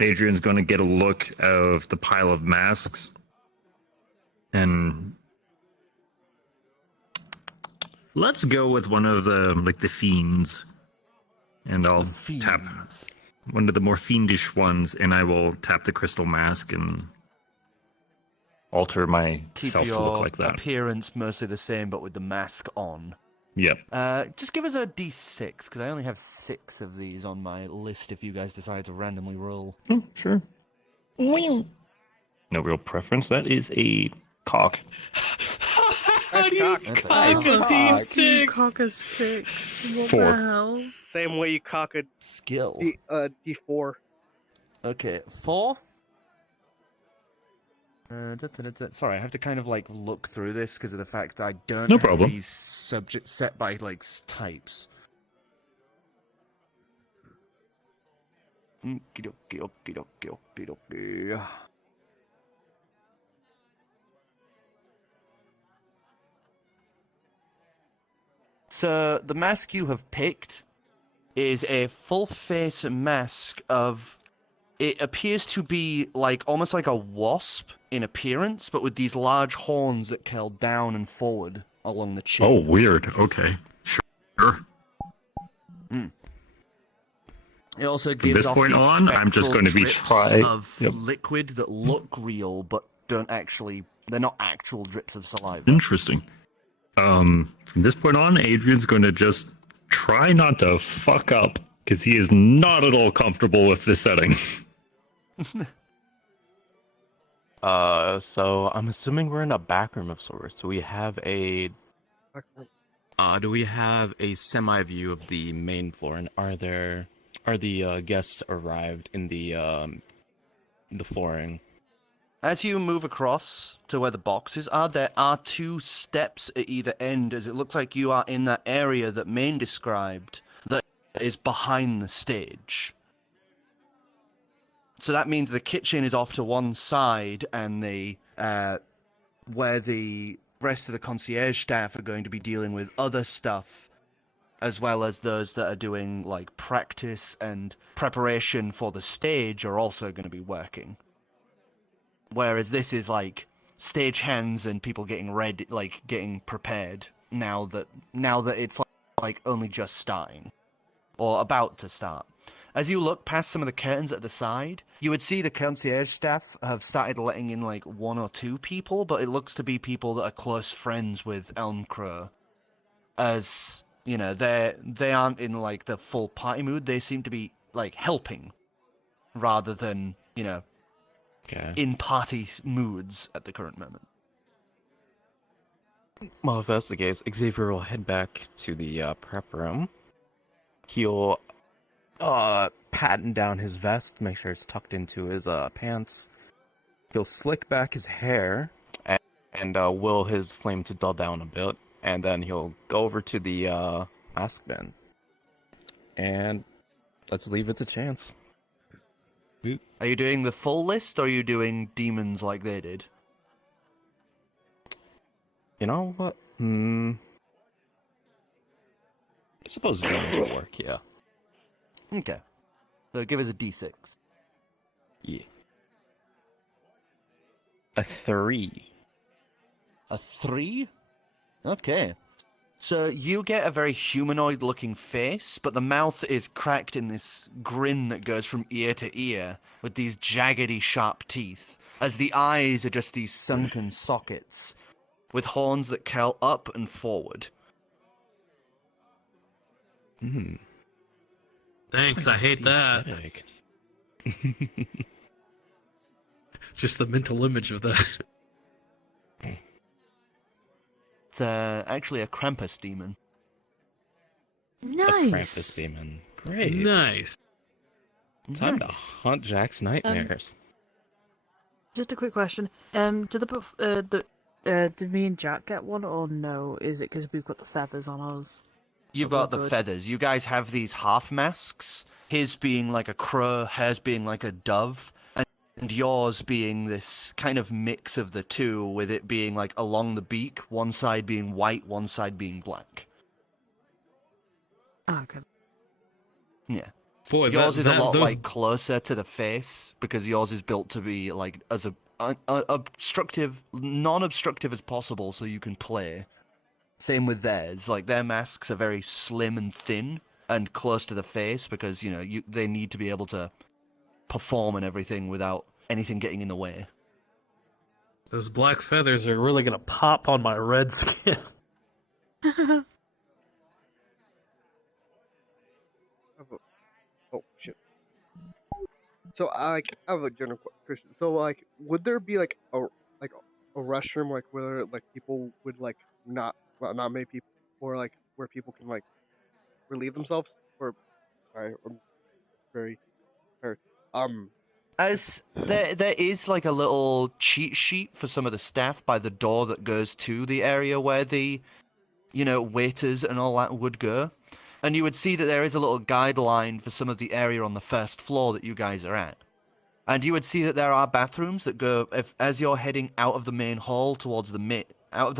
Adrian's going to get a look of the pile of masks and let's go with one of the fiends, and I'll tap one of the more fiendish ones, and I will tap the crystal mask and alter myself to look like that. Appearance mostly the same, but with the mask on. Yep. Just give us a d6, because I only have 6 of these on my list if you guys decide to randomly roll. Oh, sure. No real preference. That is a cock. How do you cock a You D6? cock a 6. What 4. the hell? Same way you cock a Skill. D4. Okay, 4. Sorry, I have to kind of like look through this because of the fact I don't have these subjects set by like types. So the mask you have picked is a full face mask of. It appears to be like almost like a wasp in appearance, but with these large horns that curl down and forward along the chin. Oh, weird. Okay. Sure. It also gives From this off point these on, I'm just going to be drips of liquid that look real, but don't actually. They're not actual drips of saliva. Interesting. From this point on, Adrian's going to just try not to fuck up, because he is not at all comfortable with this setting. So I'm assuming we're in a back room of sorts. Do we have a semi view of the main floor? And are the guests arrived in the flooring? As you move across to where the boxes are, there are 2 steps at either end, as it looks like you are in that area that Maine described that is behind the stage. So that means the kitchen is off to one side, and where the rest of the concierge staff are going to be dealing with other stuff, as well as those that are doing like practice and preparation for the stage are also going to be working. Whereas this is like stage hands and people getting ready, like getting prepared now that it's like only just starting or about to start. As you look past some of the curtains at the side, you would see the concierge staff have started letting in like 1 or 2 people, but it looks to be people that are close friends with Elm Crow. As, you know, they aren't in like the full party mood, they seem to be like helping rather than, you know, in party moods at the current moment. Well, if that's the case, Xavier will head back to the prep room. He'll patten down his vest, make sure it's tucked into his pants. He'll slick back his hair and will his flame to dull down a bit, and then he'll go over to the mask bin. And let's leave it to chance. Are you doing the full list, or are you doing demons like they did? You know what? I suppose demons will work, yeah. Okay. So give us a d6. Yeah. A 3. A 3? Okay. So you get a very humanoid-looking face, but the mouth is cracked in this grin that goes from ear to ear, with these jaggedy, sharp teeth, as the eyes are just these sunken sockets, with horns that curl up and forward. Thanks, I hate that. Just the mental image of that. It's actually a Krampus demon. Nice. A Krampus demon. Great. Nice. Time to hunt Jack's nightmares. Just a quick question. Do me and Jack get one, or no? Is it because we've got the feathers on ours? You've got the feathers. You guys have these half masks. His being like a crow, hers being like a dove, and yours being this kind of mix of the two, with it being like along the beak, one side being white, one side being black. Oh, okay. Yeah. Boy, yours is a lot those... like closer to the face because yours is built to be like as obstructive, non-obstructive as possible, so you can play. Same with theirs. Like their masks are very slim and thin and close to the face because they need to be able to perform and everything without anything getting in the way. Those black feathers are really gonna pop on my red skin. Oh shit. So I have a general question. So would there be like a restroom where people would not many people, or where people can relieve themselves? Or sorry, I'm very tired. As there is like a little cheat sheet for some of the staff by the door that goes to the area where the waiters and all that would go. And you would see that there is a little guideline for some of the area on the first floor that you guys are at. And you would see that there are bathrooms that go as you're heading out of the main hall towards the out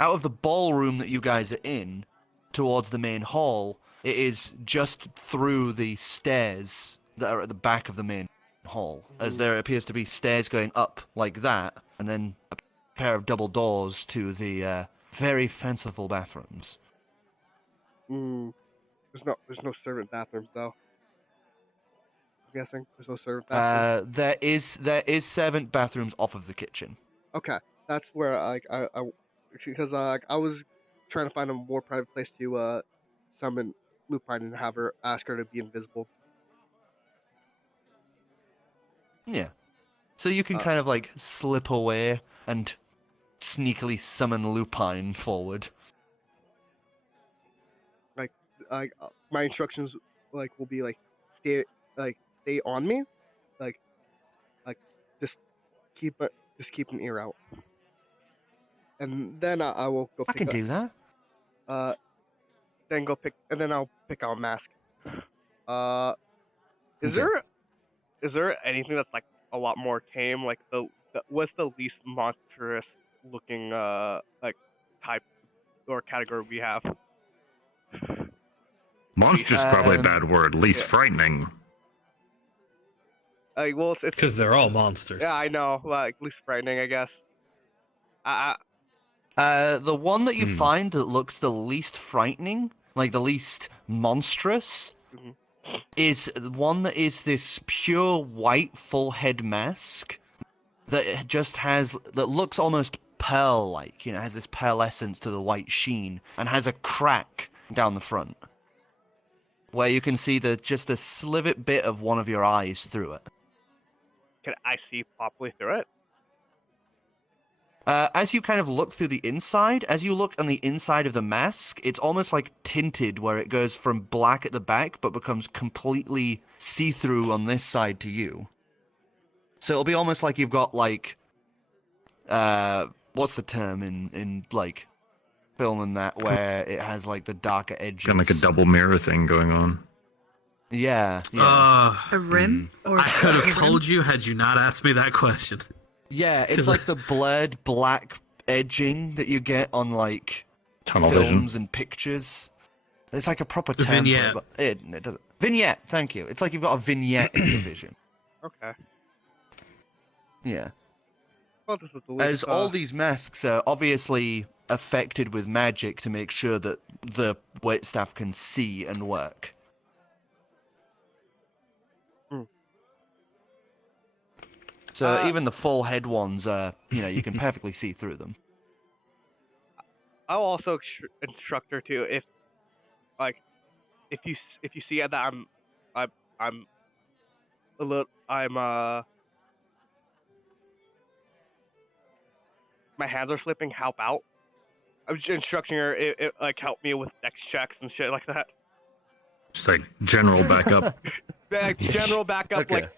of the ballroom that you guys are in towards the main hall. It is just through the stairs that are at the back of the main hall, as there appears to be stairs going up like that, and then a pair of double doors to the very fanciful bathrooms. There's no servant bathrooms though. I'm guessing there's no servant bathrooms. There is servant bathrooms off of the kitchen. Okay, that's where because I was trying to find a more private place to summon Lupine and ask her to be invisible. Yeah, so you can kind of slip away and sneakily summon Lupine forward. My instructions will be stay on me, just keep an ear out, and then I will go. I can do that. Then I'll pick out a mask. Is there anything that's a lot more tame? What's the least monstrous looking type or category we have? Monster's probably a bad word. Least frightening. Well, it's because they're all monsters. Yeah, I know. Least frightening, I guess. The one that you find that looks the least frightening, the least monstrous, is one that is this pure white full head mask that looks almost pearl-like. Has this pearlescence to the white sheen and has a crack down the front, where you can see just the slivet bit of one of your eyes through it. Can I see properly through it? As you kind of look through the inside, as you look on the inside of the mask, it's almost tinted, where it goes from black at the back, but becomes completely see-through on this side to you. So it'll be almost like you've got, what's the term in film and that, where it has the darker edges. Kind of a double mirror thing going on. Yeah. A rim? Or I could have told you had you not asked me that question. Yeah, it's the blurred black edging that you get on tunnel films vision and pictures. It's a proper term. Vignette. It doesn't. Vignette, thank you. It's you've got a vignette in your vision. Okay. Yeah. Well, this is the least, As all these masks are obviously affected with magic to make sure that the waitstaff can see and work. So even the full head ones are, you can perfectly see through them. I'll also instruct her to if you see that I'm a little my hands are slipping. Help out. I'm just instructing her help me with dex checks and shit like that. Just general backup. General backup, Okay.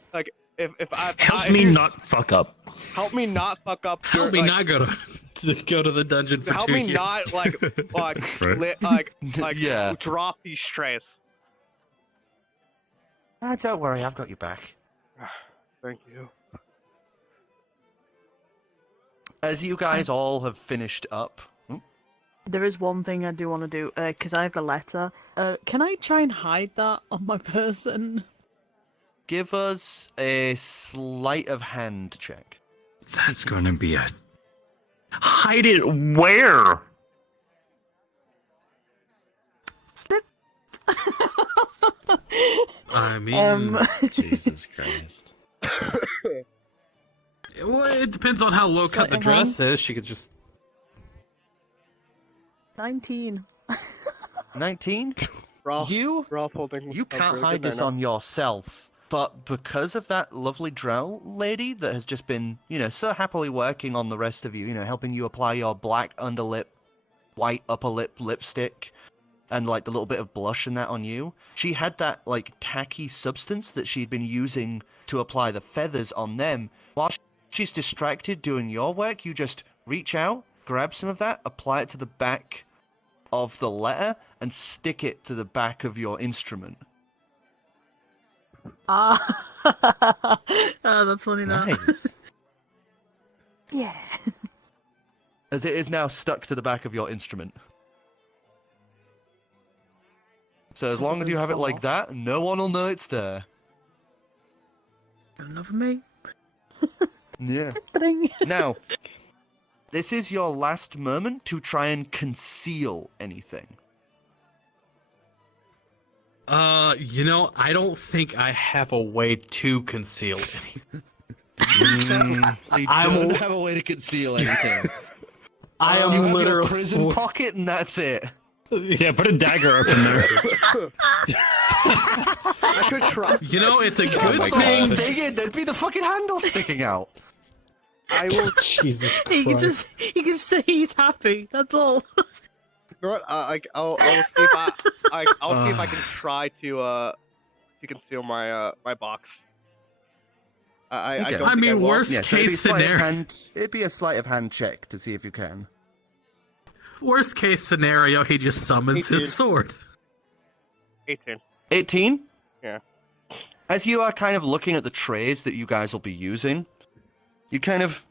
If Help me not fuck up. Help me not fuck up. Help me not go to the dungeon for Help 2 me years. not Yeah. drop these trays. Don't worry, I've got you back. Thank you. As you guys all have finished up, There is one thing I do want to do, because I have the letter. Can I try and hide that on my person? Give us a sleight of hand check. That's gonna be a... Hide it where? I mean, Jesus Christ. well, it depends on how low cut the dress is. She could just 19. 19? Rolf, You holding. You a can't really hide good this right on yourself, but because of that lovely drow lady that has just been, so happily working on the rest of you, helping you apply your black underlip, white upper lip lipstick, and like the little bit of blush and that on you, she had that like tacky substance that she'd been using to apply the feathers on them. While she's distracted doing your work, you just reach out, grab some of that, apply it to the back of the letter, and stick it to the back of your instrument. Ah, oh, that's funny. That. Nice. Yeah. As it is now stuck to the back of your instrument. So as So it long as you doesn't have it fall like off? that, no one will know it's there. Good enough for me. Yeah. Ding. Now, this is your last moment to try and conceal anything. I don't think I have a way to conceal it. We I don't will- have a way to conceal anything. I You am have your literally prison pocket and that's it. Yeah, put a dagger up in there. I could try. It's a Oh my good God. thing. There'd be the fucking handle sticking out. I will. Jesus He can Christ. just say he's happy. That's all. You know what? I'll see if I'll see if I can try to conceal my my box. I Okay. don't I think mean, will. worst case scenario. It'd be a sleight of hand check to see if you can. Worst case scenario, he just summons 18. his sword. 18. 18? Yeah. As you are kind of looking at the trays that you guys will be using, you kind of,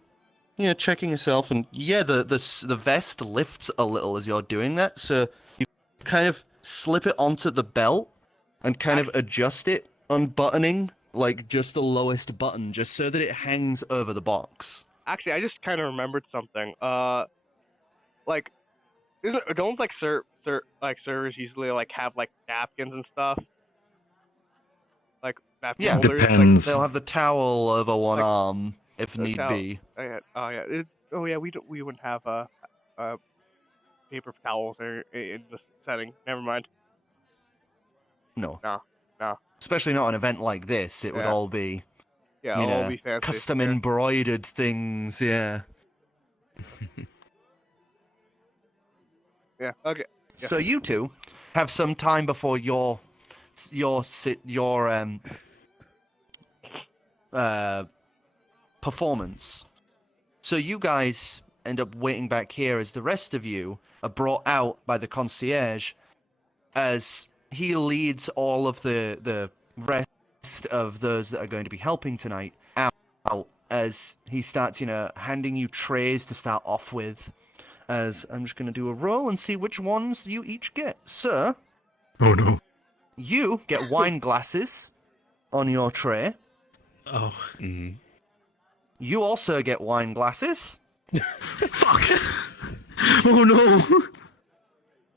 checking yourself, and the vest lifts a little as you're doing that, so you kind of slip it onto the belt and kind of adjust it, unbuttoning like just the lowest button, just so that it hangs over the box. Actually, I just kind of remembered something. Like, don't like servers usually like have like napkins and stuff. Like napkin Yeah. holders. Depends. They'll have the towel over one Like, arm if the need towel- be. We wouldn't have paper towels in this setting. Never mind. No. No. Especially not an event like this. It would Yeah. all be Yeah, You it'll all know, be fancy. custom yeah. embroidered things, yeah. Yeah. Okay. Yeah. So you two have some time before your performance. So you guys end up waiting back here as the rest of you are brought out by the concierge as he leads all of the rest of those that are going to be helping tonight out as he starts, handing you trays to start off with. As I'm just going to do a roll and see which ones you each get. Sir, Oh no. you get wine glasses on your tray. Oh. Mhm. You also get wine glasses. Fuck. Oh no.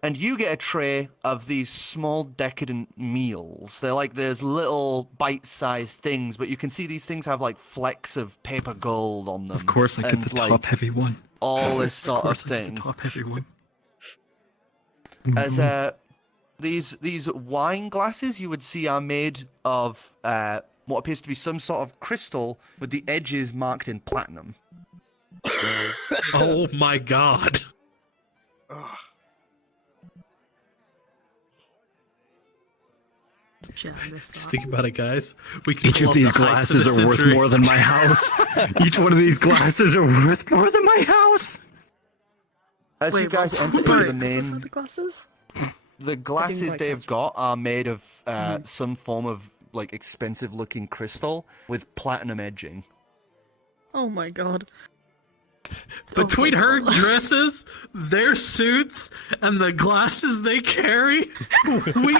And you get a tray of these small decadent meals. They're like those little bite-sized things, but you can see these things have like flecks of paper gold on them. Of course I get and, the like, top heavy one. all this sort of course I get thing. the top heavy one. As these wine glasses you would see are made of what appears to be some sort of crystal with the edges marked in platinum. Oh my God. Ugh. Shit, I missed Just that. think about it, guys. We can Each pull of up these the heist of glasses the are worth century. more than my house. Each one of these glasses are worth more than my house. As you Wait, guys what's- enter sorry, the what's this main, with the glasses? the glasses quite they've catch. got are made of Mm-hmm. some form of like expensive looking crystal with platinum edging. Oh my god. Between her dresses, their suits, and the glasses they carry, we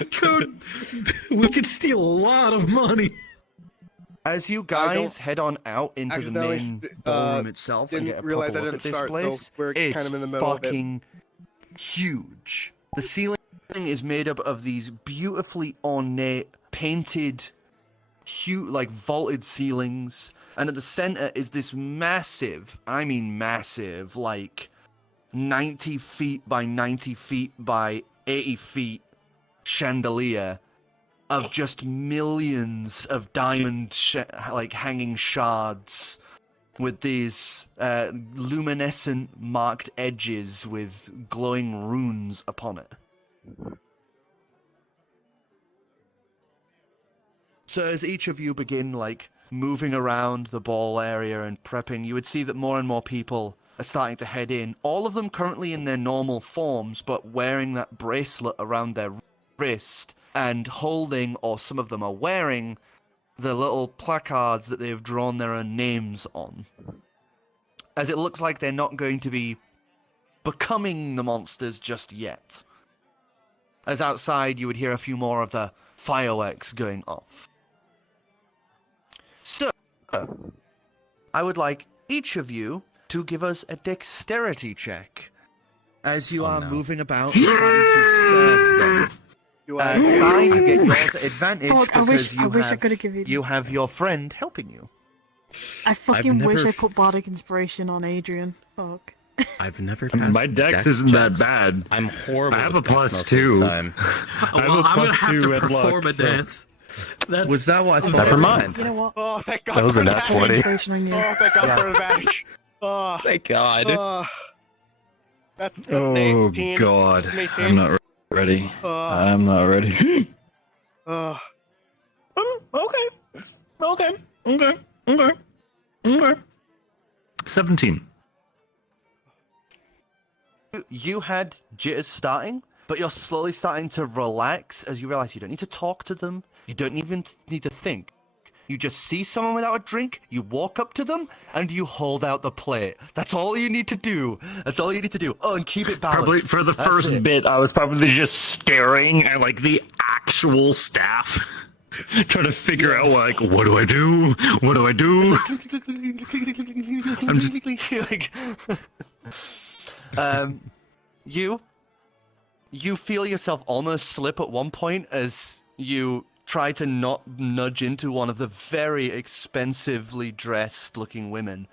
could steal a lot of money. As you guys head on out into the accidentally main Ballroom itself. Didn't get a realize proper I look didn't at this start, place, so we're it's kind of in the middle of it. fucking huge. The ceiling is made up of these beautifully ornate, painted, huge, like vaulted ceilings, and at the center is this massive, I mean massive, like 90 feet by 90 feet by 80 feet chandelier of just millions of diamond like hanging shards with these luminescent marked edges with glowing runes upon it. So as each of you begin like moving around the ball area and prepping, you would see that more and more people are starting to head in, all of them currently in their normal forms but wearing that bracelet around their wrist and holding, or some of them are wearing, the little placards that they've drawn their own names on. As it looks like they're not going to be becoming the monsters just yet. As outside you would hear a few more of the fireworks going off. So, I would like each of you to give us a dexterity check. As you Oh, are no. moving about, trying to serve them. Sai, you get yours at advantage Fuck, I because wish I could have given you have your friend helping you. I fucking wish never I put Bardic Inspiration on Adrian. Fuck. I've never I mean, passed my dex dex isn't that checks. bad. I'm horrible. I have with a dex plus most of 2. the time. I have Well, a I'm gonna plus have 2 to at luck, perform a so- dance. That's, Was that what I thought? Never mind. You know what? Oh, thank God. That was a for nat advantage. 20. Inspiration on you. Oh, thank God Yeah. for advantage. Oh, Thank God. that's Oh an 18. God, An 18. I'm not ready. Uh, I'm not ready. Okay. 17. You had jitters starting, but you're slowly starting to relax as you realize you don't need to talk to them. You don't even need to think. You just see someone without a drink, you walk up to them, and you hold out the plate. That's all you need to do. That's all you need to do. Oh, and keep it balanced. Probably for the That's first it. bit, I was probably just staring at like the actual staff, trying to figure out like, what do I do? What do I do? I'm just- like, you feel yourself almost slip at one point as you try to not nudge into one of the very expensively dressed looking women.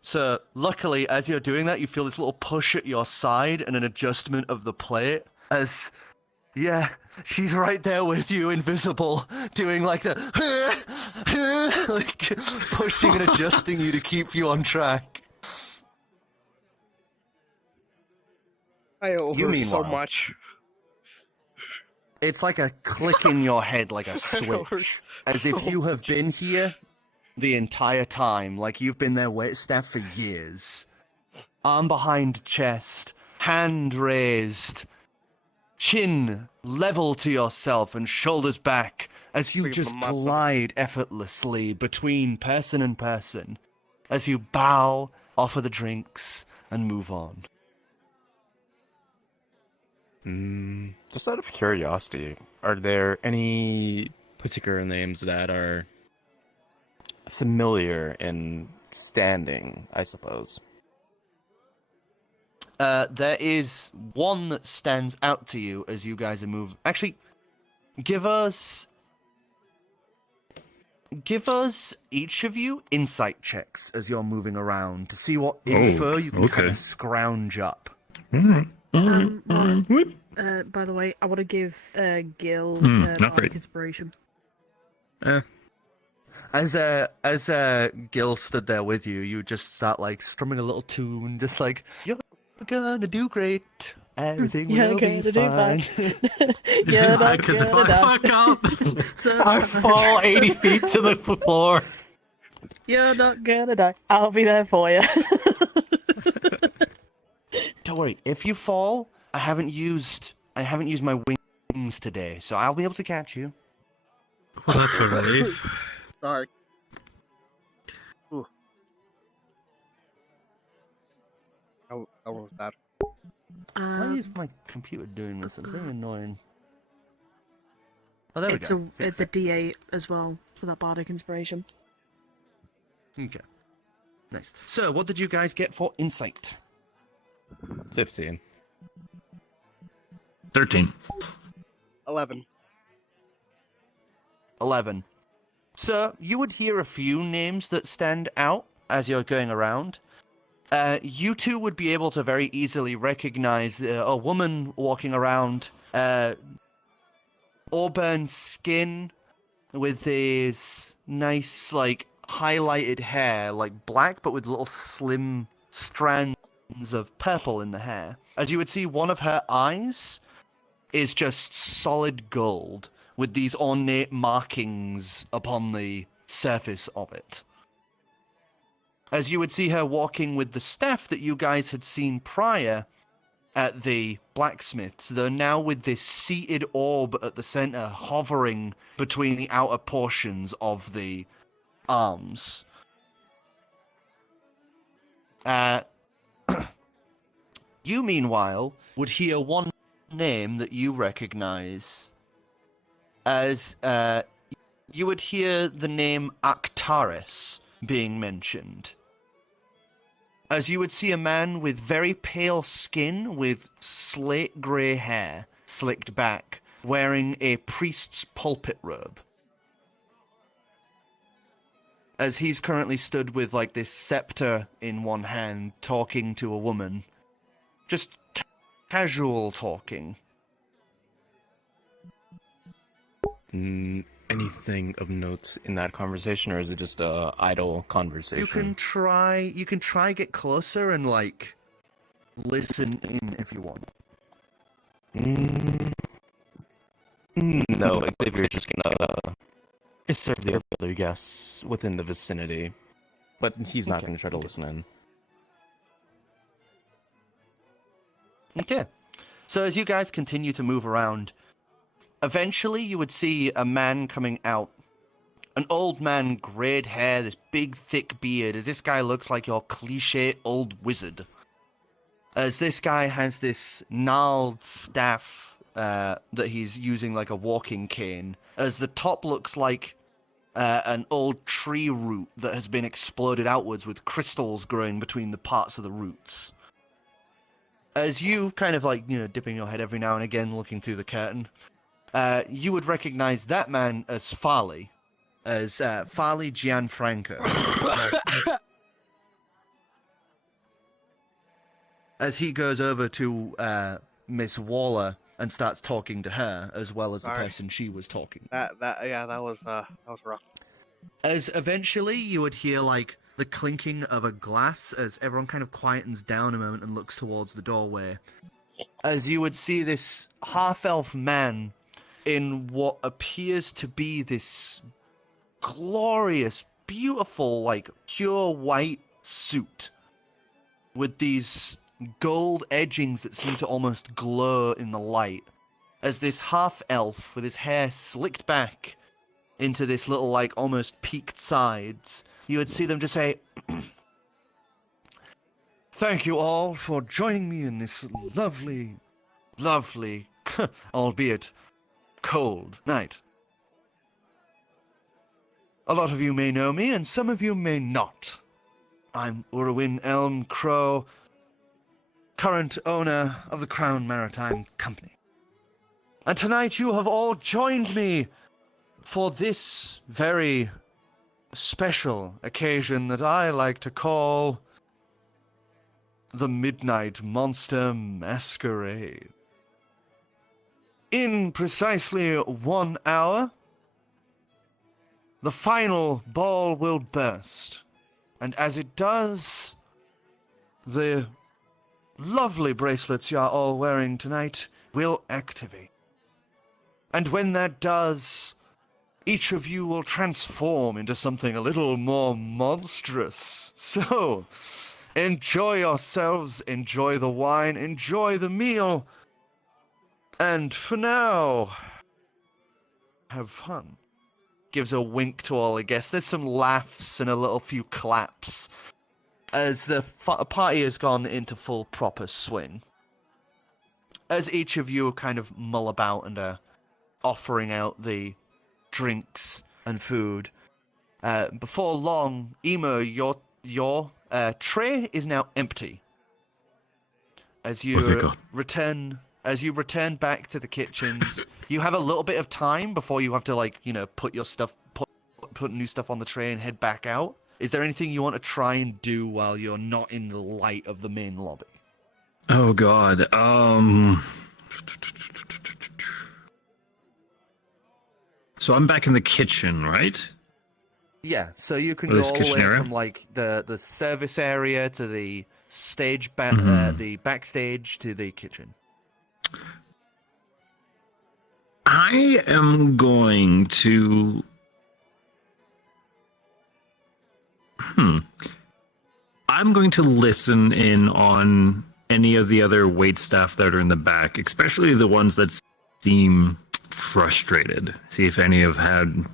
So luckily, as you're doing that, you feel this little push at your side and an adjustment of the plate as, yeah, she's right there with you, invisible, doing like the like pushing and adjusting you to keep you on track. I owe You her so meanwhile. much. It's like a click in your head, like a switch. As if you have been here the entire time, like you've been their waitstaff for years. Arm behind chest, hand raised, chin level to yourself and shoulders back, as you Look at just the muscle. glide effortlessly between person and person, as you bow, offer the drinks, and move on. Just out of curiosity, are there any particular names that are familiar in standing, I suppose? There is one that stands out to you as you guys are moving. Actually, give us each of you insight checks as you're moving around to see what info you can kind okay. of scrounge up. By the way, I want to give Gill not Bardic great. Inspiration. As Gill stood there with you, you just start like strumming a little tune, just like, you're gonna do great. Everything will be fine. You're not because if gonna I die. fuck up, I fall 80 feet to the floor. You're not gonna die. I'll be there for you. Don't worry, if you fall, I haven't used my wings today, so I'll be able to catch you. Well, that's a relief. Sorry. Ooh. that one was bad. Why is my computer doing this? It's very annoying. Oh, there it's we go. it's a D8 as well for that bardic inspiration. Okay. Nice. So, what did you guys get for insight? 15. 13. 11. 11. So, you would hear a few names that stand out as you're going around. You two would be able to very easily recognize a woman walking around, auburn skin with this nice, like, highlighted hair, like black, but with little slim strands of purple in the hair. As you would see, one of her eyes is just solid gold, with these ornate markings upon the surface of it. As you would see her walking with the staff that you guys had seen prior at the blacksmiths, though now with this seated orb at the center hovering between the outer portions of the arms. You, meanwhile, would hear one name that you recognize as, you would hear the name Actaris being mentioned. As you would see a man with very pale skin with slate grey hair slicked back, wearing a priest's pulpit robe. As he's currently stood with like this scepter in one hand, talking to a woman. Just casual talking. Anything of note in that conversation, or is it just a idle conversation? You can try get closer and like listen in if you want. No, Xavier's just gonna serve the other guests within the vicinity, but he's not gonna try to listen in. Okay. So as you guys continue to move around, eventually you would see a man coming out. An old man, greyed hair, this big thick beard, as this guy looks like your cliche old wizard. As this guy has this gnarled staff that he's using like a walking cane, as the top looks like an old tree root that has been exploded outwards with crystals growing between the parts of the roots. As you kind of like, dipping your head every now and again, looking through the curtain, you would recognize that man as Farley, Farley Gianfranco. As he goes over to Miss Waller and starts talking to her, as well as the person she was talking. That was rough. As eventually you would hear like the clinking of a glass as everyone kind of quietens down a moment and looks towards the doorway. As you would see this half-elf man in what appears to be this glorious, beautiful, like pure white suit with these gold edgings that seem to almost glow in the light. As this half-elf with his hair slicked back into this little like almost peaked sides, you would see them just say, "Thank you all for joining me in this lovely, lovely, albeit cold night. A lot of you may know me, and some of you may not. I'm Urwin Elm Crow, current owner of the Crown Maritime Company. And tonight you have all joined me for this very special occasion that I like to call the Midnight Monster Masquerade. In precisely 1 hour, the final ball will burst, and as it does, the lovely bracelets you are all wearing tonight will activate. And when that does, each of you will transform into something a little more monstrous. So, enjoy yourselves, enjoy the wine, enjoy the meal, and for now, have fun." Gives a wink to all the guests. There's some laughs and a little few claps as the party has gone into full proper swing. As each of you kind of mull about and are offering out the drinks and food, before long, Emo, your tray is now empty. As you thank God. return back to the kitchens, you have a little bit of time before you have to put your stuff, put new stuff on the tray and head back out. Is there anything you want to try and do while you're not in the light of the main lobby? Oh God. So I'm back in the kitchen, right? Yeah, so you can Or go this all the kitchen way area? from the service area to the stage, Mhm. the backstage to the kitchen. I am going to. I'm going to listen in on any of the other waitstaff that are in the back, especially the ones that seem frustrated. See if any have had.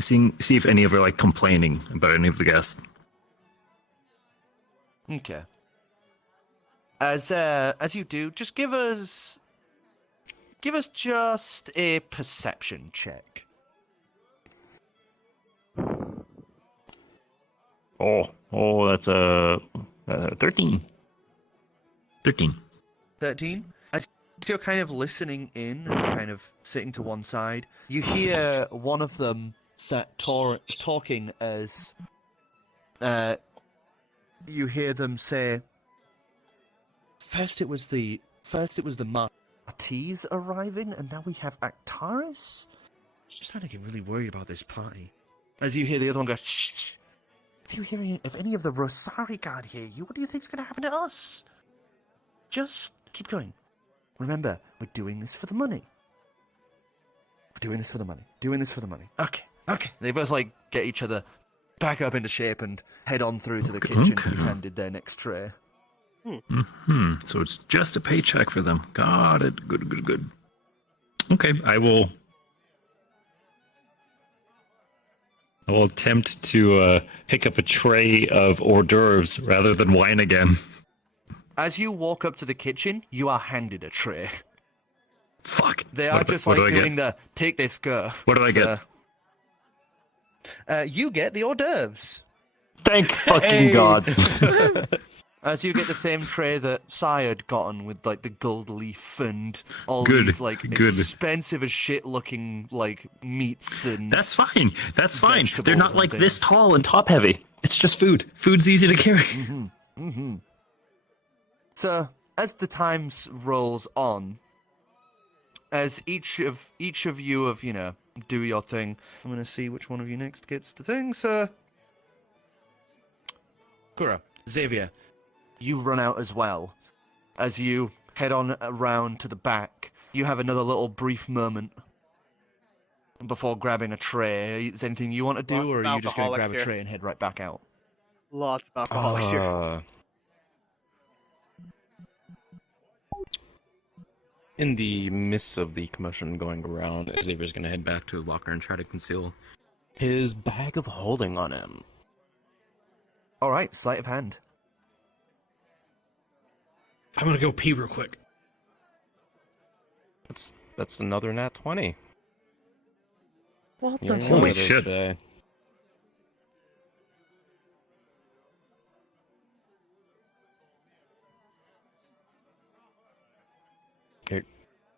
See if any of are like complaining about any of the guests. Okay. As you do, just give us just a perception check. Oh, that's a 13. 13. 13. As you're kind of listening in and kind of sitting to one side, you hear one of them talking as you hear them say, First it was the Martis arriving, and now we have Actaris? I'm starting to get really worried about this party. As you hear the other one go, Shh! If any of the Rosari Guard hear you, what do you think's going to happen to us? Just keep going. Remember, we're doing this for the money. We're doing this for the money. Doing this for the money. Okay. They both get each other back up into shape and head on through to the kitchen to be handed their next tray. So it's just a paycheck for them. Got it. Good. Okay, I will attempt to pick up a tray of hors d'oeuvres rather than wine again. As you walk up to the kitchen, you are handed a tray. Fuck. They are just doing the take this, go. What do I get? You get the hors d'oeuvres. Thank fucking God. As you get the same tray that Sai had gotten with the gold leaf and all Good, these good. expensive as shit looking meats and That's fine. They're not vegetables and this things. tall and top heavy. It's just food. Food's easy to carry. So as the time rolls on, as each of you have do your thing, I'm gonna see which one of you next gets the thing. So Kura, Xavier, you run out as well. As you head on around to the back, you have another little brief moment before grabbing a tray. Is there anything you want to do, Lots or of are you just going to grab a alcoholics tray and head right back out? Lots of alcoholics here. In the midst of the commotion going around, Xavier's gonna head back to his locker and try to conceal his bag of holding on him. All right, sleight of hand. I'm gonna go pee real quick. That's another nat 20. What You the know fuck? what Holy it is shit. today.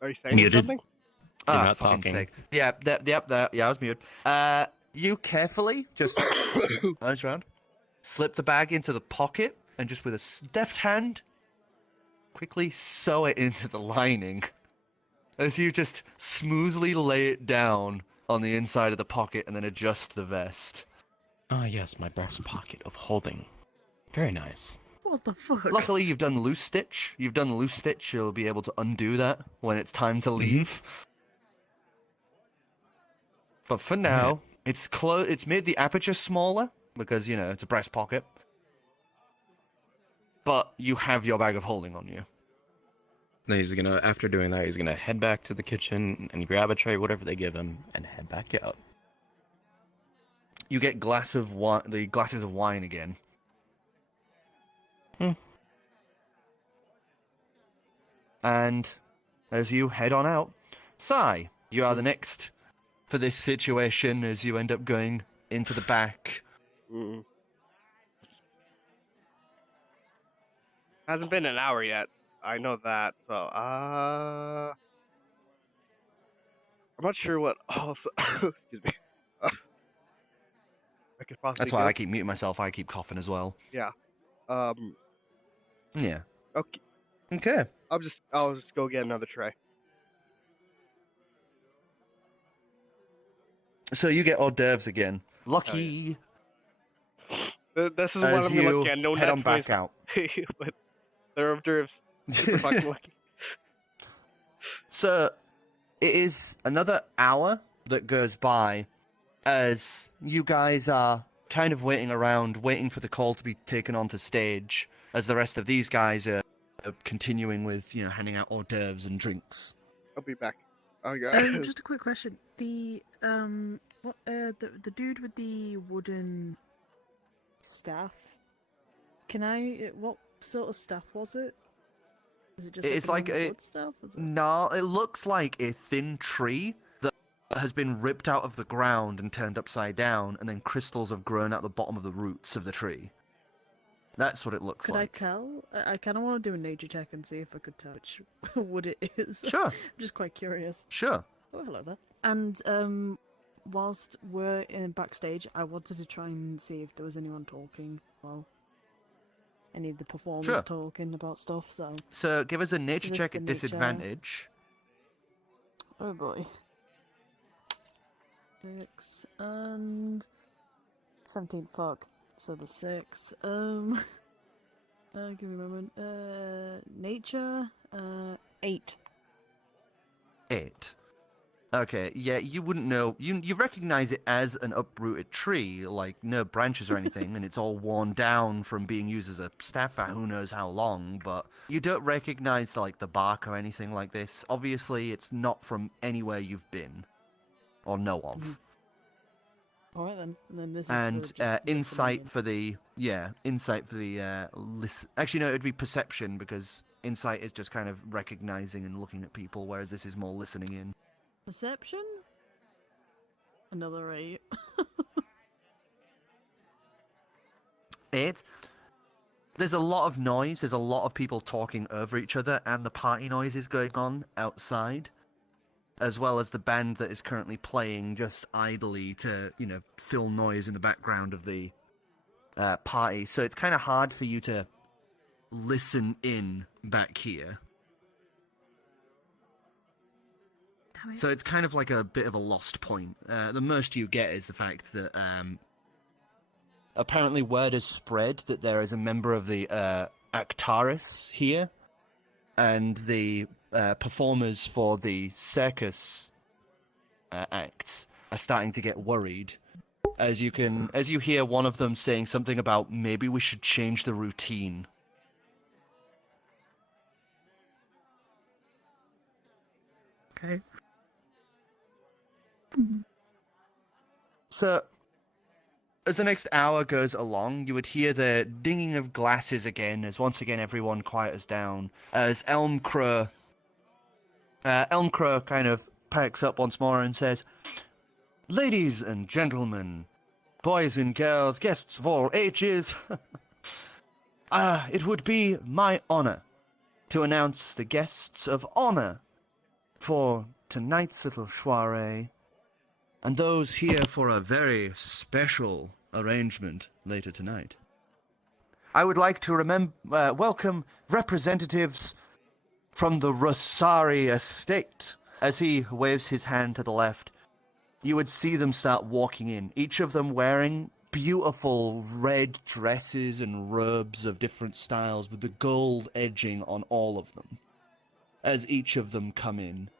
Are you saying Muted. something? You're not fucking talking. sake. Yeah, I was muted. You carefully just turns around, slip the bag into the pocket, and just with a deft hand, quickly sew it into the lining. As you just smoothly lay it down on the inside of the pocket and then adjust the vest. Ah, yes, my breast pocket of holding. Very nice. What the fuck? Luckily, you've done loose stitch. You'll be able to undo that when it's time to leave. But for now, it's It's made the aperture smaller because it's a breast pocket. But you have your bag of holding on you. Then after doing that, he's gonna head back to the kitchen and grab a tray, whatever they give him, and head back out. You get the glasses of wine again. And as you head on out, Sai, you are the next for this situation as you end up going into the back. Mm. Hasn't been an hour yet. I know that. So, I'm not sure what else. Excuse me. I could possibly. That's why do. I keep muting myself. I keep coughing as well. Yeah. Yeah. Okay. Okay. I'll just go get another tray. So you get hors d'oeuvres again. Lucky. This is what As I'm you looking at. No head on Netflix, back out. but they're hors d'oeuvres. Super fucking lucky. So it is another hour that goes by as you guys are kind of waiting around, waiting for the call to be taken onto stage, as the rest of these guys are continuing with, handing out hors d'oeuvres and drinks. I'll be back. Okay. Just a quick question. The dude with the wooden staff. What sort of staff was it? Is it just It's like like a a- wood staff? Is it? No, it looks like a thin tree that has been ripped out of the ground and turned upside down, and then crystals have grown out the bottom of the roots of the tree. That's what it looks Could like. I tell? I kind of want to do a nature check and see if I could tell which wood it is. Sure, I'm just quite curious. sure. Oh, hello there. And whilst we're in backstage, I wanted to try and see if there was anyone talking. Well, any of the performers Sure. talking about stuff. So give us a nature this check the at nature- disadvantage. Oh boy. 6 and 17. Fuck. So the 6. Give me a moment. Nature. 8. 8. Okay, yeah, you wouldn't know. You recognize it as an uprooted tree, like no branches or anything, and it's all worn down from being used as a staff for who knows how long, but you don't recognize, like, the bark or anything like this. Obviously, it's not from anywhere you've been or know of. Mhm. Alright then. And then this is And for just insight for the listen. Actually, no, it'd be perception, because insight is just kind of recognizing and looking at people, whereas this is more listening in. perception. Another 8. 8. There's a lot of noise. There's a lot of people talking over each other, and the party noise is going on outside, as well as the band that is currently playing just idly to, fill noise in the background of the party. So it's kind of hard for you to listen in back here. Damn it. So it's kind of like a bit of a lost point. The most you get is the fact that apparently word has spread that there is a member of the Actaris here, and the performers for the circus acts are starting to get worried, as you hear one of them saying something about maybe we should change the routine. Okay. So, as the next hour goes along, you would hear the dinging of glasses again, as once again everyone quiets down, as Elm Crow kind of perks up once more and says, "Ladies and gentlemen, boys and girls, guests of all ages, it would be my honor to announce the guests of honor for tonight's little soiree, and those here for a very special arrangement later tonight. I would like to welcome representatives from the Rosari estate." As he waves his hand to the left, you would see them start walking in, each of them wearing beautiful red dresses and robes of different styles with the gold edging on all of them, as each of them come in.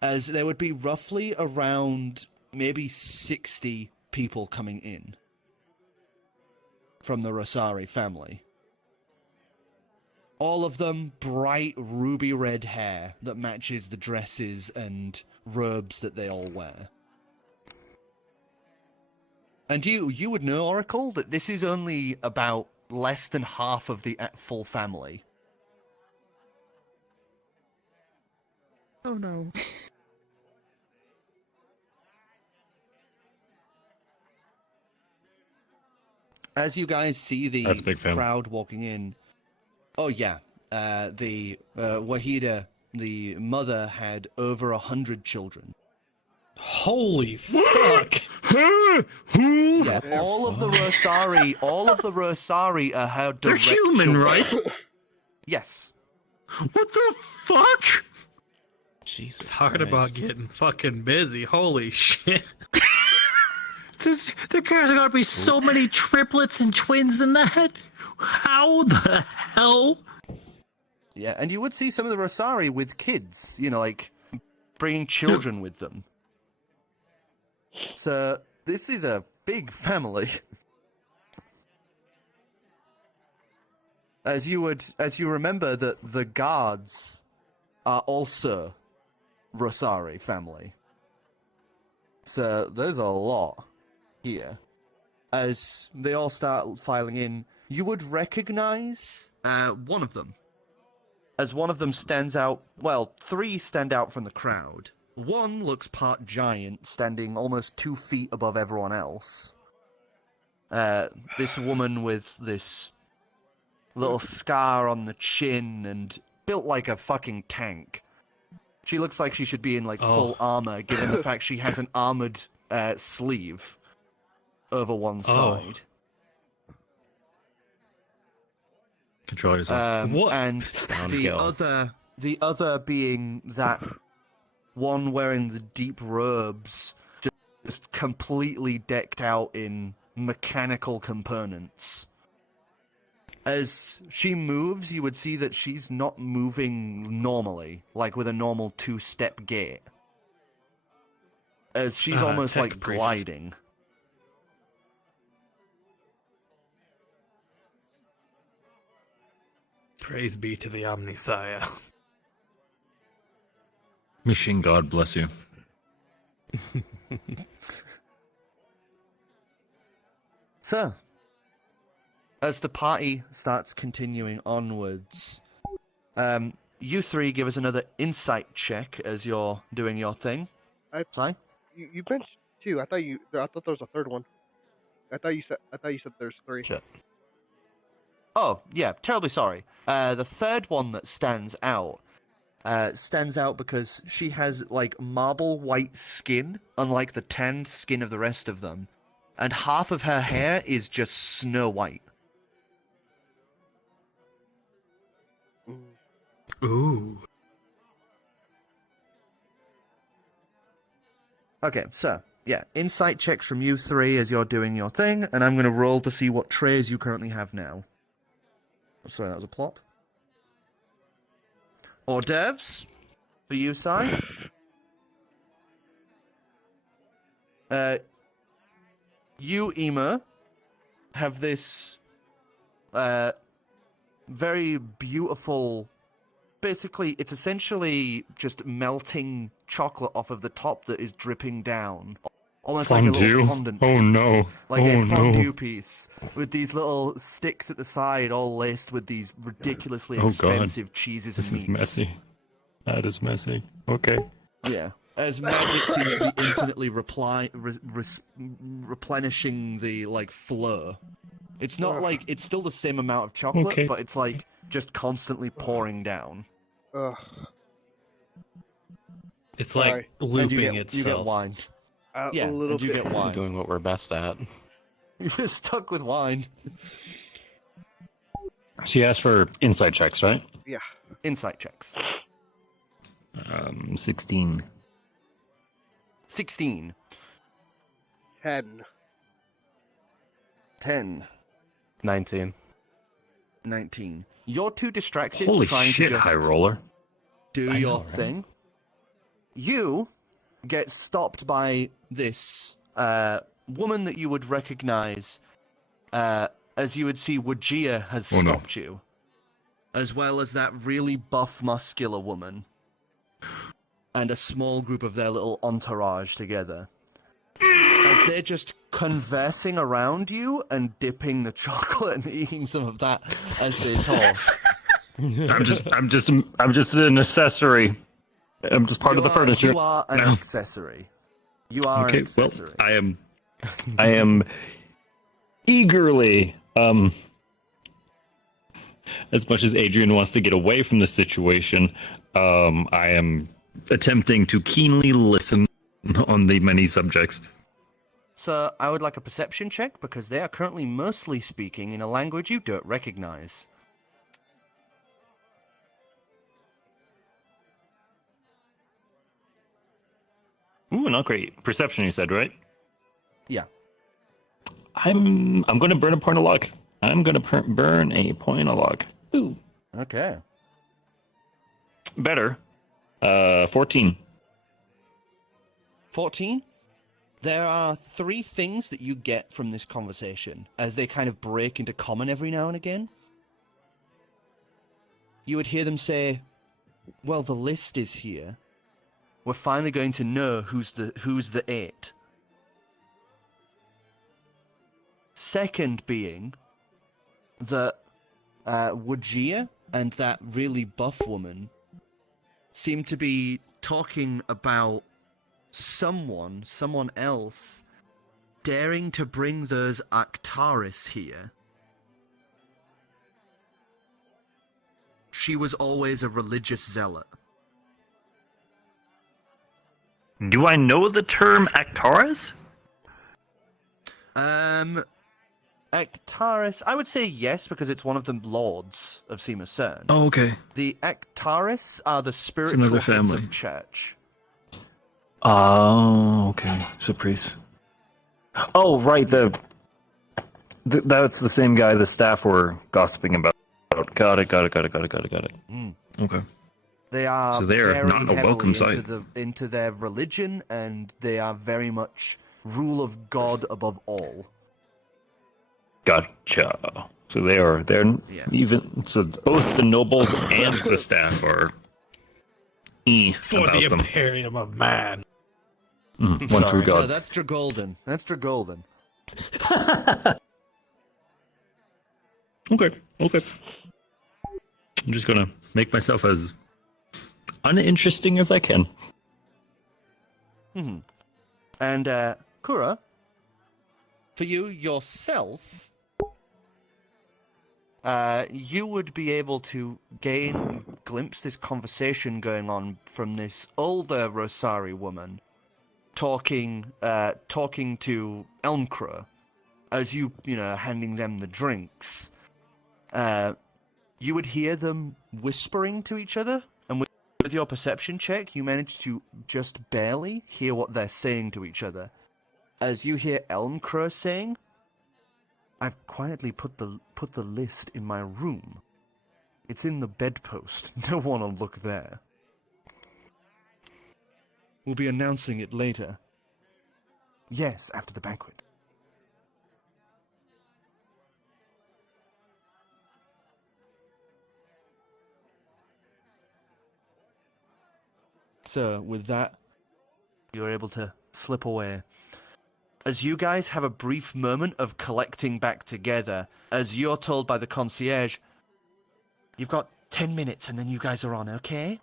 As there would be roughly around maybe 60 people coming in from the Rosari family. All of them bright ruby red hair that matches the dresses and robes that they all wear. And you would know, Oracle, that this is only about less than half of the full family. Oh no. As you guys see the That's a big family. crowd walking in, oh yeah, the Wahida, the mother, had over 100 children. Holy fuck! Yeah, all of the Rosari are her They're direct human, children. right? Yes. What the fuck? Jesus. Talking Christ. about getting fucking busy. Holy shit. There gotta be so many triplets and twins in that. How the hell? Yeah, and you would see some of the Rosari with kids, you know, like bringing children with them. So this is a big family. As you remember that the guards are also Rosari family. So there's a lot here. As they all start filing in, you would recognize one of them. As one of them stands out, well, three stand out from the crowd. One looks part giant, standing almost 2 feet above everyone else. This woman with this little scar on the chin and built like a fucking tank. She looks like she should be in like full armor, given the fact she has an armored sleeve over one side. Control yourself. What? And Down the Gill. other being that one wearing the deep robes, just completely decked out in mechanical components. As she moves, you would see that she's not moving normally, like with a normal 2-step gait. As she's almost tech like priest. gliding. Praise be to the Omnisaya. Machine God bless you. So, as the party starts continuing onwards, you three give us another insight check as you're doing your thing. Si? You mentioned 2. I thought there was a third one. I thought you said there's 3. Shit. Oh, yeah, terribly sorry. The third one that stands out because she has, like, marble white skin, unlike the tanned skin of the rest of them. And half of her hair is just snow white. Ooh. Okay, so, yeah, insight checks from you three as you're doing your thing, and I'm going to roll to see what trays you currently have now. Sorry, that was a plop. Hors d'oeuvres for you, Si. You, Ema, have this very beautiful. Basically, it's essentially just melting chocolate off of the top that is dripping down. Almost like a little fondant piece. Oh no. Like Oh a fondue no. piece. With these little sticks at the side, all laced with these ridiculously Oh, God. expensive cheeses This and is meats. messy. That is messy. Okay. Yeah. As magic seems to be infinitely replenishing the, like, flow. It's not like, it's still the same amount of chocolate, Okay. but it's, like, just constantly pouring down. Ugh. It's Sorry. like And looping you get itself. wine. Yeah, A little and you bit. get We're wine. doing what we're best at. You're stuck with wine. She asked for insight checks, right? Yeah. Insight checks. 16. 16. 10. 10. 19. 19. You're too distracted Holy trying shit, to just high roller. do I your know, right? thing. You get stopped by this woman that you would recognize as you would see Wajia has Oh, no. stopped you. As well as that really buff, muscular woman. And a small group of their little entourage together. As as they're just conversing around you and dipping the chocolate and eating some of that as they talk. I'm just an accessory. I'm just part of the furniture. You are an accessory. You are an accessory. Well, I am eagerly, as much as Adrian wants to get away from the situation, I am attempting to keenly listen on the many subjects. So I would like a perception check because they are currently mostly speaking in a language you don't recognize. Ooh, not great. Perception, you said, right? Yeah. I'm going to burn a point of luck. I'm going to burn a point of luck. Ooh. Okay. Better. 14. 14? There are 3 things that you get from this conversation, as they kind of break into common every now and again. You would hear them say, well, the list is here. We're finally going to know who's the 8. Second being that Wajir and that really buff woman seem to be talking about someone else daring to bring those Actaris here. She was always a religious zealot. Do I know the term Actaris? Actaris, I would say yes, because it's one of the lords of Sima Cern. Oh, okay. The Actaris are the spiritual another heads family. of church. Oh, okay. So priest. Oh, right. That's the same guy the staff were gossiping about. Got it. Okay. They are So they are very not a heavily welcome sight. into their religion, and they are very much rule of God above all. Gotcha. So they're Yeah. even so both the nobles and the staff are For about the them. Imperium of Man. One true Sorry. No, god. that's Dragolden. That's Dragolden. Okay. I'm just gonna make myself as uninteresting as I can. Hmm. And Kura, for you yourself, you would be able to glimpse this conversation going on from this older Rosari woman talking to Elmcrow as you handing them the drinks. You would hear them whispering to each other, and with your perception check, you manage to just barely hear what they're saying to each other. As you hear Elmcrow saying, "I've quietly put the list in my room. It's in the bedpost. No one will look there. We'll be announcing it later. Yes, after the banquet." So, with that, you're able to slip away. As you guys have a brief moment of collecting back together, as you're told by the concierge, "You've got 10 minutes and then you guys are on, okay?"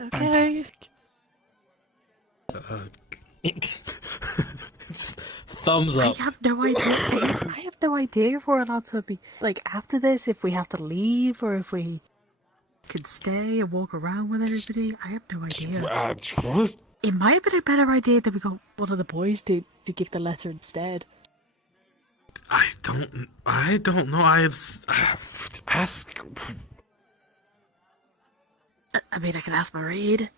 Okay. Fantastic. Thumbs I up. have no idea. I have no idea if we're allowed to be like after this. If we have to leave or if we could stay and walk around with everybody. I have no idea. It might have been a better idea that we got one of the boys to give the letter instead. I don't know. I ask. I mean, I can ask Marie.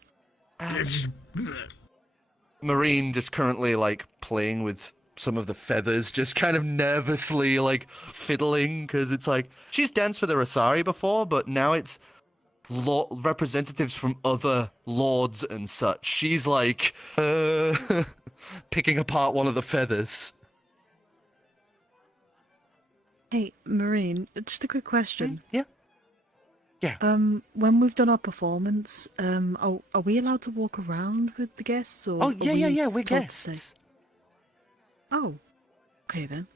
Marine just currently playing with some of the feathers, just kind of nervously fiddling, because it's she's danced for the Rosari before, but now it's representatives from other lords and such. She's picking apart one of the feathers. Hey, Marine, just a quick question. Yeah. Yeah. When we've done our performance, are we allowed to walk around with the guests, or? Oh, are yeah, we're told to stay? guests. Oh, okay then.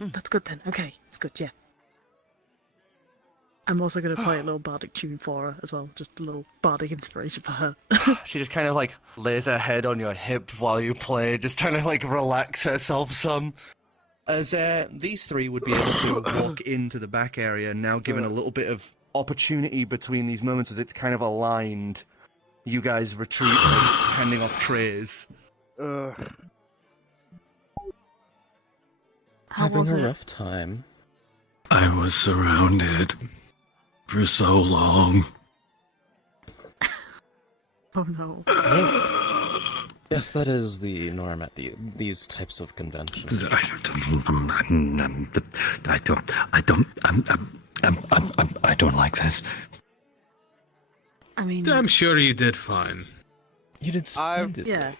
That's good then. Okay, it's good. Yeah. I'm also going to play a little bardic tune for her as well, just a little bardic inspiration for her. She just kind of like lays her head on your hip while you play, just trying to like relax herself some. As these three would be able to walk into the back area, now given a little bit of Opportunity between these moments as it's kind of aligned. You guys retreat, like, handing off trays. How Having was a it? rough time. I was surrounded for so long. Oh no. Yes, that is the norm at these types of conventions. I don't like this. I mean, I'm sure you did fine. You did splendidly. yeah.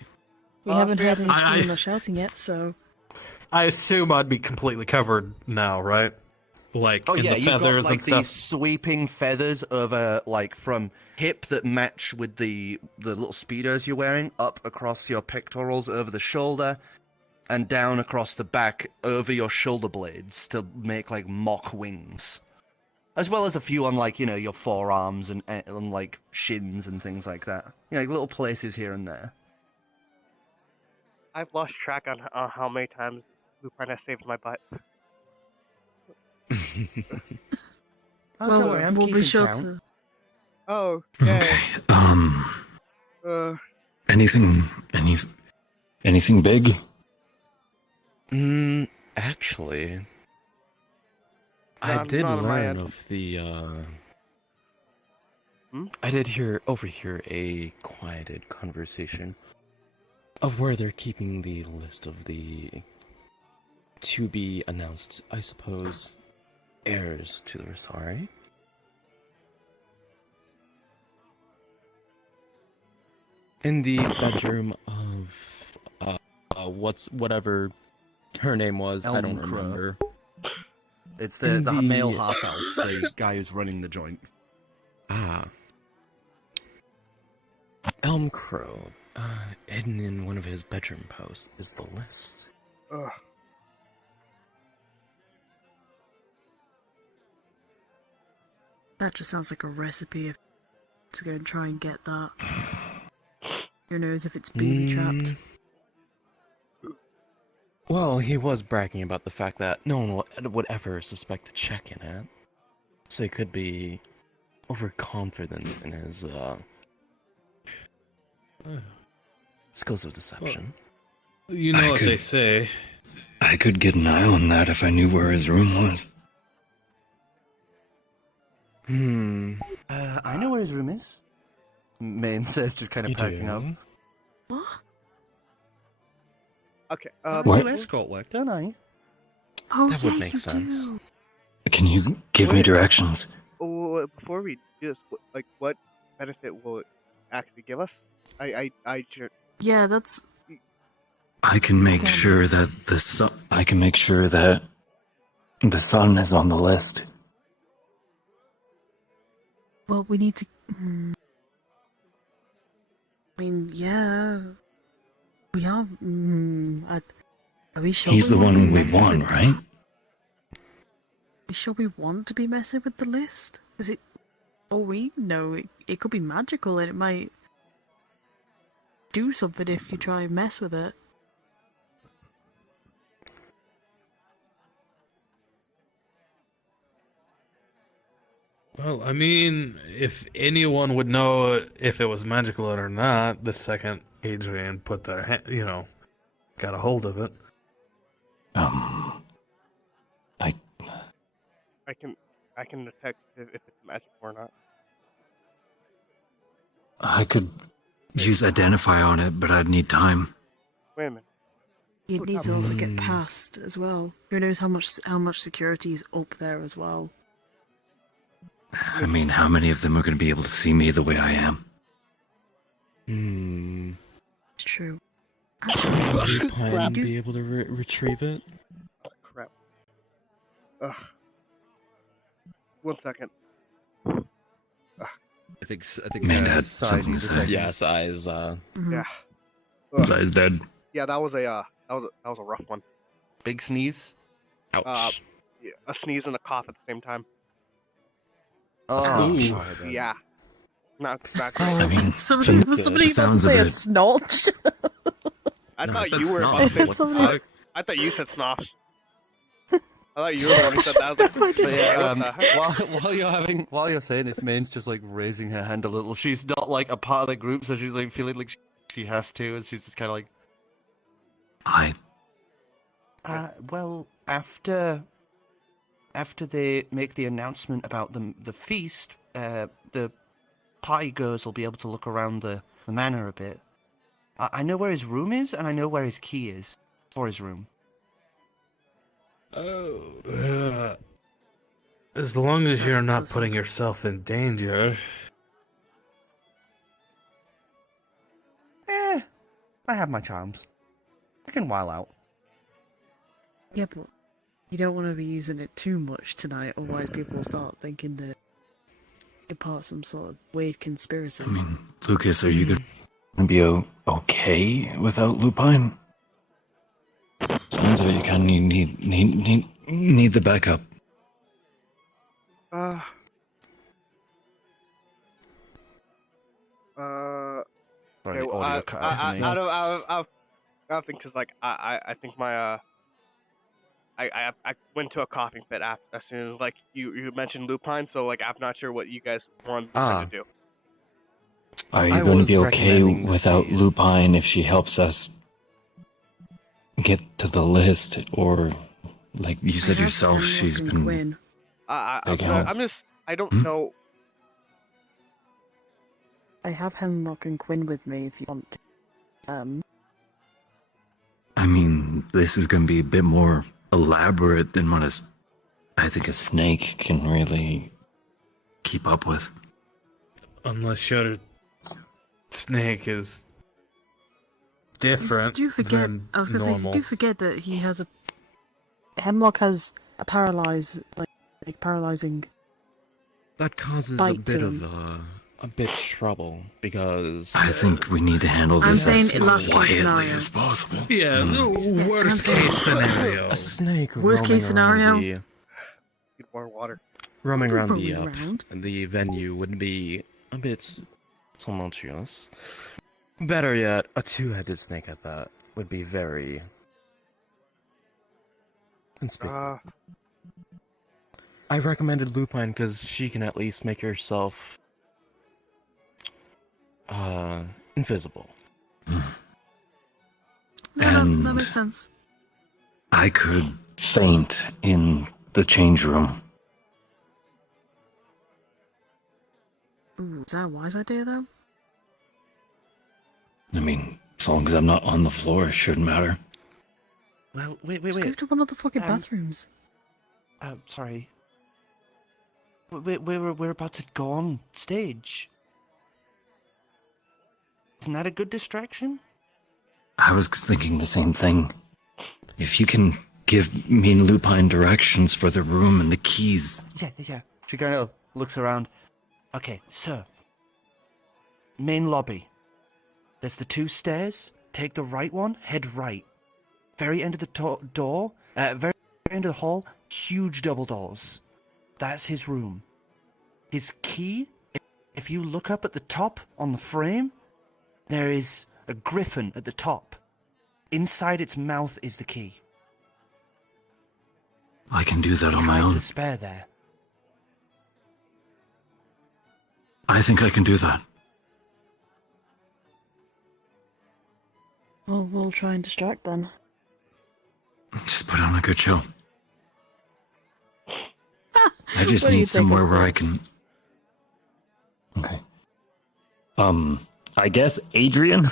We haven't had any I- screaming or shouting yet, so... I assume I'd be completely covered now, right? Like Oh in yeah, the you've got feathers like and these stuff. sweeping feathers over, like, from hip that match with the little speedos you're wearing, up across your pectorals, over the shoulder, and down across the back over your shoulder blades to make like mock wings, as well as a few on like your forearms and on like shins and things like that. Like little places here and there. I've lost track on how many times Lupin has saved my butt. Oh, don't worry, I'm we'll keeping be sure count. to... Oh, Okay. Uh, Anything big? Actually, I Not- did not on my learn end. of the, Hmm? I did overhear a quieted conversation of where they're keeping the list of the to-be-announced, I suppose, heirs to the Rosari. In the bedroom of, whatever her name was, I don't Elm Crow. remember. It's In the the- male half-elf, the guy who's running the joint. Ah. Elm Crow, hidden in one of his bedroom posts, is the list. ugh. That just sounds like a recipe to go and try and get that. Who knows if it's booby-trapped. Well, he was bragging about the fact that no one would ever suspect a check in it. So he could be overconfident in his, skills of deception. You know I what could- they say. I could get an eye on that if I knew where his room was. I know where his room is. Main says, just kind of You perking up. do? What? Okay. What? Do escort work. Don't I? Oh, That yeah, would make you sense. do. Can you give me Wait. directions? Before we do this, what benefit will it actually give us? I should. Yeah, that's... I can make Okay. sure that the sun is on the list. Well, we need to... I mean, yeah... We are... are we sure He's the want to one be we messing want, with- right? Are we sure we want to be messing with the list? Is it... Oh, we know it could be magical and it might... do something if you try and mess with it. Well, I mean, if anyone would know if it was magical or not, the second Adrian put their got a hold of it. I can detect if it's magical or not. I could use Identify on it, but I'd need time. Wait a minute. It Oh, needs to damn. also get past as well. Who knows how much security is up there as well. I mean, how many of them are going to be able to see me the way I am? It's true. Actually, Do you plan Crap. to be able to retrieve it? Crap. Ugh. 1 second. I think Man had Sai something to needs a say. second. Yeah, Sai's Mhm. Yeah. Ugh. Zai's dead. Yeah, that was a rough one. Big sneeze. ouch. Yeah, a sneeze and a cough at the same time. Oh, sneeze. Yeah. Not great. I mean, Somebody about to sounds say a of it. snotch. I No, thought I said you were about to say. snob. What the Somebody- fuck? I thought you said snops. I thought you were the one who said that. I was like, But yeah, what the heck? while you're saying this, Main's just like raising her hand a little. She's not like a part of the group, so she's like feeling like she has to, and she's just kind of like, I. well, after they make the announcement about the feast, the party goers will be able to look around the manor a bit. I know where his room is, and I know where his key is for his room. Oh, as long as you're not putting yourself in danger. I have my charms. I can while out. Yeah, but you don't want to be using it too much tonight, otherwise people will start thinking that you're part of some sort of weird conspiracy. I mean, Lucas, are you gonna be okay without Lupine? Sounds like you kind of need the backup. Sorry, Okay, the well, audio cut out for me. I think because like I think my I went to a coughing fit after as soon as like you mentioned lupine, so like I'm not sure what you guys want to do. Are I you going to was be okay recommending without the- Lupine if she helps us get to the list? Or, like you said I have yourself, Hemlock she's and been... Quinn. Big help. I'm just I don't Hmm? know. I have Hemlock and Quinn with me if you want to. I mean, this is going to be a bit more elaborate than what I think a snake can really keep up with. Unless your snake is different Do you forget? than I was gonna say, normal. you do forget that he has a Hemlock has a paralyzing. That causes a Bite bit to of him. A bit trouble because I think we need to handle I'm this saying as last case quietly scenario. as possible. Yeah, no, worst I'm case scenario. a snake Worst case roaming scenario? Need more water. roaming around Roaming around. the venue would be a bit tumultuous. Better yet, a two-headed snake at that would be very conspicuous. I recommended Lupine because she can at least make herself invisible. No, that And- makes sense. I could faint in the change room. Ooh, is that a wise idea though? I mean, as long as I'm not on the floor, it shouldn't matter. Well, wait. Just go to one of the fucking bathrooms. Sorry. We're about to go on stage. Isn't that a good distraction? I was thinking the same thing. If you can give me and Lupine directions for the room and the keys. Yeah. She kind of looks around. Okay, so main lobby. There's the two stairs. Take the right one. Head right. Very end of the door. Very end of the hall. Huge double doors. That's his room. His key. If you look up at the top on the frame, there is a griffin at the top. Inside its mouth is the key. I can do that on my Hides own. a spare there. I think I can do that. Well, we'll try and distract then. Just put on a good show. I just What do you need think somewhere is where I best? can... Okay. I guess Adrian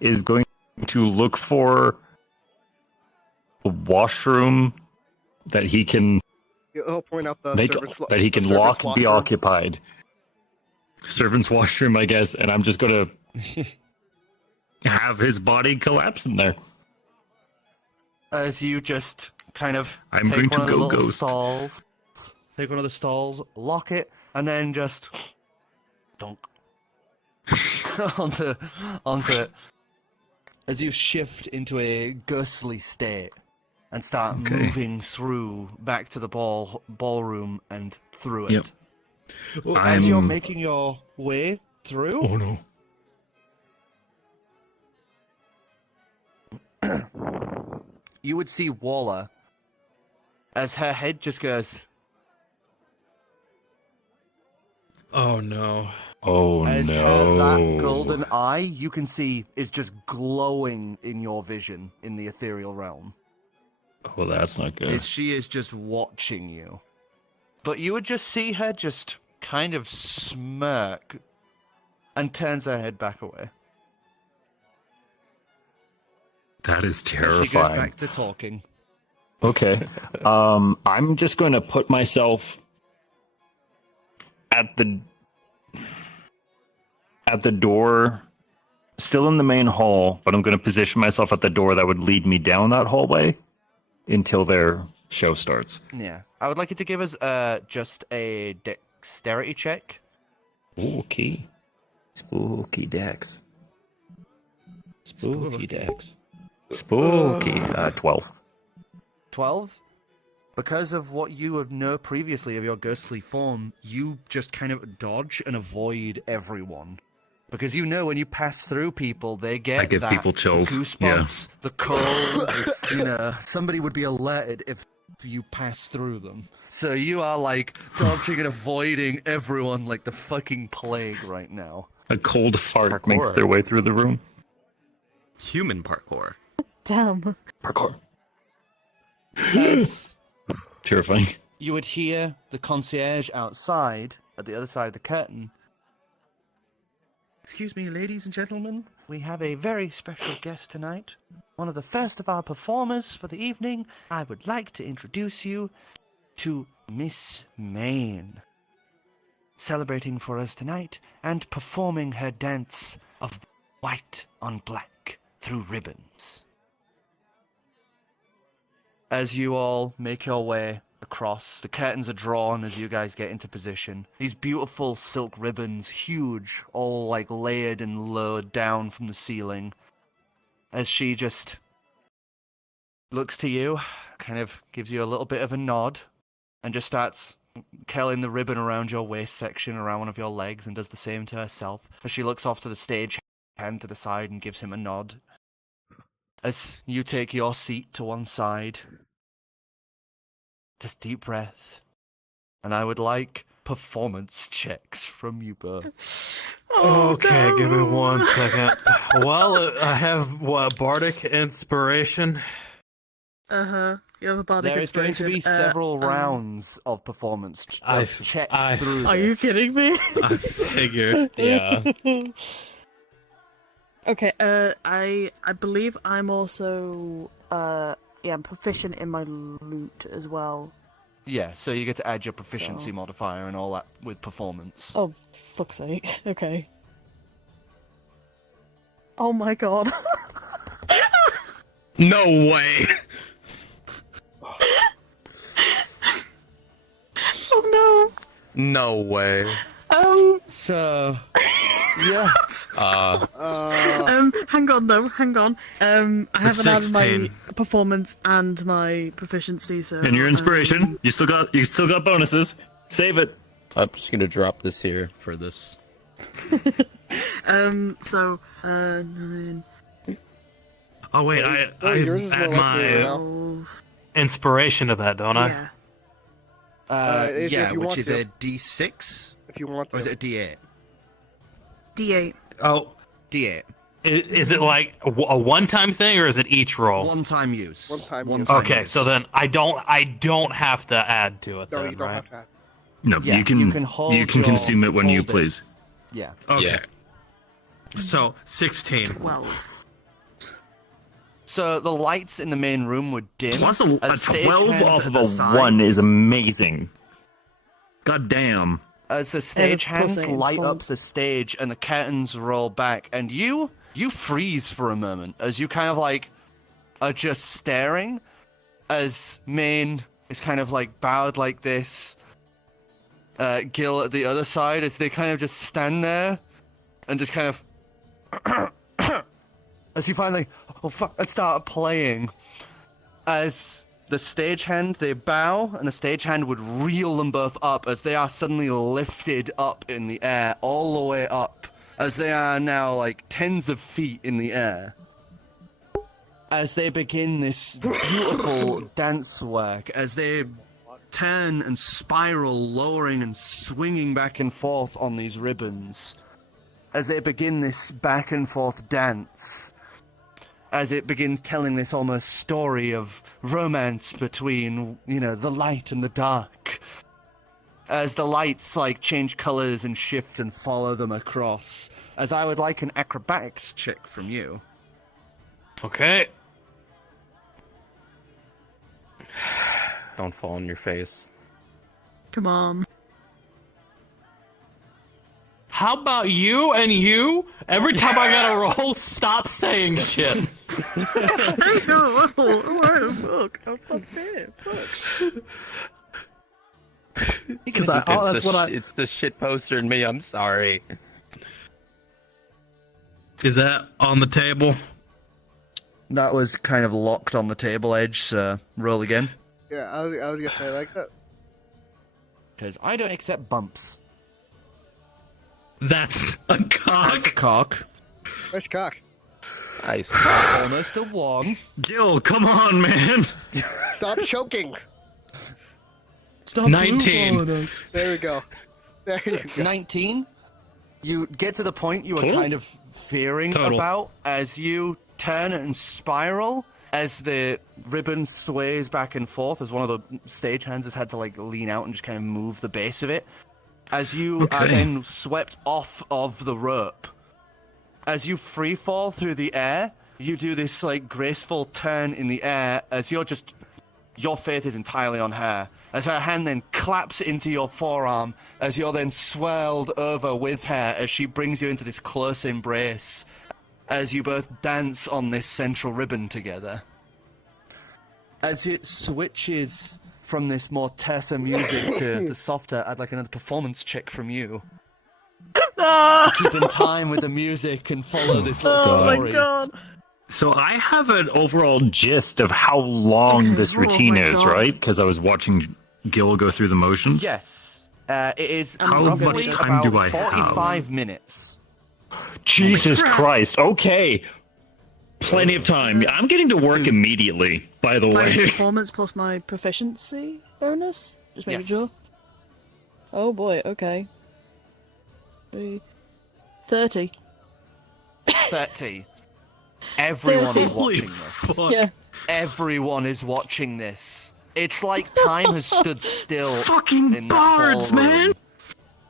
is going to look for a washroom that he can He'll point out the make, servants' that he can the servants' lock and be washroom. occupied. Servant's washroom, I guess, and I'm just gonna have his body collapse in there. As you just kind of I'm take going to one of the go little ghost. stalls, take one of the stalls, lock it, and then just donk. onto it. As you shift into a ghostly state and start moving through back to the ballroom and through it. Yep. As you're making your way through, Oh no. you would see Waller as her head just goes, Oh no. Oh as no. that golden eye you can see is just glowing in your vision in the ethereal realm. Oh, that's not good. She is just watching you. But you would just see her just kind of smirk and turns her head back away. That is She goes terrifying. back to talking. Okay. I'm just going to put myself at the door, still in the main hall, but I'm going to position myself at the door that would lead me down that hallway until their show starts. Yeah. I would like you to give us just a dexterity check. Spooky. Spooky Dex. Spooky Dex. Spooky. 12. 12? Because of what you have known previously of your ghostly form, You just kind of dodge and avoid everyone. because you know when you pass through people, they get I give that people chills, goosebumps, the cold, Somebody would be alerted if you pass through them. So you are like dodging and avoiding everyone like the fucking plague right now. A cold fart Parkour. makes their way through the room. Human parkour. Damn. Parkour. As Terrifying. you would hear the concierge outside, at the other side of the curtain. Excuse me, ladies and gentlemen. We have a very special guest tonight. One of the first of our performers for the evening. I would like to introduce you to Miss Main. Celebrating for us tonight and performing her dance of white on black through ribbons. As you all make your way across, the curtains are drawn as you guys get into position. These beautiful silk ribbons, huge, all like layered and lowered down from the ceiling. As she just looks to you, kind of gives you a little bit of a nod, and just starts curling the ribbon around your waist section, around one of your legs, and does the same to herself. As she looks off to the stage, hand to the side, and gives him a nod. As you take your seat to one side, just deep breath, and I would like performance checks from you both. Okay, give me 1 second. Well, I have bardic inspiration. You have a bardic There is going to be inspiration. several rounds of performance checks I- through this. Are you kidding me? I figured. Yeah. Okay, I believe I'm also I'm proficient in my loot as well. Yeah, so you get to add your proficiency So- modifier and all that with performance. Oh, fuck's sake. Okay. Oh my god. No way. Oh No way. no. So, Yeah. Hang on though, hang on. I haven't added my 16. performance and my proficiency, so. And your inspiration. You still got bonuses. Save it. I'm just gonna drop this here for this. So 9, Oh wait, I yours is add more likely right my now. 12. Inspiration to that, don't I? Yeah. If yeah, you which want is to. a D6? If you want Or is to. it a D8? D8. Oh, D8. is it like a one-time thing, or is it each roll? One-time use. One-time use. Okay, use. so then I don't have to add to it. No, then, you don't right? have to. Have. No, Yeah, you can you can hold consume it when you hold it. please. Yeah. Okay. So 16. 12. So the lights in the main room would dim. Plus a as 12 stagehands off at of the a sides- 1 is amazing. God damn. As the stagehands pulsating light up forms. the stage and the curtains roll back, and you freeze for a moment as you kind of like are just staring as Maine is kind of like bowed like this, Gill at the other side as they kind of just stand there and just kind of as you finally and start playing. As the stagehand, they bow, and the stagehand would reel them both up as they are suddenly lifted up in the air, all the way up, as they are now like tens of feet in the air. As they begin this beautiful dance work, as they turn and spiral, lowering and swinging back and forth on these ribbons, as they begin this back and forth dance, as it begins telling this almost story of romance between, you know, the light and the dark. As the lights, like, change colors and shift and follow them across. As I would like an acrobatics check from you. Okay. Don't fall on your face. Come on. How about you and you? Every time I gotta roll, stop saying shit. Because it's the shit poster in me. I'm sorry. Is that on the table? That was kind of locked on the table edge, so roll again. Yeah, I was gonna say like that. Because I don't accept bumps. That's a cock. That's a cock. Nice cock. Nice. Almost a 1. Gill, come on, man. Stop choking. Stop 19. There we go. There you go. 19. You get to the point you were Cool. kind of fearing Total. about as you turn and spiral, as the ribbon sways back and forth, as one of the stagehands has had to like lean out and just kind of move the base of it. As you are Okay. then swept off of the rope. As you free fall through the air, you do this like graceful turn in the air as your faith is entirely on her. As her hand then claps into your forearm, as you're then swirled over with her as she brings you into this close embrace, as you both dance on this central ribbon together. As it switches from this more terser music to the softer, I'd like another performance check from you. To keep in time with the music and follow this little story. So I have an overall gist of how long this Oh routine my is, God. right? Because I was watching Gill go through the motions. Yes. It is How roughly much time do I about have? 45 minutes. Jesus Christ. Okay. Plenty of time. I'm getting to work immediately, by the My way. performance plus my proficiency bonus? Just making Yes. sure. Oh boy, okay. 30. 30. Everyone 30. is watching this. Yeah. Everyone is watching this. It's like time has stood still. Fucking in that bards, ballroom.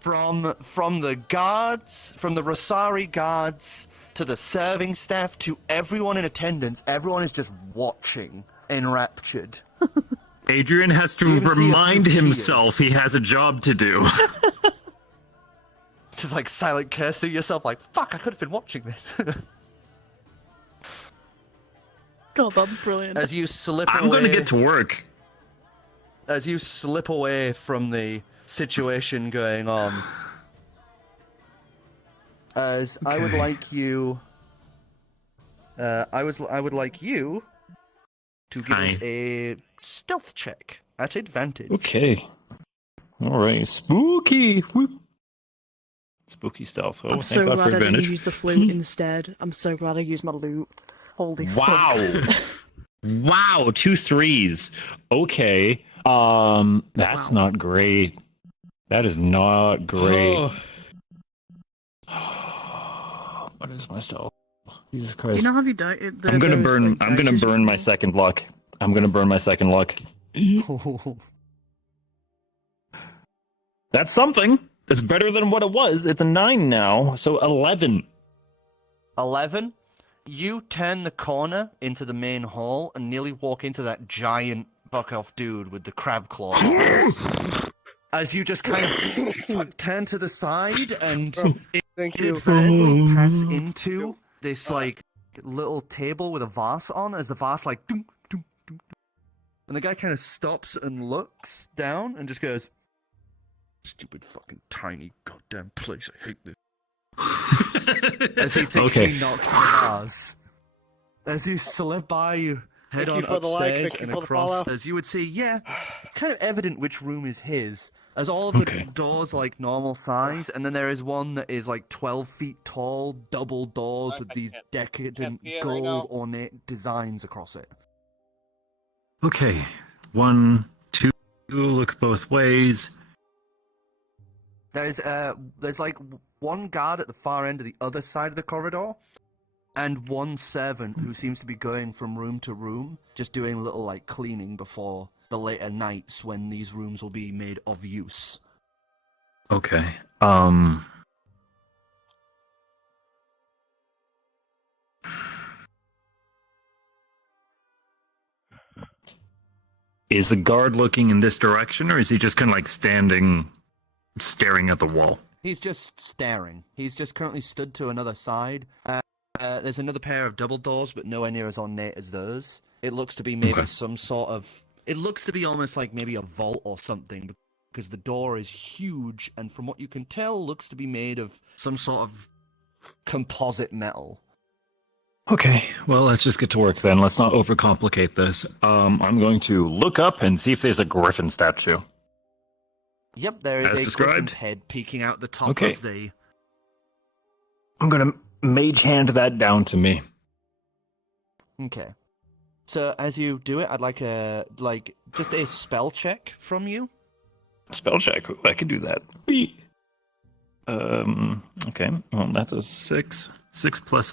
man! From the guards, from the Rosari guards, to the serving staff, to everyone in attendance, everyone is just watching, enraptured. Adrian has to You can see a few remind himself tears. he has a job to do. Just like silent cursing yourself, like, fuck, I could have been watching this. God, that's brilliant. As you slip I'm away, gonna get to work. as you slip away from the situation going on, as I would Okay. like you, I would like you to give us Hi. a stealth check at advantage. Okay. Alright. Spooky. Whoop. Spooky stealth. Oh, I'm thank so God glad for I didn't advantage. use the flute instead. I'm so glad I used my loot. Holy Wow. fuck. Wow, 2 3s. Okay. That's Wow. not great. That is not great. Oh. What is my stealth? Jesus Do Christ. you know how you die? I'm gonna burn my second luck. I'm gonna burn my second luck. That's something. It's better than what it was. It's a 9 now, so 11. 11. You turn the corner into the main hall and nearly walk into that giant buck-off dude with the crab claws. As you just kind of turn to the side and Thank you. inadvertently pass into this like little table with a vase on, as the vase like dunk, dunk, dunk, dunk. And the guy kind of stops and looks down and just goes, Stupid fucking tiny goddamn place. I hate this. As he thinks Okay. he knocked the bars. As you slip by, you head Thank on you for the like, upstairs thank you and for the across. follow. As you would see, yeah, it's kind of evident which room is his. As all of the Okay. doors are like normal size, and then there is one that is like 12 feet tall, double doors with these decadent see it right gold now. ornate designs across it. Okay. 1, 2, look both ways. There's like one guard at the far end of the other side of the corridor, and one servant who seems to be going from room to room, just doing a little like cleaning before the later nights when these rooms will be made of use. Okay. Is the guard looking in this direction, or is he just kind of like standing, staring at the wall? He's just staring. He's just currently stood to another side. There's another pair of double doors, but nowhere near as ornate as those. It looks to be maybe Okay. some sort of... It looks to be almost like maybe a vault or something, because the door is huge, and from what you can tell, looks to be made of some sort of composite metal. Okay, well, let's just get to work then. Let's not overcomplicate this. I'm going to look up and see if there's a griffin statue. Yep, there is As a described. griffin's head peeking out the top Okay. of the... I'm going to mage hand that down to me. Okay. So as you do it, I'd like just a spell check from you. Spell check. I can do that. Whee! Okay. Well, that's a 6. 6 plus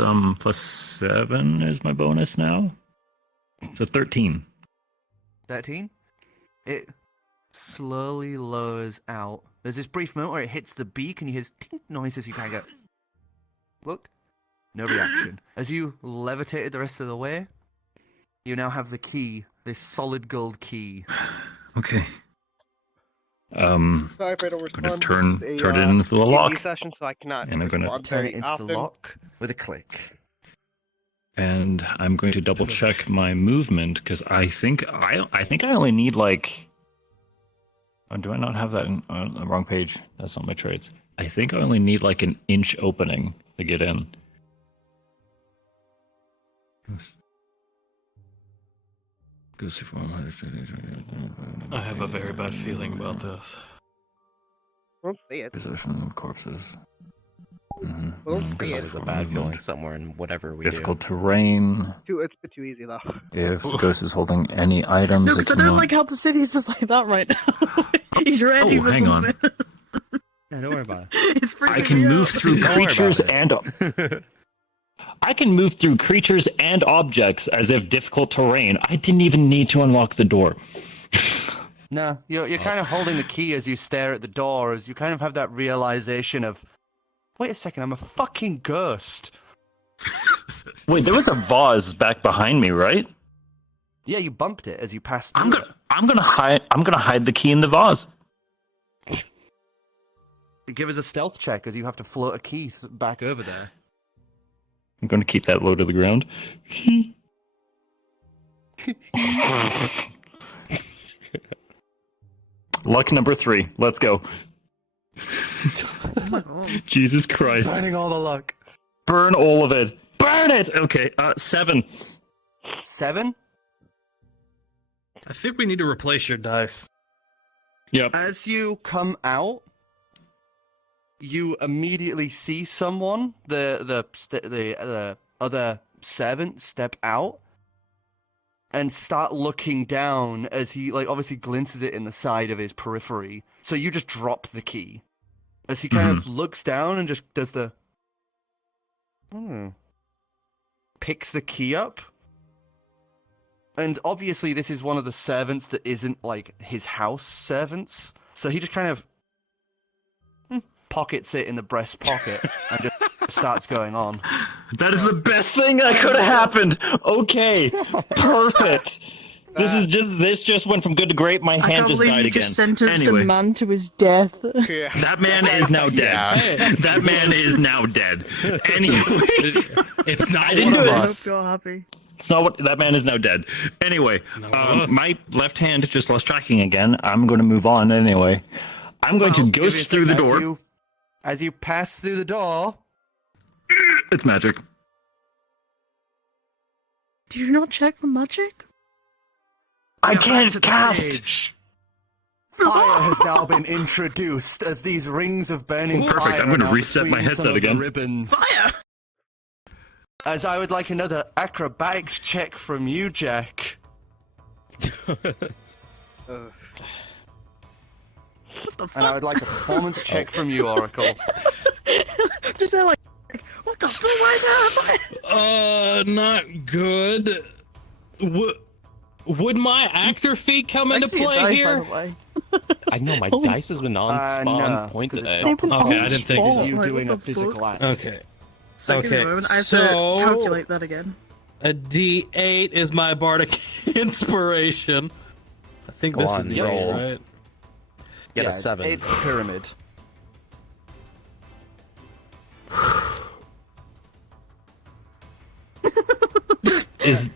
7 is my bonus now. So 13. 13. It slowly lowers out. There's this brief moment where it hits the beak and you hear this tink noises. You kind of go, look, no reaction. As you levitated the rest of the way, you now have the key, this solid gold key. Okay. Sorry if I don't Gonna respond. turn This is a, it into the D&D lock. session, so I cannot And I'm gonna respond Turn very it into often. the lock with a click. And I'm going to double check my movement because I think I only need like. Oh, do I not have that on the wrong page? That's not my traits. I think I only need like an inch opening to get in. I have a very bad feeling about this. Don't say it. Possession of corpses. Mm-hmm. Well, don't say There's it. always a bad feeling somewhere in whatever we Difficult do. terrain. It's a bit too easy though. If the ghost is holding any items, No, it because I don't cannot- like how the city's just like that right now. He's ready Oh, for hang on. something. Yeah, don't worry about it. It's freaking I can me move out. through Don't worry creatures about and I can move through creatures and objects as if difficult terrain. I didn't even need to unlock the door. No, you're kind of holding the key as you stare at the door, as you kind of have that realization of, wait a second, I'm a fucking ghost. Wait, there was a vase back behind me, right? Yeah, you bumped it as you passed I'm through gonna hide the key in the vase. it. Give us a stealth check as you have to float a key back over there. I'm gonna keep that low to the ground. Luck number 3. Let's go. Oh my god. Jesus Christ. Burning all the luck. Burn all of it. Burn it! Okay, 7. 7? I think we need to replace your dice. Yep. As you come out, you immediately see someone, the other servant, step out and start looking down as he obviously glimpses it in the side of his periphery. So you just drop the key as he kind of looks down and just does the picks the key up. And obviously this is one of the servants that isn't like his house servants. So he just kind of pockets it in the breast pocket and just starts going on. That is the best thing that could have happened. Okay, perfect. This just went from good to great. My I hand can't just believe died you again. just sentenced Anyway, a man to his death. that man is now dead. That man is now dead. Anyway, It's not I didn't one do of it. I us. hope you're happy. it's not what that man is now dead. Anyway, not one of us. my left hand just lost tracking again. I'm going to move on anyway. I'm going to ghost through the door. As you pass through the door, It's magic. Did you not check for magic? I Get back can't to the cast. stage. Fire has now been introduced as these rings of burning Perfect, fire I'm gonna are now reset my between headset some of the again. Ribbons. Fire! As I would like another acrobatics check from you, Jack. What the And I fuck? would like a performance check from you, Oracle. Just there like, what the fuck? Why is there a fire? Not good. Would my actor feat come into Actually, it play dies, by here? the way. I know my Holy- dice has been on spawn no, point 'cause it's today. not They've been Okay, I on didn't think spot. This is you Like, doing what a the physical fuck? act. Okay. Second Okay, moment, I have so- to calculate that again. A D8 is my bardic inspiration. I think Go this on, is the roll. 8, right? Get a 7. It's the pyramid. Is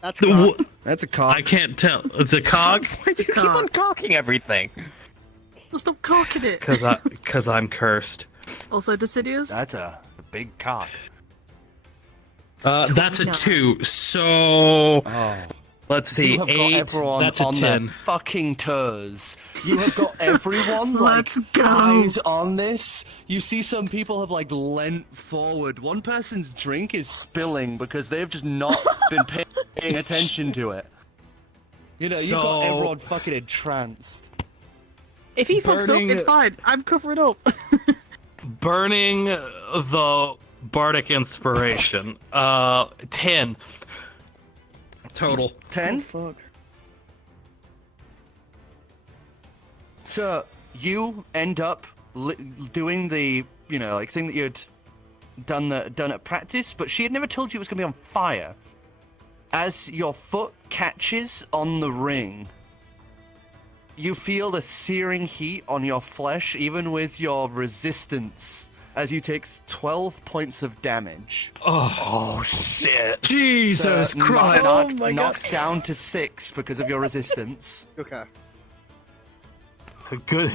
That's the cock. That's a cock. I can't tell. It's a cog Why'd you Keep on cock? cocking everything. Stop cocking it. because I'm cursed. Also, Decidius? That's a big cock. That's a 29. 2. So Oh. let's see. You have got 8. everyone That's a on 10. their fucking toes. You have got everyone like Let's go. eyes on this. You see some people have like leant forward. One person's drink is Spilling because they've just not been paying attention to it. You know, you've got So- everyone fucking entranced. If he fucks up, Burning- it's fine. I'm covering up. Burning the bardic inspiration. 10 total. 10? fuck. So you end up doing the, like thing that you'd done at practice, but she had never told you it was going to be on fire. As your foot catches on the ring, you feel the searing heat on your flesh, even with your resistance, as you take 12 points of damage. Oh, shit! Jesus Christ! Knocked, Oh my God. knocked down to 6 because of your resistance. Okay. Good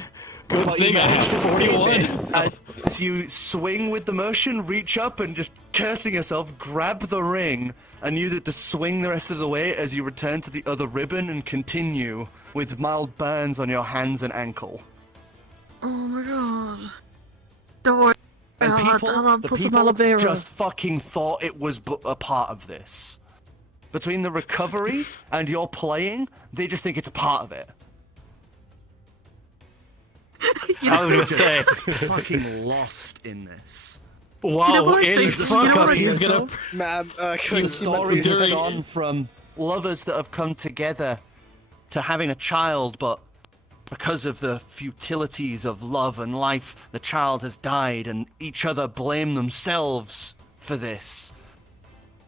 But you thing I managed have to save 41. it as you swing with the motion, reach up and just cursing yourself, grab the ring, and use it to swing the rest of the way as you return to the other ribbon and continue with mild burns on your hands and ankle. Oh my god. Don't worry. And I'll the put some people aloe vera. just fucking thought it was a part of this. Between the recovery and your playing, they just think it's a part of it. I was gonna say, Fucking lost in this. wow, You know what I any think? fuck You know up, what I he's think, gonna. though? Ma'am, The story has During- gone from lovers that have come together to having a child, but because of the futilities of love and life, the child has died, and each other blame themselves for this.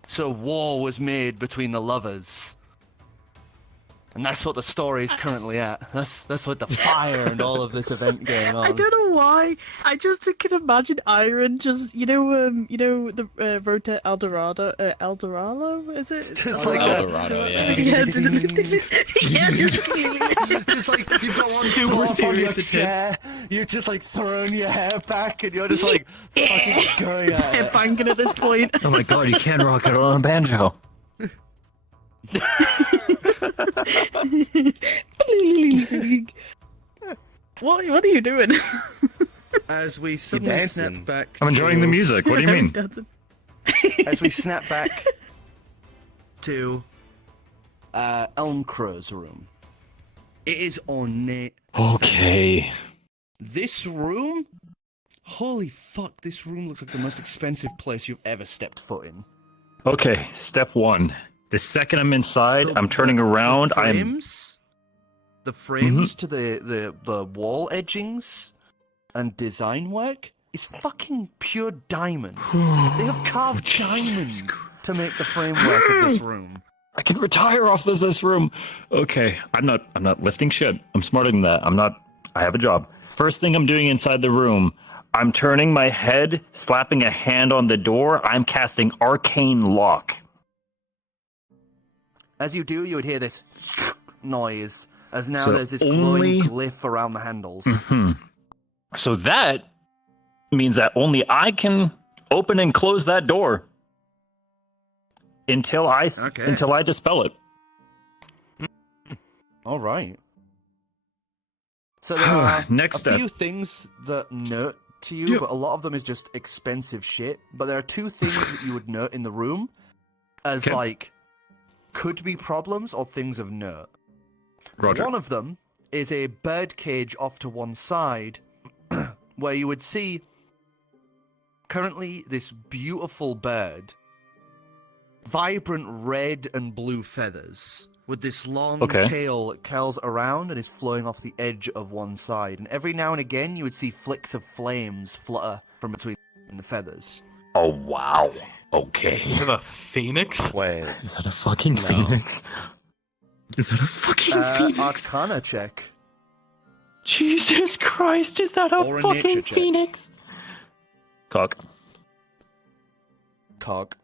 So war was made between the lovers. And that's what the story is currently at. That's what the fire and all of this event going on. I don't know why. I just can imagine Iron just, the road to Eldorado, is it? Just like a- Eldorado, yeah. Yeah, yeah, just Just like you've got one Super foot up on your serious chair, You're just like throwing your hair back, and you're just like fucking going at it. banging at this point. Oh my god, you can rock it on a banjo. What are you doing? as we suddenly dancing. snap back. I'm enjoying the to- music. What do you mean? As we snap back To Elmcrow's room. it is ornate. Okay. This room, holy fuck! This room looks like the most expensive place you've ever stepped foot in. Okay, step 1. The second I'm inside, So I'm turning around. The I'm frames, the frames. To the wall edgings and design work is fucking pure diamond. They have carved diamonds to make the framework of this room. I can retire off this room. Okay, I'm not lifting shit. I'm smarter than that. I have a job. First thing I'm doing inside the room, I'm turning my head, slapping a hand on the door. I'm casting Arcane Lock. As you do, you would hear this noise, as now So there's this only- glowing glyph around the handles. So that means that only I can open and close that door until I dispel it. All right. So there are Next a up. few things that note to you, but a lot of them is just expensive shit. But there are two things that you would note in the room as, like, could be problems or things of note. Roger. One of them is a bird cage off to one side where you would see currently this beautiful bird, vibrant red and blue feathers, with this long tail that curls around and is flowing off the edge of one side. And every now and again, you would see flicks of flames flutter from between the feathers. Oh, wow. Okay. Is it a phoenix? Wait. Is that a fucking phoenix? Is that a fucking phoenix? Arcana check. Jesus Christ, is that a Or a nature fucking check. phoenix? Cock. Cog.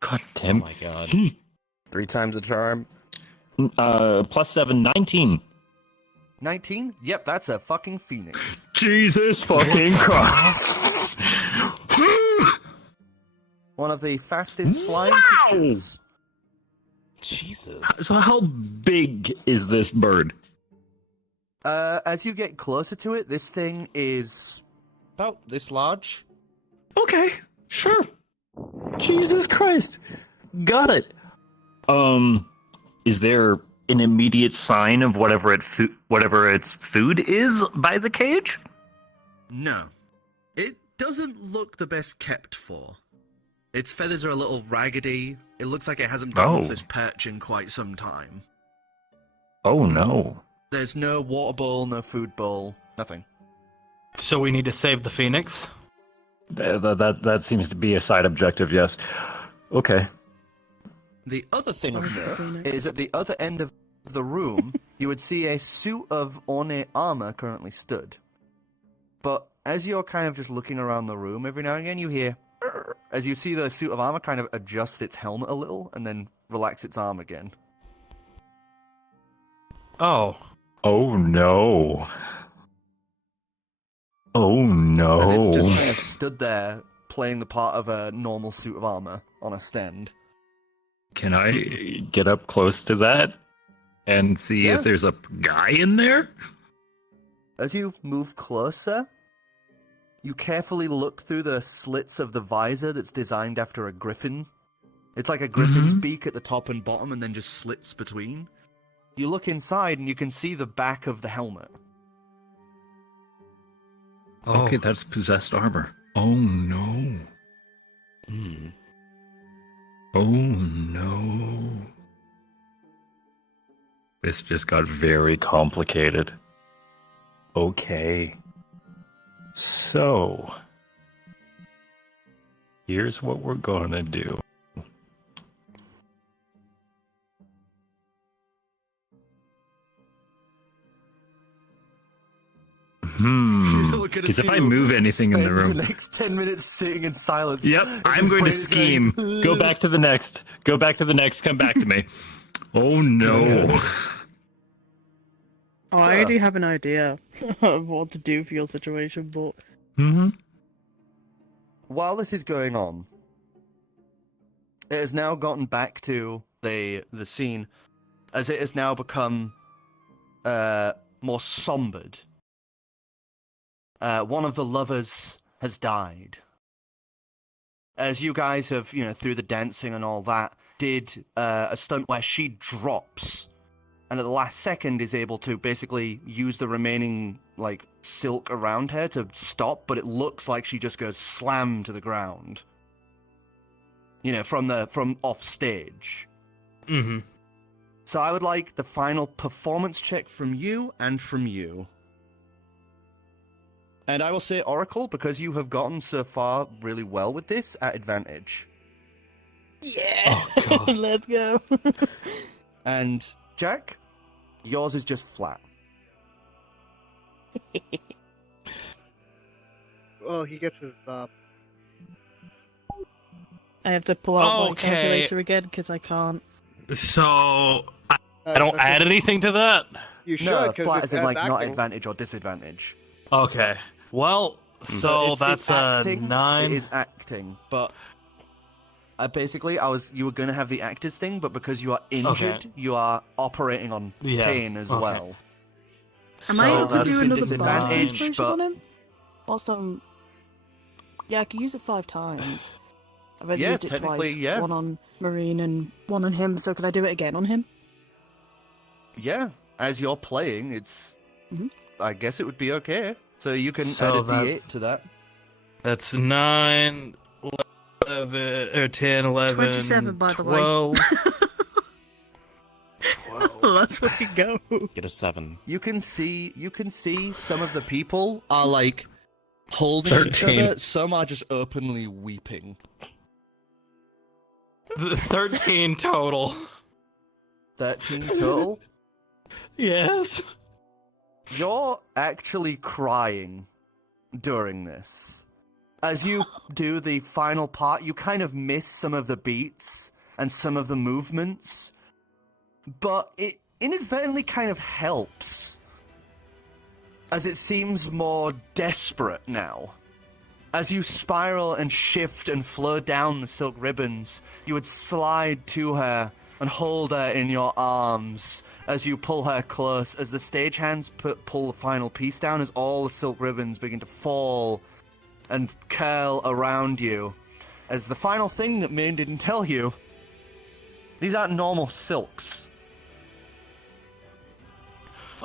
God Oh damn. my god. 3 times the charm. +7, 19. 19? Yep, that's a fucking phoenix. Jesus fucking Christ. One of the fastest flying creatures. Jesus. So how big is this bird? As you get closer to it, this thing is about this large. Okay, sure. Jesus Christ. Got it. Is there an immediate sign of whatever its food is by the cage? No. It doesn't look the best kept for. Its feathers are a little raggedy. It looks like it hasn't gone off this perch in quite some time. Oh no. There's No water bowl, no food bowl, nothing. So we need to save the phoenix? That seems to be a side objective, yes. Okay. The other thing of Where's the note phoenix? Is at the other end of the room, you would see a suit of ornate armor currently stood. But as you're kind of just looking around the room, every now and again you hear, "Arr," as you see the suit of armor kind of adjust its helmet a little and then relax its arm again. Oh. Oh no. Oh no. As it's just kind of stood there, playing the part of a normal suit of armor on a stand. Can I get up close to that and see Yeah. if there's a guy in there? As you move closer, you carefully look through the slits of the visor that's designed after a griffin. It's like a griffin's beak at the top and bottom and then just slits between. You look inside and you can see the back of the helmet. Okay, that's possessed armor. Oh no. Oh no. This just got very complicated. Okay. So, here's what we're gonna do. Because if I move anything in the Spends room... the next 10 minutes sitting in silence. Yep, as I'm his going to brain is scheme. going, Go back to the next. Go back to the next. Come back to me. Oh no. Oh, I already have an idea of what to do for your situation, but While this is going on, it has now gotten back to the scene, as it has now become more sombered. One of the lovers has died. As you guys have, through the dancing and all that, did a stunt where she drops, and at the last second is able to basically use the remaining, silk around her to stop, but it looks like she just goes slam to the ground. From off stage. Mm-hmm. So I would like the final performance check from you and from you. And I will say Oracle, because you have gotten so far really well with this, at advantage. yeah, let's go. And Jack, yours is just flat. Well, he gets his I have to pull out my Okay. calculator again because I can't. So, I don't add anything to that? You should, No, because flat it's as in not acting. advantage or disadvantage. Okay. Well, so that's it's a acting, 9. It is acting, but basically, you were going to have the active thing, but because you are injured, you are operating on pain as well. Am I able to that's do a another disadvantage, bardic but- on him? Whilst I'm... Yeah, I can use it 5 times. I've already Yeah, used it technically, twice. yeah. One on Marine and one on him, so could I do it again on him? Yeah, as you're playing, it's... Mhm. I guess it would be okay. So you can So add a that's- D8 to that. That's 9, 11, or 10, 11, 27, by the way. 12. Well, that's where we go. Get a 7. You can see some of the people are like holding each 13. other. Some are just openly weeping. 13 total. 13 total. Yes. You're actually crying during this. As you do the final part, you kind of miss some of the beats and some of the movements, but it inadvertently kind of helps, as it seems more desperate now. As you spiral and shift and flow down the silk ribbons, you would slide to her and hold her in your arms as you pull her close, as the stagehands pull the final piece down, as all the silk ribbons begin to fall and curl around you. As the final thing that Maine didn't tell you, these aren't normal silks.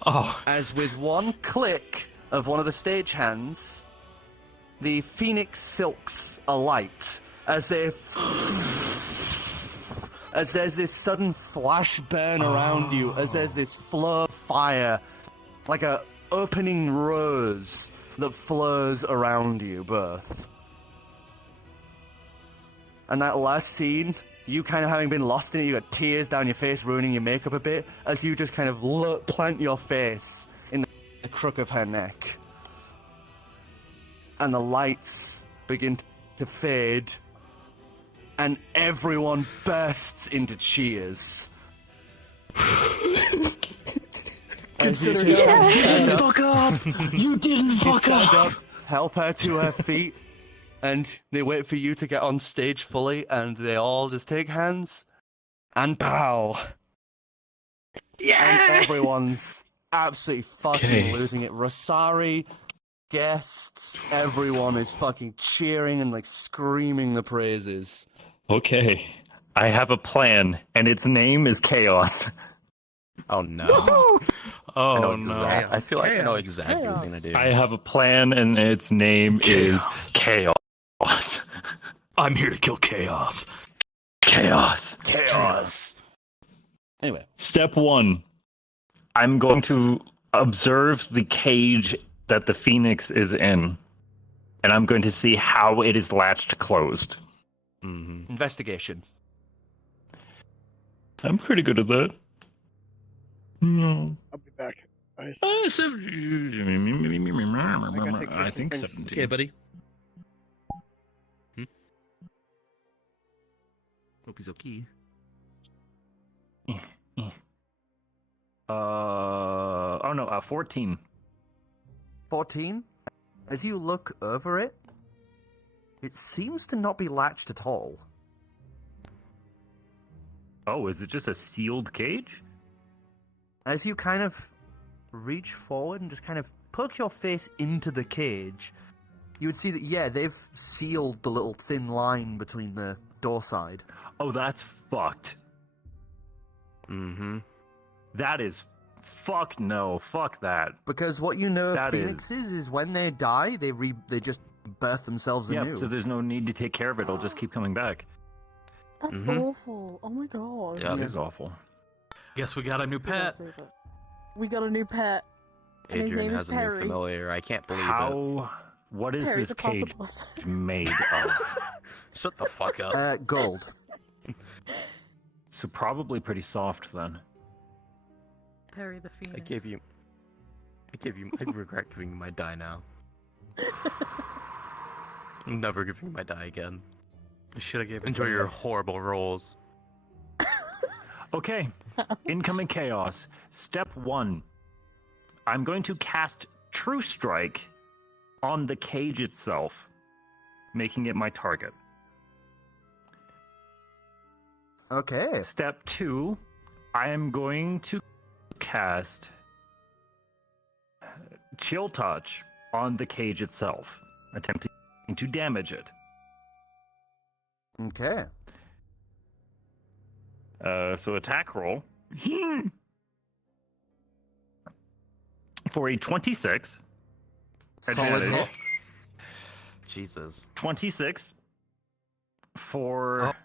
Oh. As with one click of one of the stagehands, the phoenix silks alight as they... as there's this sudden flash burn around you, as there's this flow of fire, like a opening rose that flows around you both. And that last scene, you kind of having been lost in it, you got tears down your face, ruining your makeup a bit, as you just kind of plant your face in the crook of her neck. And the lights begin to fade, and everyone bursts into cheers. Consider you didn't fuck up! You didn't fuck up! Help her to her feet, and they wait for you to get on stage fully, and they all just take hands and bow. Yeah! And everyone's absolutely fucking losing it. Rosari, guests, everyone is fucking cheering and like screaming the praises. Okay, I have a plan, and its name is Chaos. Oh no. Oh no. I feel like I know Chaos. exactly what he's gonna do. I have a plan, and its name is Chaos. I'm here to kill chaos. Chaos. Chaos. Anyway. Step 1. I'm going to observe the cage that the Phoenix is in, and I'm going to see how it is latched closed. Mm-hmm. Investigation. I'm pretty good at that. No. I'll be back. I take think Christian 17. Okay, buddy. Hope he's okay. Oh no, 14. 14. As you look over it, it seems to not be latched at all. Oh, is it just a sealed cage? As you kind of reach forward and just kind of poke your face into the cage, you would see that, yeah, they've sealed the little thin line between the door side. Oh, that's fucked. Mm-hmm. That is fuck no, fuck that. Because what you know That of phoenixes is when they die, they just birth themselves anew. Yeah, so there's no need to take care of it. It'll just keep coming back. That's Mhm. awful. Oh my god. Yeah. It is awful. Guess we got a new We gotta pet. save it. We got a new pet. And his Adrian name is has a new Perry. familiar. I can't believe it. How? What is Perry this the cage platypus. made of? Shut the fuck up. Gold. So probably pretty soft then. Perry the Phoenix. I regret giving you my die now. I'm never giving you my die again. You should have given Enjoy your horrible rolls. Okay, incoming chaos. Step 1. I'm going to cast True Strike on the cage itself, making it my target. Okay. Step 2, I am going to cast Chill Touch on the cage itself, attempting to damage it. Okay. So attack roll for a 26. Solid Advantage. hit. Jesus. 26 for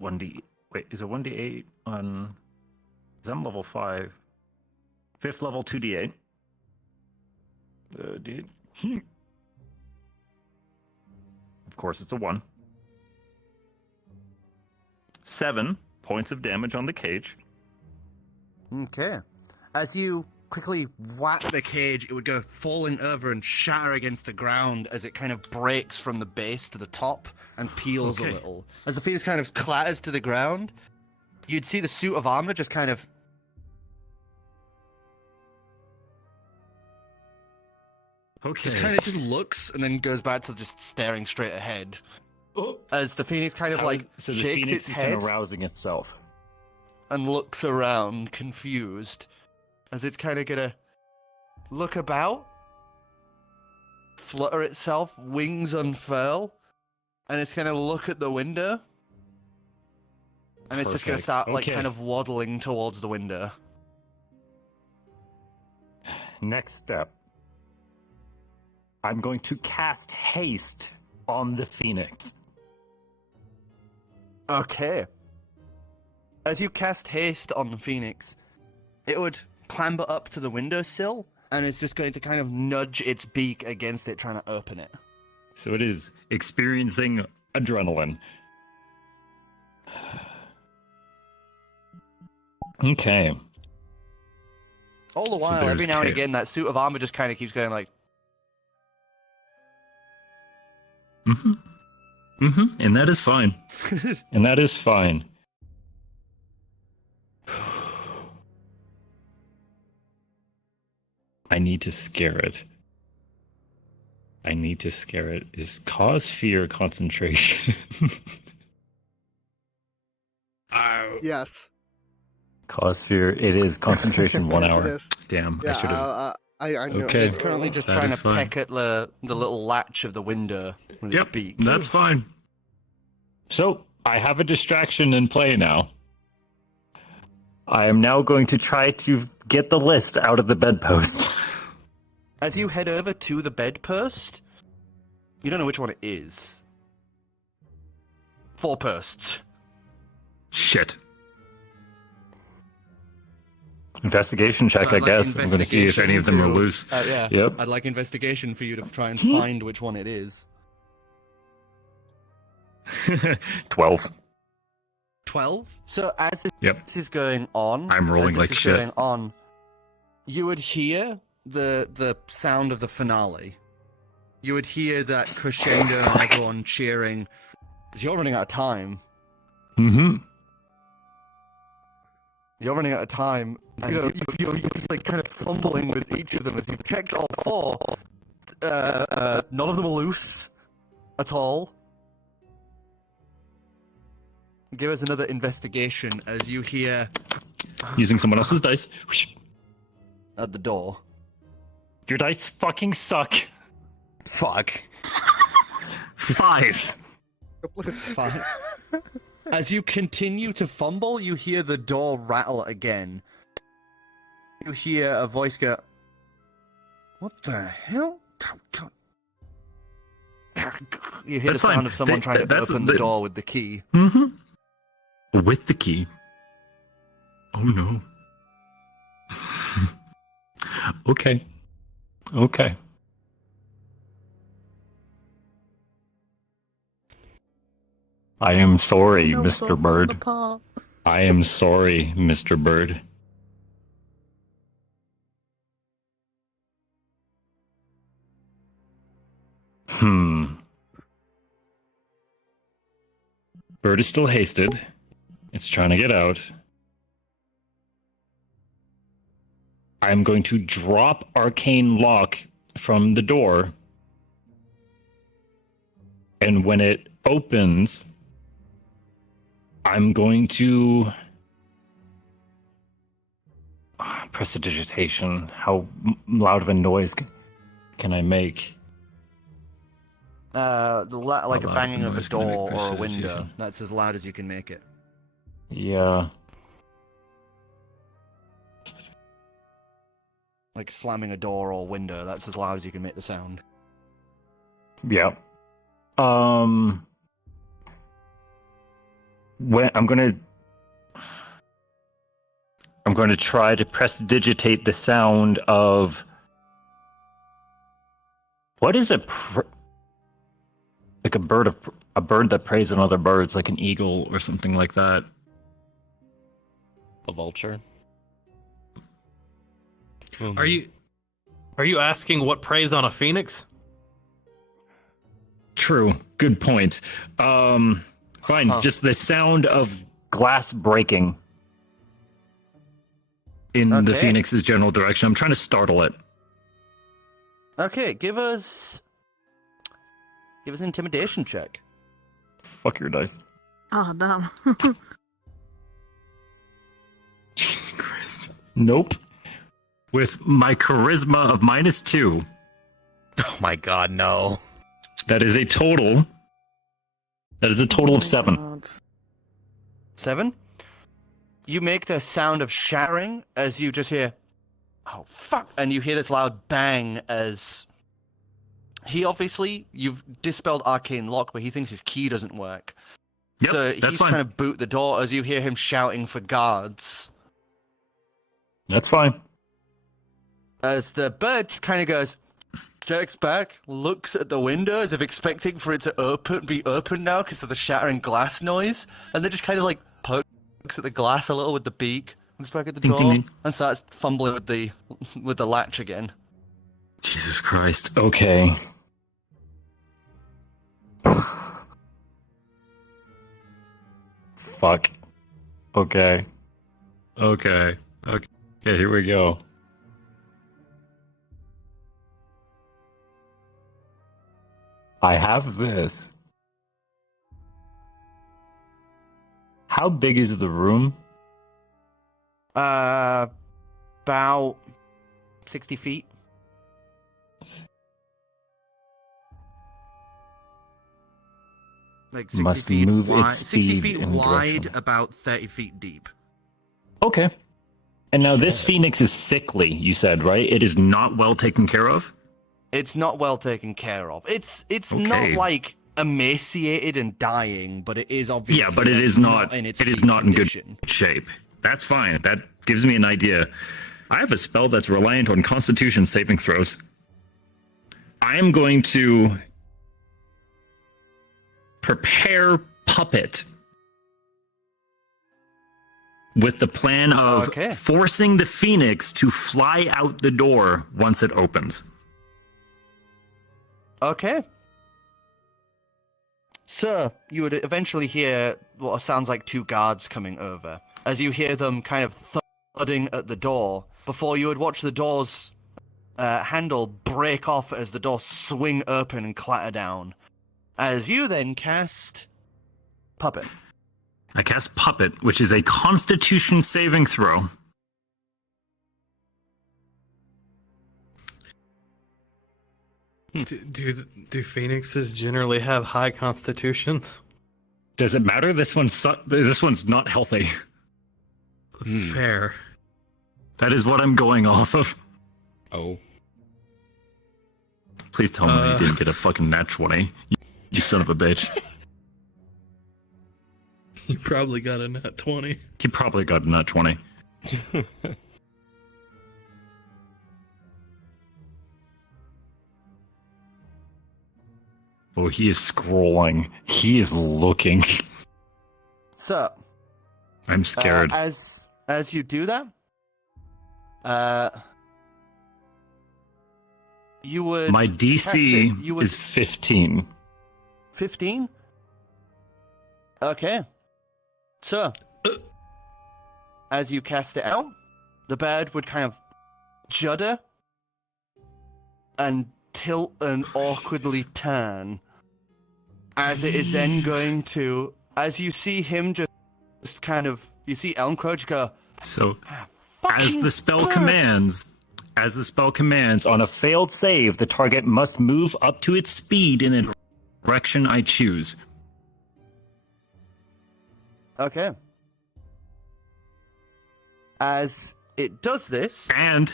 1d. Wait, is it 1d8 on? Because I'm level 5. 5th level 2d8. Of course, it's a 1. 7 points of damage on the cage. Okay. As you quickly whack The cage, it would go falling over and shatter against the ground. as it kind of breaks from the base to the top and peels Okay. a little. As the phoenix kind of clatters to the ground, you'd see the suit of armor just kind of Okay. just looks and then goes back to just staring straight ahead. Oh. As the phoenix kind of So the shakes phoenix its is kind head of rousing itself. and looks around, confused, as it's kind of gonna look about, flutter itself, wings unfurl, and it's gonna look at the window, and it's just gonna Perfect. start Okay. kind of waddling towards the window. Next step. I'm going to cast haste on the phoenix. Okay. As you cast haste on the phoenix, it would clamber up to the windowsill, and it's just going to kind of nudge its beak against it, trying to open it. So it is experiencing adrenaline. Okay. All the So while, every there's now and Kate. again, that suit of armor just kind of keeps going like, Mm-hmm. Mm-hmm. And that is fine. And that is fine. I need to scare it. I need to scare it. Is cause fear concentration? Yes. Cause fear. It is concentration 1 Yes, it hour. is. Damn. Yeah, I should have. I know. Okay. it's currently just That trying is to fine. peck at the little latch of the window with its Yep. beak. That's fine. So I have a distraction in play now. I am now going to try to get the list out of the bedpost. As you head over to the bedpost, you don't know which one it is. 4 posts. Shit. Investigation check, So I I'd like guess. I'm going to see if any of them are investigation loose. Yeah. Yep. I'd like investigation for you to try and find which one it is. 12. 12? So as this Yep. is going on, I'm rolling as this like is shit. going on, you would hear the sound of the finale. You would hear that crescendo and everyone cheering. 'Cause you're running out of time. Mm-hmm. You're running out of time. And you're just like kind of fumbling with each of them as you've checked all 4. None of them are loose at all. Give us another investigation As you hear, Using someone else's dice. at the door. Your dice fucking suck. Fuck. 5. fine. As you continue to fumble, you hear the door rattle again. You hear a voice go, "What the hell?" You hear That's the sound fine. of someone trying to That's- open the door with the key. Mm-hmm. With the key. Oh no. Okay. Okay. I am sorry, No, Mr. don't Bird. fall apart. I am sorry, Mr. Bird. Bird is still hasted. It's trying to get out. I'm going to drop Arcane Lock from the door. And when it opens, I'm going to prestidigitation. How loud of a noise can I make? Like a loud banging of a noise can I make door or a window. prestidigitation? That's as loud as you can make it. Yeah. Like slamming a door or window. That's as loud as you can make the sound. Yeah. When I'm going to try to prestidigitate the sound of what is like a bird that preys on other birds, like an eagle or something like that. A vulture. Are you asking what preys on a phoenix? True. Good point. Fine. Just the sound of glass breaking in the Okay. phoenix's general direction. I'm trying to startle it. Okay, give us an intimidation check. Fuck your dice. Oh, damn. Jesus Christ. Nope. With my charisma of -2, Oh my god, no. that is a total. That is a total of 7. God. 7. You make the sound of shattering as you just hear, "Oh fuck!" and you hear this loud bang as you've dispelled Arcane Lock, but he thinks his key doesn't work. Yep, So that's he's fine. trying to boot the door as you hear him shouting for guards. That's fine. As the bird just kind of goes, jerks back, looks at the window as if expecting for it to be open now because of the shattering glass noise, and then just kind of like pokes at the glass a little with the beak, looks back at the Ding, door, ding, ding. and starts fumbling with the latch again. Jesus Christ. Okay. Fuck. Okay. Okay. Okay. Here we go. I have this. How big is the room? About 60 feet. Like 60 Must feet move its wide, 60 speed feet in wide, direction. about 30 feet deep. Okay. And now this phoenix is sickly, you said, right? It is not well taken care of? It's not well taken care of. It's Okay. not like emaciated and dying, but it is obviously Yeah, but it like, is not in its it is peak not in good condition. shape. That's fine. That gives me an idea. I have a spell that's reliant on Constitution saving throws. I am going to prepare Puppet with the plan of Okay. forcing the phoenix to fly out the door once it opens. Okay. So, you would eventually hear what sounds like 2 guards coming over. As you hear them kind of thudding at the door, before you would watch the door's handle break off as the door swing open and clatter down. As you then cast Puppet. I cast Puppet, which is a Constitution saving throw. Do phoenixes generally have high constitutions? Does it matter? This one's not healthy. Fair. That is what I'm going off of. Oh. Please tell me you didn't get a fucking nat 20. You son of a bitch. He probably got a nat 20. He probably got a nat 20. Oh, he is scrolling. He is looking. So, I'm scared. as you do that, you would My cast DC it. You would is 15. 15. Okay. So, as you cast it out, the bird would kind of judder and tilt and awkwardly turn, as it is then going to, as you see him just kind of, you see Elmcrow just go. So, as "Fucking the spell bird." commands, on a failed save, the target must move up to its speed in a direction I choose. Okay. As it does this, And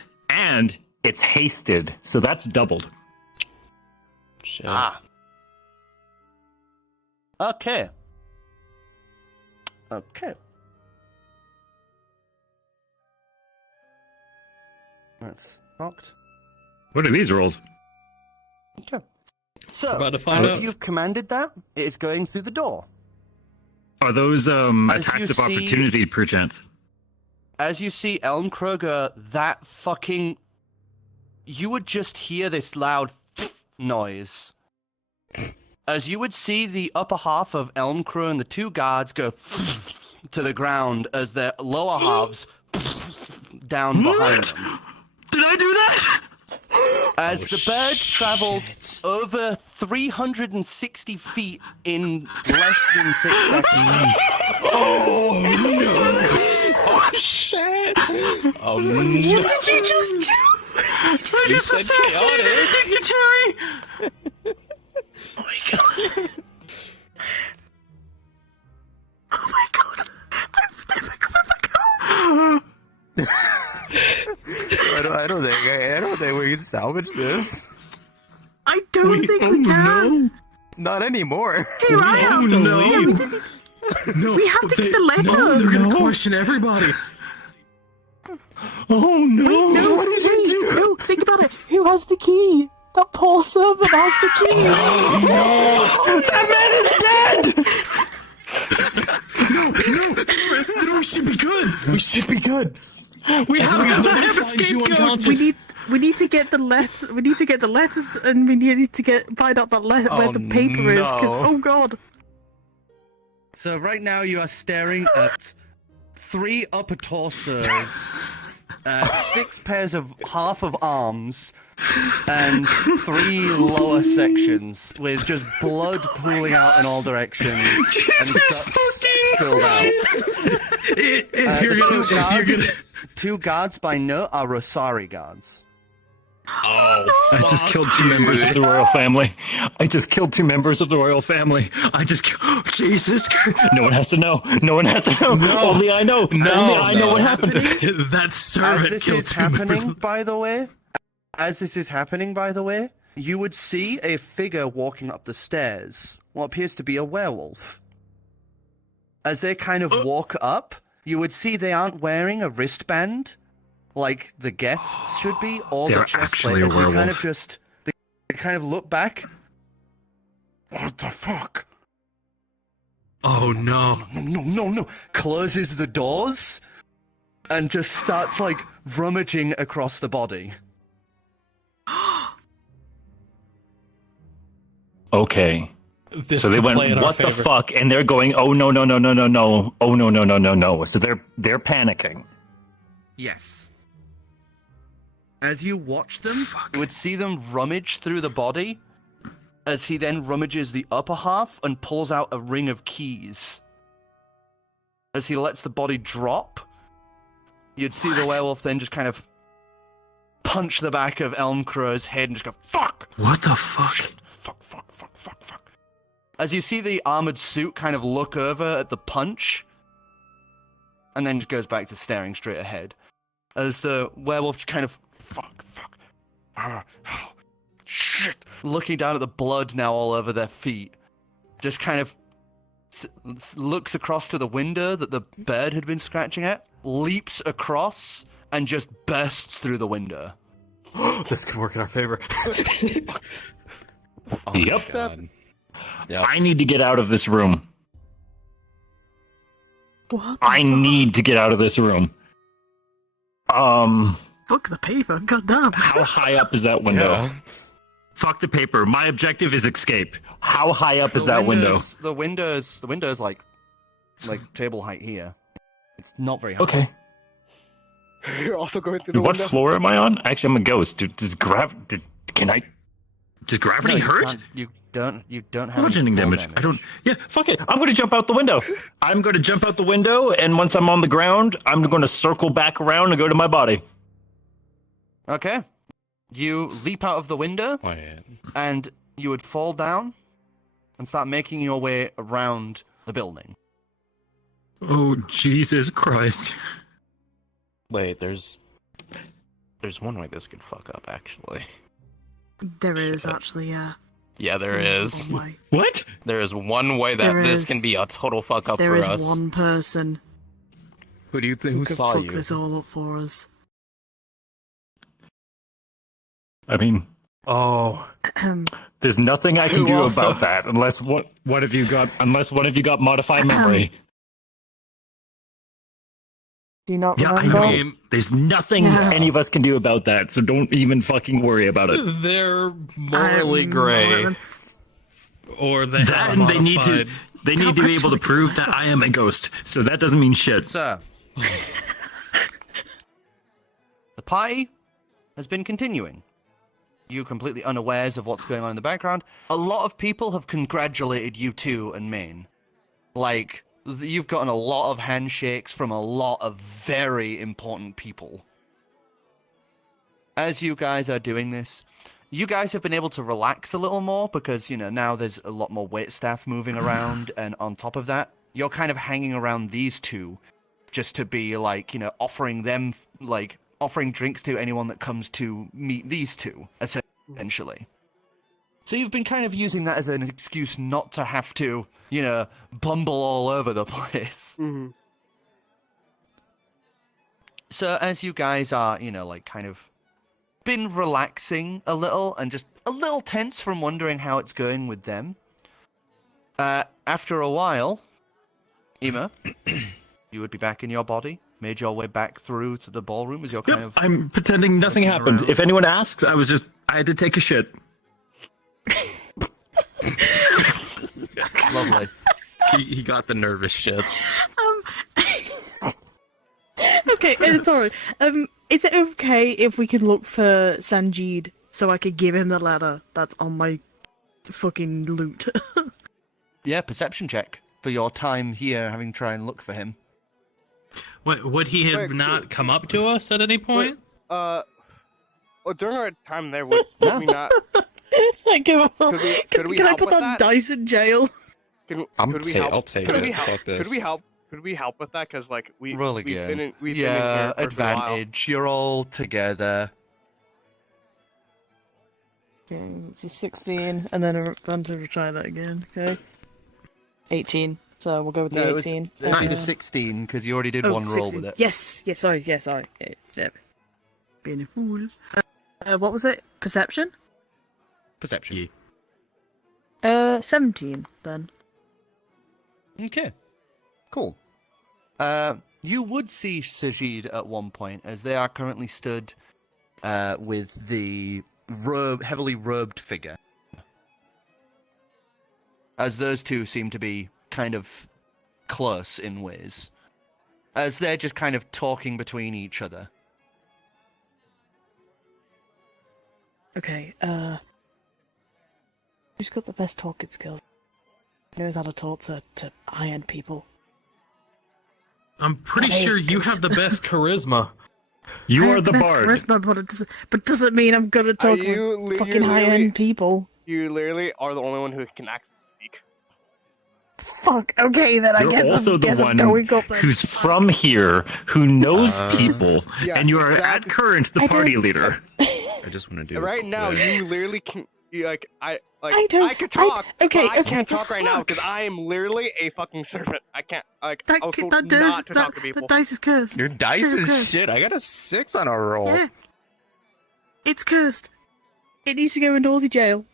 it's hasted, so that's doubled. Shit. Okay. Okay. That's locked. What are these rolls? Okay. So, About to find as out. you've commanded that, it is going through the door. Are those attacks you of see- opportunity, perchance? As you see Elm Kroger, that fucking... You would just hear this loud noise. As you would see the upper half of Elm Crow and the two guards go to the ground as their lower halves down behind them. Did I do that? As the bird traveled over 360 feet in less than 6 seconds. Oh shit! Oh no! What did you just do? Did I just said assassinate chaotic. a dignitary? Oh my god. Oh my god. I don't think we can salvage this. I don't think we can. Not anymore. Here I am. no. Yeah, we just need- No, We have to get the letter. No, they're gonna question everybody. Oh no. Wait, no, What did you do? no, think about it. Who has the key? That poor servant has the key. That man is dead! No, we should be good. We should be good. We As long as have nobody a finds you scapegoat! unconscious. We need to get the letter. We need to get the letters, and we need to find out that where Oh, the paper is. Because no. oh god. So right now you are staring at 3 upper torsos. 6 pairs of half of arms and 3 lower sections with just blood pooling out in all directions and guts spilled out. If you're gonna, Two guards by note are Rosari guards. I just killed 2 members of the royal family. Jesus Christ. No one has to know. Only I know. Only I know what happened. that As servant this killed is 2 members. happening, by the way, you would see a figure walking up the stairs, what appears to be a werewolf. As they kind of walk up, you would see they aren't wearing a wristband like the guests should be, or They're the chest actually plate. a As they kind werewolf. of they kind of look back. What the fuck? Oh no. No. Closes the doors and just starts like rummaging across the body. Okay. This So they could went, play in our what the favor. fuck? And they're going, oh no. Oh no. No. So they're panicking. Yes. As you watch them, You would see them rummage through the body as he then rummages the upper half and pulls out a ring of keys. As he lets the body drop, you'd see the werewolf then just kind of punch the back of Elm Crow's head and just go, fuck! What the fuck? Fuck. As you see the armored suit kind of look over at the punch, and then just goes back to staring straight ahead. As the werewolf just kind of, fuck. Shit! Looking down at the blood now all over their feet. Just kind of looks across to the window that the bird had been scratching at, leaps across, and just bursts through the window. This could work in our favor. Oh, Yep. God. Yep. I need to get out of this room. What? I need to get out of this room. Fuck the paper. God damn. How high up is that window? Yeah. Fuck the paper. My objective is escape. How high up is that window? The window's like table height here. It's not very high. Okay. You're also going through the What window. floor am I on? Actually, I'm a ghost. Does gravity No, hurt? can't- You don't have any Bludgeoning fall damage. I don't. Yeah, fuck it. I'm going to jump out the window. I'm going to jump out the window, and once I'm on the ground, I'm going to circle back around and go to my body. Okay. You leap out of the window, Wait. and you would fall down and start making your way around the building. Oh, Jesus Christ. Wait, there's one way this could fuck up, actually. There is actually, yeah. Yeah, there is. Oh my. What? There is one way that There this is. can be a total fuck up There for is us. one person Who do you think? who Who could saw fuck you? this all up for us. I mean, Oh, there's nothing I can Who do also- about that unless one of you got modified memory. Do you not Yeah, I remember? know. I mean- There's nothing Yeah. any of us can do about that, so don't even fucking worry about it. they're morally I'm gray, more than- or they That have and they need to modified- they need to be able to prove that I am a ghost. So that doesn't mean shit. So, the party has been continuing. You completely unawares of what's going on in the background. A lot of people have congratulated you two and Maine. Like, you've gotten a lot of handshakes from a lot of very important people. As you guys are doing this, you guys have been able to relax a little more because, now there's a lot more waitstaff moving around, and on top of that, you're kind of hanging around these two just to be, offering them, offering drinks to anyone that comes to meet these two, essentially. So you've been kind of using that as an excuse not to have to, bumble all over the place. Mm-hmm. So as you guys are, kind of been relaxing a little and just a little tense from wondering how it's going with them, after a while, Ema, you would be back in your body, made your way back through to the ballroom as you're kind of... I'm pretending nothing looking happened. around. If anyone asks, I had to take a shit. Lovely. He got the nervous shits. Okay, sorry. Is it okay if we can look for Sanjeed so I could give him the letter that's on my fucking loot? Yeah, perception check for your time here, having tried and look for him. Would he have Wait, not come up to us at any point? Well, during our time there, would we not? Like, Could we can I help put with that that? dice in jail? I'll take Could it. we Fuck this. Could we help? Could we help with that? Because we've Roll been again. in, we've Yeah, been in here for a while. advantage. You're all together. Okay, it's a 16, and then a advantage to try that again. Okay, 18. So we'll go with the No, it was 18. it'd be the 16 because you already did one roll 16. with it. Yes, sorry. Yeah. Being a fool. What was it? Perception? Perception. 17 then. Okay. Cool. You would see Sajid at one point, as they are currently stood with the heavily robed figure. As those two seem to be kind of close in ways. As they're just kind of talking between each other. Okay, who's got the best talking skills? Knows how to talk to iron people. I'm pretty Hey, sure you Goose. have the best charisma. You I are have the best bard. charisma, but doesn't mean I'm gonna talk you with li- fucking you literally- iron people. You literally are the only one who can actually speak. Fuck. Okay, then I You're guess also I'm, the guess I'm one going up there. who's from here, who knows Uh, people, Yeah, and you are that- at current the I don't- party leader. I just want to do Right now, quick- you literally can. I don't- could talk, okay, but I okay, can't the talk right now fuck? because I am literally a fucking servant. I can't. I That, was told that does not to talk to that people. dice is cursed. Your dice Straight up is cursed. shit. I got a 6 on a roll. Yeah, it's cursed. It needs to go in Northey jail.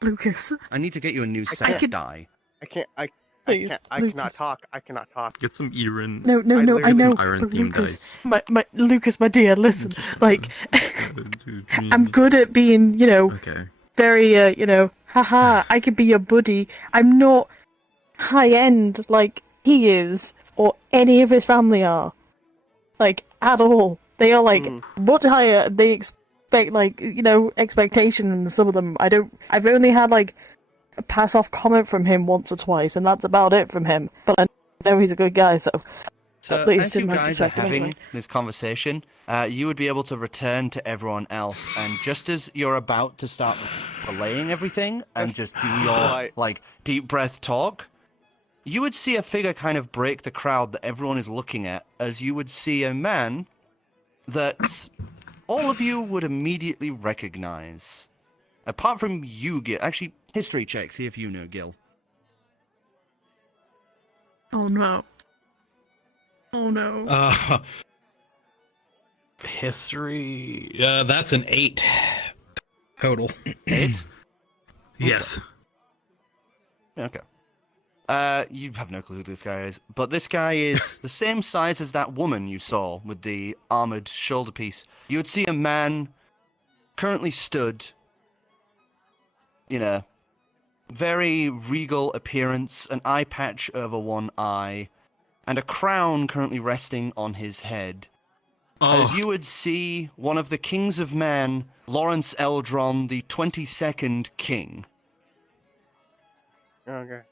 Lucas, I need to get you a new I set could- die. I can't. I please, can't. I cannot Lucas. talk. I cannot talk. Get some Iron. No, I I literally know, some iron but themed Lucas, dice. my Lucas, my dear, listen, like, I'm good at being, Okay. very, haha, I could be your buddy. I'm not high end like he is, or any of his family are. like at all. They are like much higher. They expect like expectation than some of them. I've only had like a pass off comment from him once or twice, and that's about it from him. But I know he's a good guy, so So at least as you in my guys are perspective, having anyway. this conversation, you would be able to return to everyone else, and just as you're about to start relaying everything and just do your like deep breath talk, you would see a figure kind of break the crowd that everyone is looking at, as you would see a man that all of you would immediately recognize. Apart from you, Gill. Actually, History check, see if you know Gill. Oh no. Oh no. History. That's an 8 total. 8? Yes. Okay. You have no clue who this guy is, but this guy is the same size as that woman you saw with the armored shoulder piece. You would see a man currently stood in a very regal appearance, an eye patch over one eye, and a crown currently resting on his head. Oh. As you would see one of the kings of man, Lawrence Eldron, the 22nd king. Okay.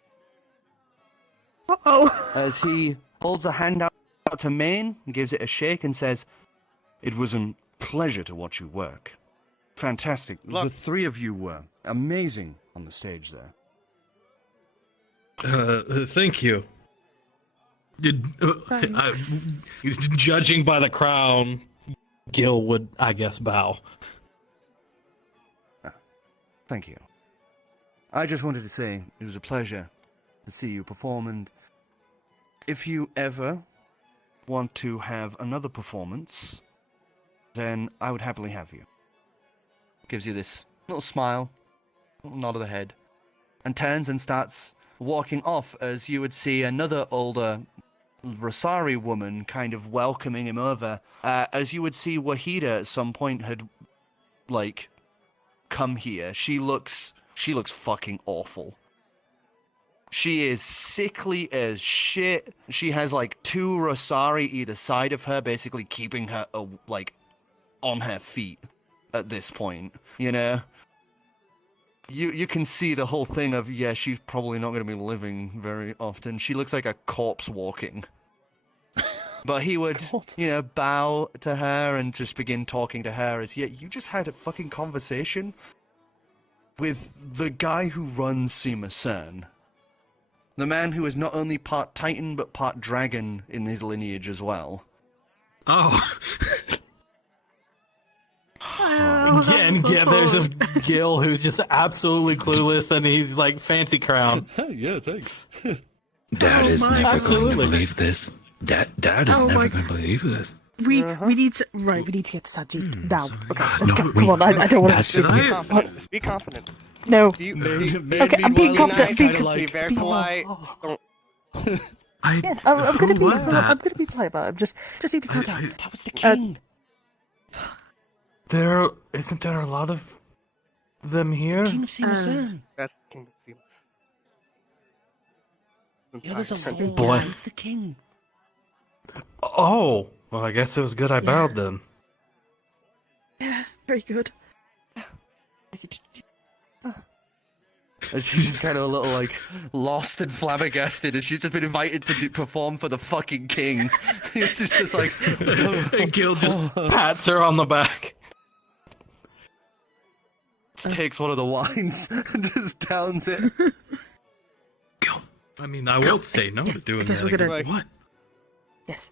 Uh-oh. As he holds a hand out to Maine, gives it a shake, and says, "It was a pleasure to watch you work. Fantastic. Look. The three of you were amazing on the stage there." Thank you. Judging by the crown, Gill would, I guess, bow. Thank you. I just wanted to say it was a pleasure to see you perform, and if you ever want to have another performance, then I would happily have you. Gives you this little smile, little nod of the head, and turns and starts walking off, as you would see another older Rosari woman kind of welcoming him over, as you would see Wahida at some point had, like, come here. She looks fucking awful. She is sickly as shit. She has, like, 2 Rosari either side of her, basically keeping her, like, on her feet at this point, you know? You can see the whole thing of, yeah, she's probably not going to be living very often. She looks like a corpse walking. But he would, bow to her and just begin talking to her as, yeah, you just had a fucking conversation with the guy who runs Sima Cern. The man who is not only part Titan, but part dragon in his lineage as well. Oh. Yeah, there's just Gill, who's just absolutely clueless, and he's like, fancy crown. Yeah, thanks. Dad is never going Absolutely. to believe this. Dad is never going to believe this. We need to we need to get to Sajid now. Okay, let's No, go. Come on, I don't want to. Be confident. No. Be Okay, I'm being confident. be very polite. Don't. Yeah, I'm gonna be. was that? I'm gonna be polite about it. Just need to calm down. That was the king. Isn't there a lot of them here? King of Sima Cern. That's the king of Seamus. Yeah, there's a Sorry. lord. He's the king. Oh, well, I guess it was good I bowed then. Yeah, very good. And she's just kind of a little, like, lost and flabbergasted, and she's just been invited to perform for the fucking king. It's just like... And Gill just pats her on the back. Takes one of the wines and just downs it. I mean, I won't say no to doing guess that. we're gonna- again. What? Yes.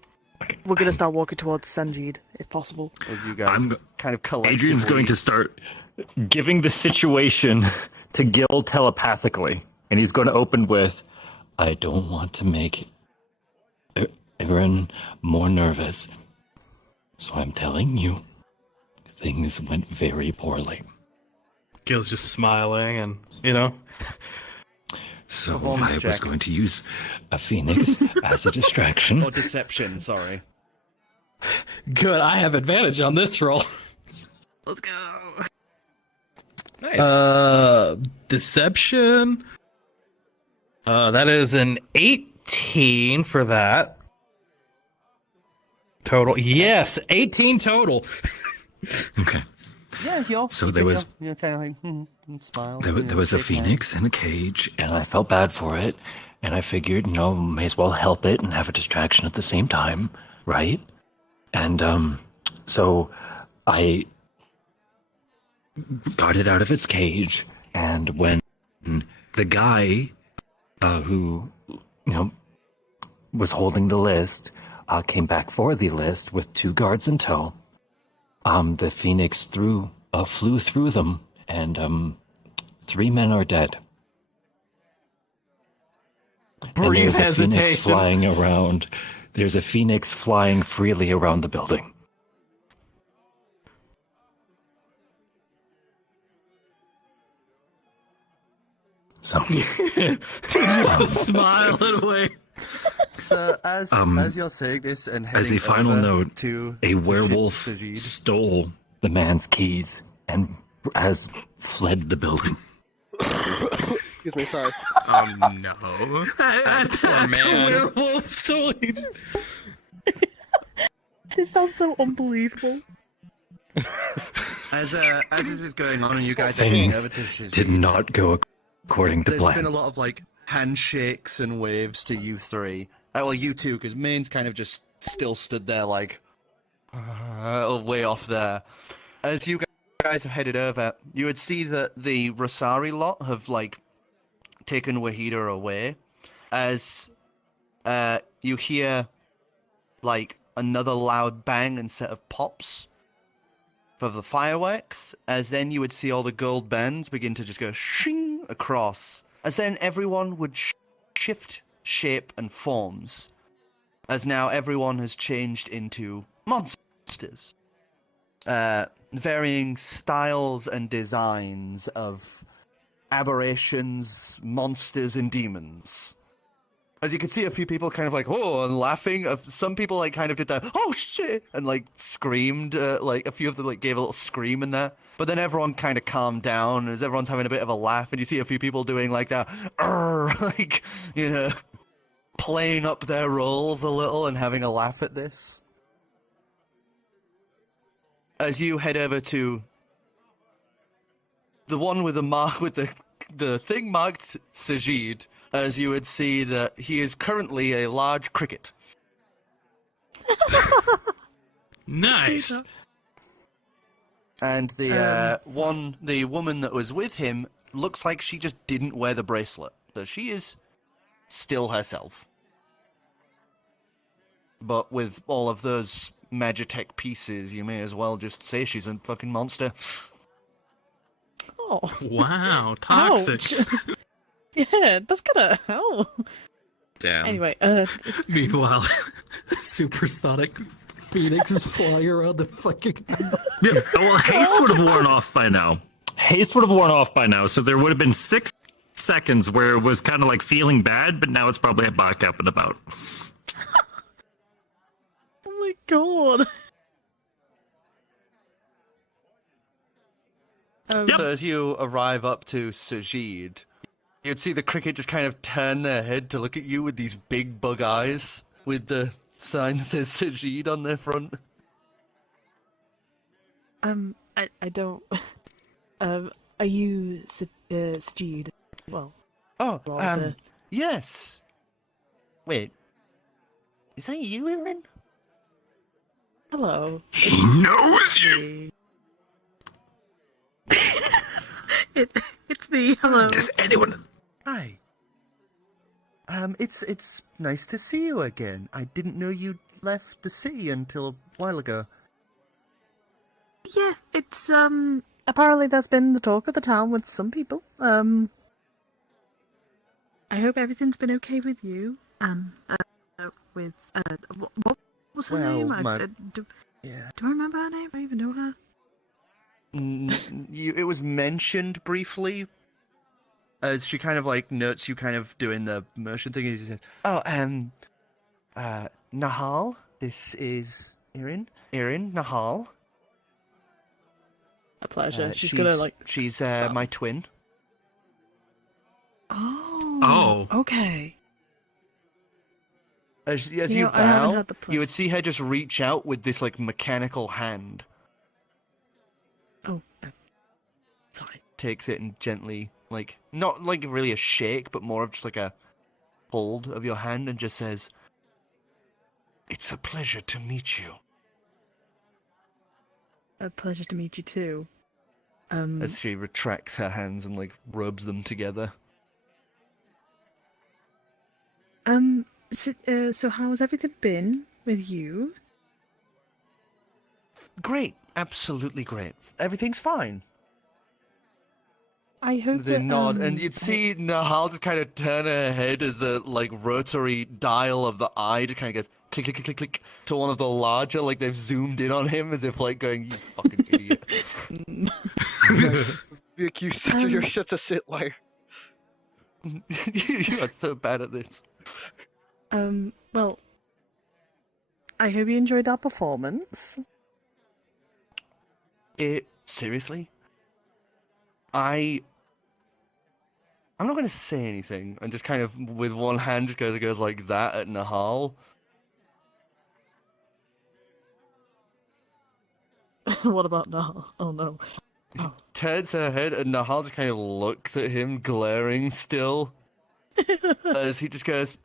We're gonna start walking towards Sanjeed, if possible. As you guys kind of collectively... Adrian's going to start giving the situation to Gill telepathically, and he's going to open with, I don't want to make Aaron more nervous. So I'm telling you, things went very poorly. Gill's just smiling and, you know. So Performance I was check. going to use a phoenix as a distraction. Or deception, sorry. Good, I have advantage on this roll. Let's go. Nice. Deception. That is an 18 for that. total. Yes, 18 total. Okay. Yeah, So there was- you're kind of like smile. There was a shake hands. phoenix in a cage. And I felt bad for it. And I figured, may as well help it and have a distraction at the same time, right? And so I got it out of its cage. And when the guy who, was holding the list came back for the list with 2 guards in tow, the phoenix flew through them, and 3 men are dead. And Brief there's a phoenix hesitation. flying around. There's a phoenix flying freely around the building. So, Just a smile in a way. So as you're saying this and As heading a final over note, to a werewolf Sajid, stole the man's keys and has fled the building. Excuse me, sorry. Oh no. Poor man. Werewolf stole. This sounds so unbelievable. As this is going on and you guys are heading things over to Shazid, did not go according to there's plan. been a lot of like handshakes and waves to you three. Well, you two, because Main's kind of just still stood there like way off there. As you guys have headed over, you would see that the Rosari lot have like taken Wahida away. As you hear like another loud bang and set of pops for the fireworks, as then you would see all the gold bands begin to just go shing across, as then everyone would shift shape and forms, as now everyone has changed into monsters. Varying styles and designs of aberrations, monsters, and demons. As you can see, a few people kind of like, oh, and laughing. Some people like kind of did that, oh shit, and like screamed. Like a few of them like gave a little scream in there. But then everyone kind of calmed down as everyone's having a bit of a laugh, and you see a few people doing like that, like playing up their roles a little and having a laugh at this. As you head over to the one with the mark with the thing marked Sajid, as you would see that he is currently a large cricket. Nice. And the woman that was with him looks like she just didn't wear the bracelet. So she is still herself. But with all of those Magitech pieces, you may as well just say she's a fucking monster. Oh. Wow, toxic. Ouch. Yeah, that's gonna help. Damn. Anyway, Meanwhile, supersonic phoenix is flying around the fucking. Yeah, well, haste would have worn off by now. Haste would have worn off by now, so there would have been 6 seconds where it was kind of like feeling bad, but now it's probably back up and about. oh my god. So as you arrive up to Sajid, you'd see the cricket just kind of turn their head to look at you with these big bug eyes with the sign that says Sajid on their front. I don't. Are you Sajid? Well. Oh, rather- yes. Wait, is that you, Aaron? Hello. He knows you. It's me. Hello. Does anyone? Hi. It's nice to see you again. I didn't know you'd left the city until a while ago. Yeah, it's apparently that's been the talk of the town with some people. I hope everything's been okay with you. With what was her Well, name? Do I remember her name? I even know her. It was mentioned briefly as she kind of like notes you kind of doing the motion thing, and she says, "Oh, Nahal, this is Erin, Nahal. A pleasure. She's gonna like. She's stop. my twin." Oh. Okay. As You you know, I haven't bow, had the you would pleasure. see her just reach out with this like mechanical hand. Oh, sorry. Takes it and gently, like, not like really a shake, but more of just like a hold of your hand and just says, "It's a pleasure to meet you." A pleasure to meet you too. As she retracts her hands and like rubs them together. So how has everything been with you? Great, absolutely great. Everything's fine. I hope They that, nod, and you'd see Nahal just kind of turn her head as the like rotary dial of the eye just kind of goes click, click, click, click, click to one of the larger, like they've zoomed in on him as if like going, "You fucking idiot." Like, you're such a sit liar. You are so bad at this. Well, I hope you enjoyed our performance. Seriously? I'm not going to say anything, and just kind of with one hand just goes like that at Nahal. What about now? Oh no. Oh. Turns her head, and Nahal just kind of looks at him, glaring still, as he just goes,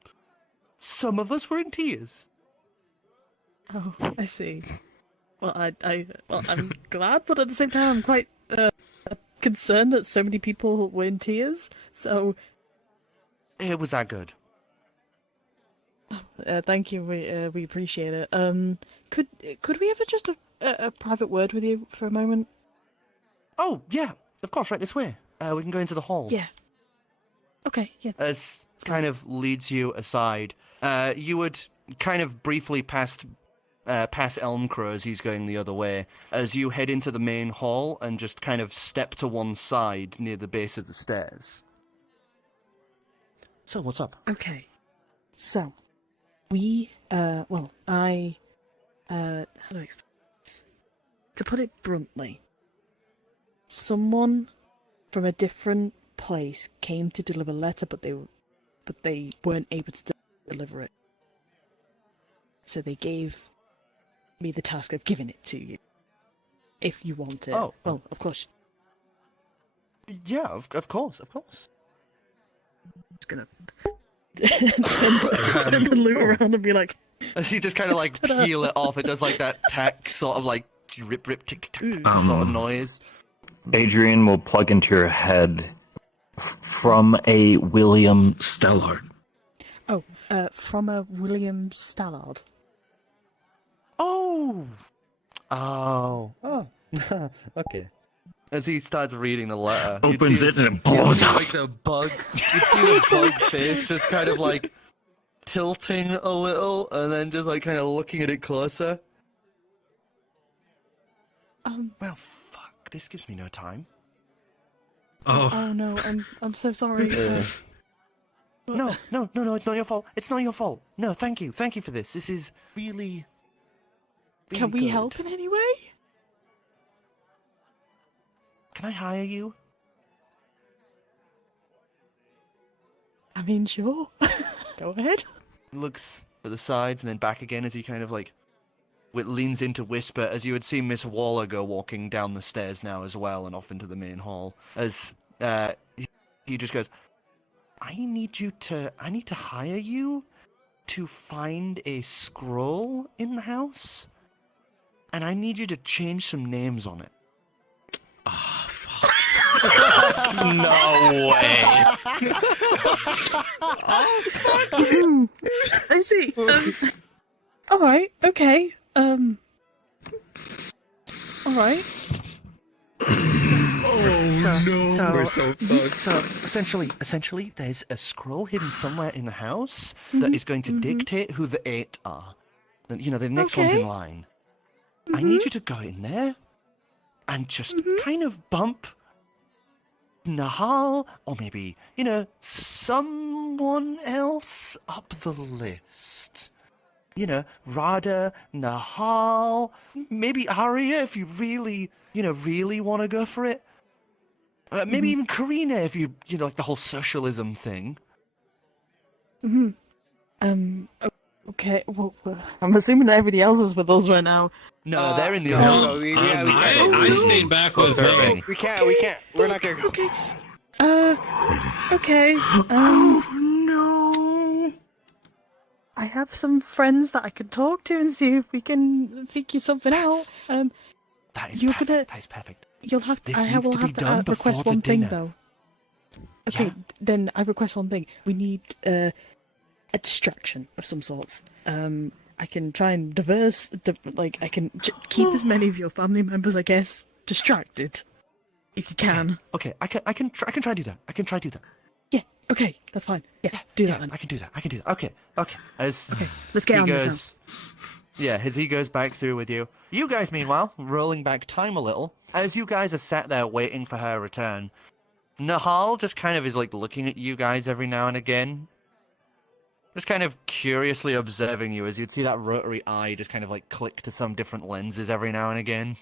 "Some of us were in tears." Oh, I see. Well, I'm glad, but at the same time, I'm quite concerned that so many people were in tears. So, It was that good. thank you. We appreciate it. Could we have just a private word with you for a moment? Oh, yeah, of course, right this way. We can go into the hall. Yeah. Okay. Yeah. As kind of leads you aside. You would kind of briefly pass Elmcrow as he's going the other way, as you head into the main hall and just kind of step to one side near the base of the stairs. So, what's up? Okay. So, we how do I explain this? To put it bluntly, someone from a different place came to deliver a letter, but they weren't able to deliver it. So they gave me the task of giving it to you, if you want it. Oh. Well, of course. Yeah, of course. Just gonna turn the loot around and be like, As you just kind of like peel it off, it does like that tack sort of like rip, tick, tick, sort of noise. Adrian will plug into your head from a William Stellard. from a William Stallard. Oh, okay. As he starts reading the letter, you'd Opens see it this- and it blows you'd see, up. like the bug. You'd see the bug face just kind of like tilting a little, and then just like kind of looking at it closer. Well, fuck. This gives me no time. Oh no, I'm so sorry. No, it's not your fault. It's not your fault. No, thank you for this. This is really Can we good. help in any way? Can I hire you? I mean, sure. Go ahead. Looks at the sides and then back again as he kind of like leans in to whisper, as you would see Miss Waller go walking down the stairs now as well and off into the main hall. As he just goes, I need to hire you to find a scroll in the house, and I need you to change some names on it. Oh, fuck. No way. I see. All right. Okay. All right. We're so fucked. So essentially, there's a scroll hidden somewhere in the house that is going to dictate who the 8 are. The next one's in Okay. line. I need you to go in there and just kind of bump Nahal, or maybe, someone else up the list. Rada, Nahal, maybe Arya if you really want to go for it. Maybe even Karina if you like the whole socialism thing. Okay, well, I'm assuming that everybody else is with us right now. No, they're in the no, other. we can't. I stayed back with Serving. Will. We can't. We're not gonna go. Okay. Okay. No. I have some friends that I can talk to and see if we can figure something out. That is You're perfect. gonna- That is perfect. You'll have to. This I needs will to be have to done request before the one thing dinner. though. Okay, Yeah. then I request one thing. We need a distraction of some sorts. I can try and I can keep as many of your family members, I guess, distracted, if you can. Okay, I can try to do that. I can try to do that. Yeah. Okay, that's fine. Yeah, do that then. I can do that. Okay. As Okay, let's get he on this. goes, yeah, as he goes back through with you. You guys, meanwhile, rolling back time a little, as you guys are sat there waiting for her return. Nahal just kind of is like looking at you guys every now and again. Just kind of curiously observing you, as you'd see that rotary eye just kind of like click to some different lenses every now and again.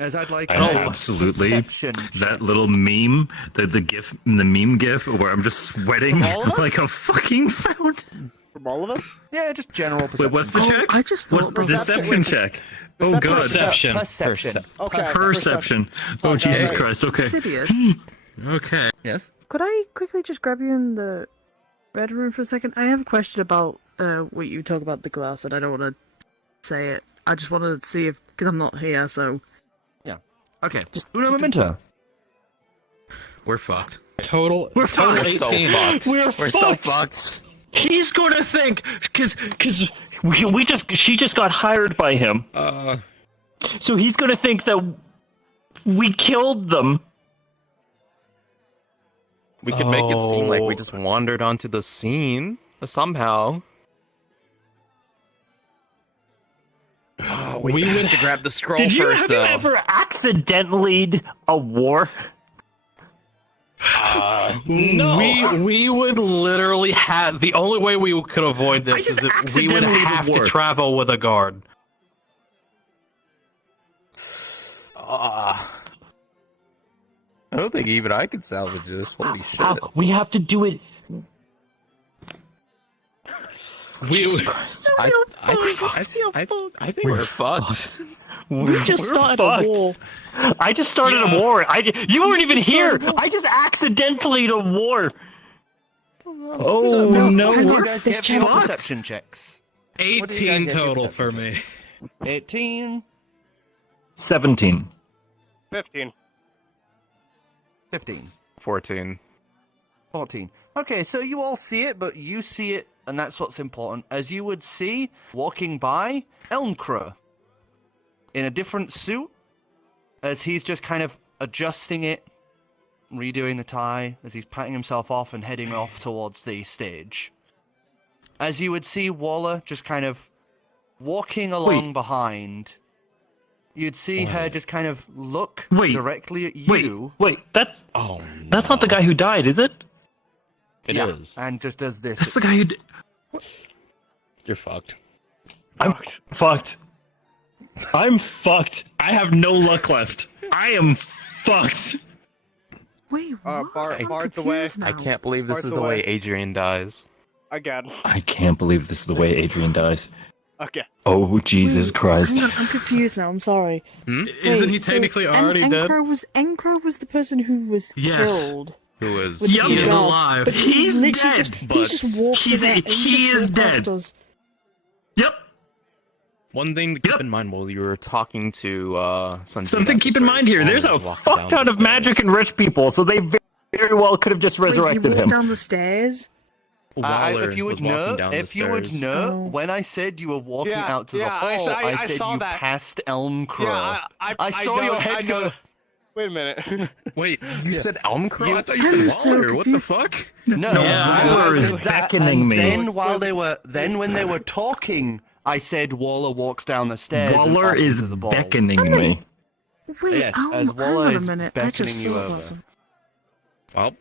As I'd like Oh, absolutely. perception That checks. little meme, the meme gif where I'm just sweating All of us? like a fucking fountain. From all of us? Yeah, just general perception. Wait, what's the Oh, check? I just What's thought the deception check? Oh god. Perception. Perception. Okay. Perception. Oh Jesus Okay. Christ. Okay. Dicidius. Okay. Yes. Could I quickly just grab you in the red room for a second? I have a question about what you talk about the glass, and I don't want to say it. I just wanted to see if, because I'm not here, so Okay. Just- Uno momento. We're fucked. Total. We're total fucked. So 18. fucked. We're so fucked. fucked. He's gonna think, cause she just got hired by him, so he's gonna think that we killed them. We could make it seem like we Oh. just wandered onto the scene somehow. We would have to grab the scroll Did you first, have though. you ever accidentally a war? No. We would literally have the only way we could avoid I this just is that we would accidentally have to would. travel with a guard. I don't think even I could salvage this. Holy shit. We have to do it. We would, I think we're fucked. we just started fucked. a war. I just started a war. You weren't even just here. started a war. I just accidentally a war. Oh So, no, what do you we're guys this get for your chance- perception checks? What do you guys 18 get for total perception for me. checks? 18, 17. 15. 15, 14. 14. Okay, so you all see it, but you see it, and that's what's important. As you would see, walking by, Elmcrow. In a different suit, as he's just kind of adjusting it, redoing the tie, as he's patting himself off and heading off towards the stage. As you would see Waller just kind of walking along behind, you'd see her just kind of look Wait. directly at you. Wait, that's Oh, that's not the guy who died, is it? It yeah, is. and just does this. That's the guy who. You're fucked. I'm fucked. I'm fucked. I have no luck left. I am fucked. Wait, what? Bart, I'm Bart's away. confused I now. can't believe this Parts is the away. way Adrian dies. Again. I can't believe this is the way Adrian dies. Okay. Oh Jesus Wait, Christ! hang on, I'm confused now. I'm sorry. Isn't Wait, he so technically already dead? Encro was the person who was Yes. killed. Who is? with Yep, the he is guard, alive. But He's literally dead, just, he's but just walked he's- in there, he just is walked past dead. us. Yep. One thing to keep in mind while you were talking to Sanjina, Something keep in mind here. There's a always walk fuck down ton the of magic stairs. and rich people, so they very well could have just Wait, he resurrected walked him. down the stairs? Waller If you would was walking know, down the if you would stairs. know, Oh. when I said you were walking Yeah, out to the yeah, I hall, saw- I said saw you that. passed Elmcrow. Yeah, I saw your head go. Wait a minute. Wait, you said Elmcrow? You- I thought you said I'm so Waller. What the confused. fuck? No, Yeah, Waller is that, beckoning and me. Then when they were talking, I said Waller walks down the stairs. and Waller off is into the ball. beckoning me. Wait, Yes, oh, as hang Waller on a is minute. I beckoning just you saw over. that. Well,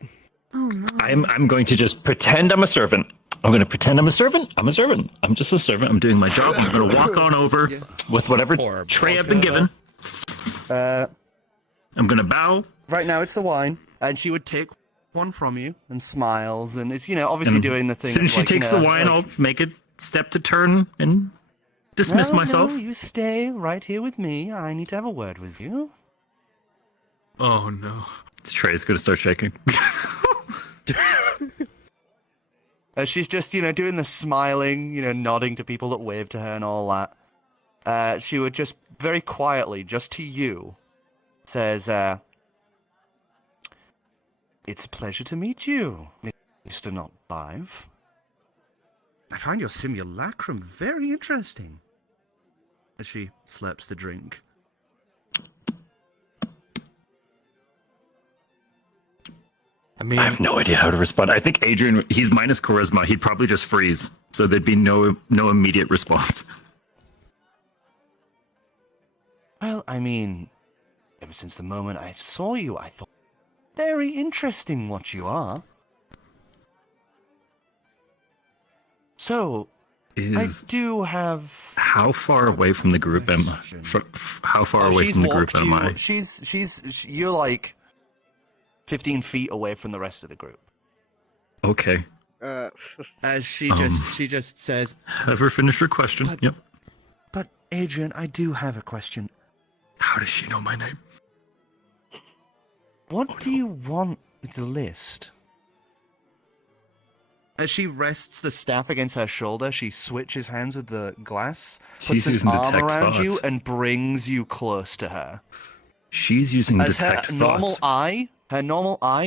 Oh no. I'm going to just pretend I'm a servant. I'm going to pretend I'm a servant. I'm a servant. I'm just a servant. I'm doing my job. I'm gonna walk on over with whatever Poor tray I've been given. Uh, I'm gonna bow. right now it's the wine, and she would take one from you and smiles and is, obviously And doing the thing. Since of, she like, takes the wine, I'll make a step to turn and dismiss myself. No, you stay right here with me. I need to have a word with you. Oh no. Trey's gonna start shaking. She's just, doing the smiling, nodding to people that wave to her and all that. She would just very quietly, just to you, says, "It's a pleasure to meet you, Mr. Not 5. I find your simulacrum very interesting." As she slurps the drink. I mean, I have no idea how to respond. I think Adrian, he's minus charisma. He'd probably just freeze, so there'd be no immediate response. Well, I mean, ever since the moment I saw you, I thought, very interesting what you are. So, I do have... How far away from the group am I? How far away from the group am I? You're like 15 feet away from the rest of the group. Okay. As she just says, Have her finish her question. Yep. "But Adrian, I do have a question. How does she know my name? What do you want with the list?" As she rests the staff against her shoulder, she switches hands with the glass, She's puts using an arm detect around you, thoughts. and brings you close to her. She's using As her detect normal thoughts. eye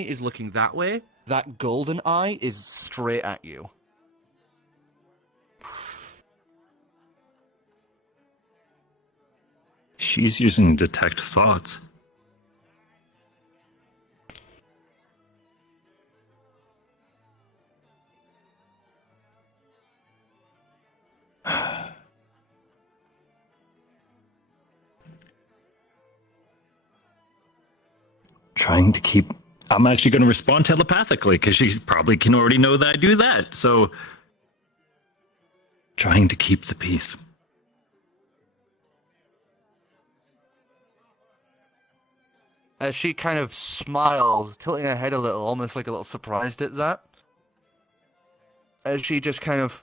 is looking that way. That golden eye is straight at you. She's using detect thoughts. Trying to keep... I'm actually going to respond telepathically because she probably can already know that I do that. So, trying to keep the peace. As she kind of smiles, tilting her head a little, almost like a little surprised at that. As she just kind of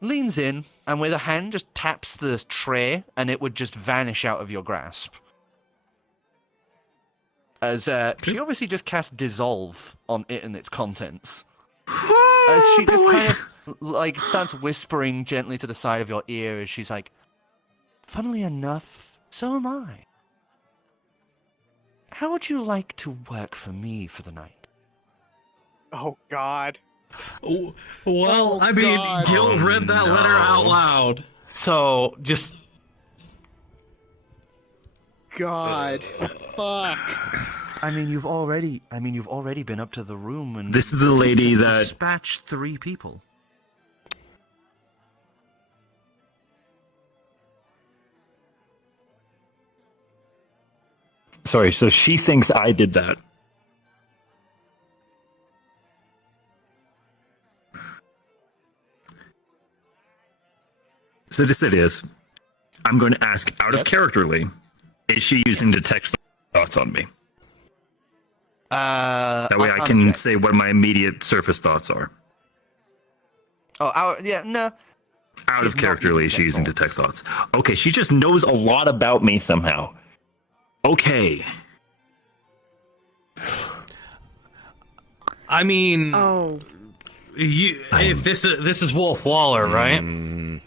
leans in, and with a hand just taps the tray, and it would just vanish out of your grasp. As she obviously just cast Dissolve on it and its contents. As she just kind of like starts whispering gently to the side of your ear, as she's like, "Funnily enough, so am I. How would you like to work for me for the night?" Oh God. well, Oh, I mean, God. Gill read that letter out loud. So, just... God. Fuck. I mean, you've already been up to the room and This is the lady that... dispatched 3 people. Sorry, so she thinks I did that. So Dicidius, I'm going to ask out of characterly, is she using detect thoughts on me? That way I can say what my immediate surface thoughts are. Oh, yeah, no. Out of She's not characterly, using she's using detect detect thoughts. Okay, she just knows a lot about me somehow. Okay. I mean, Oh, if this is Wolf Waller, right?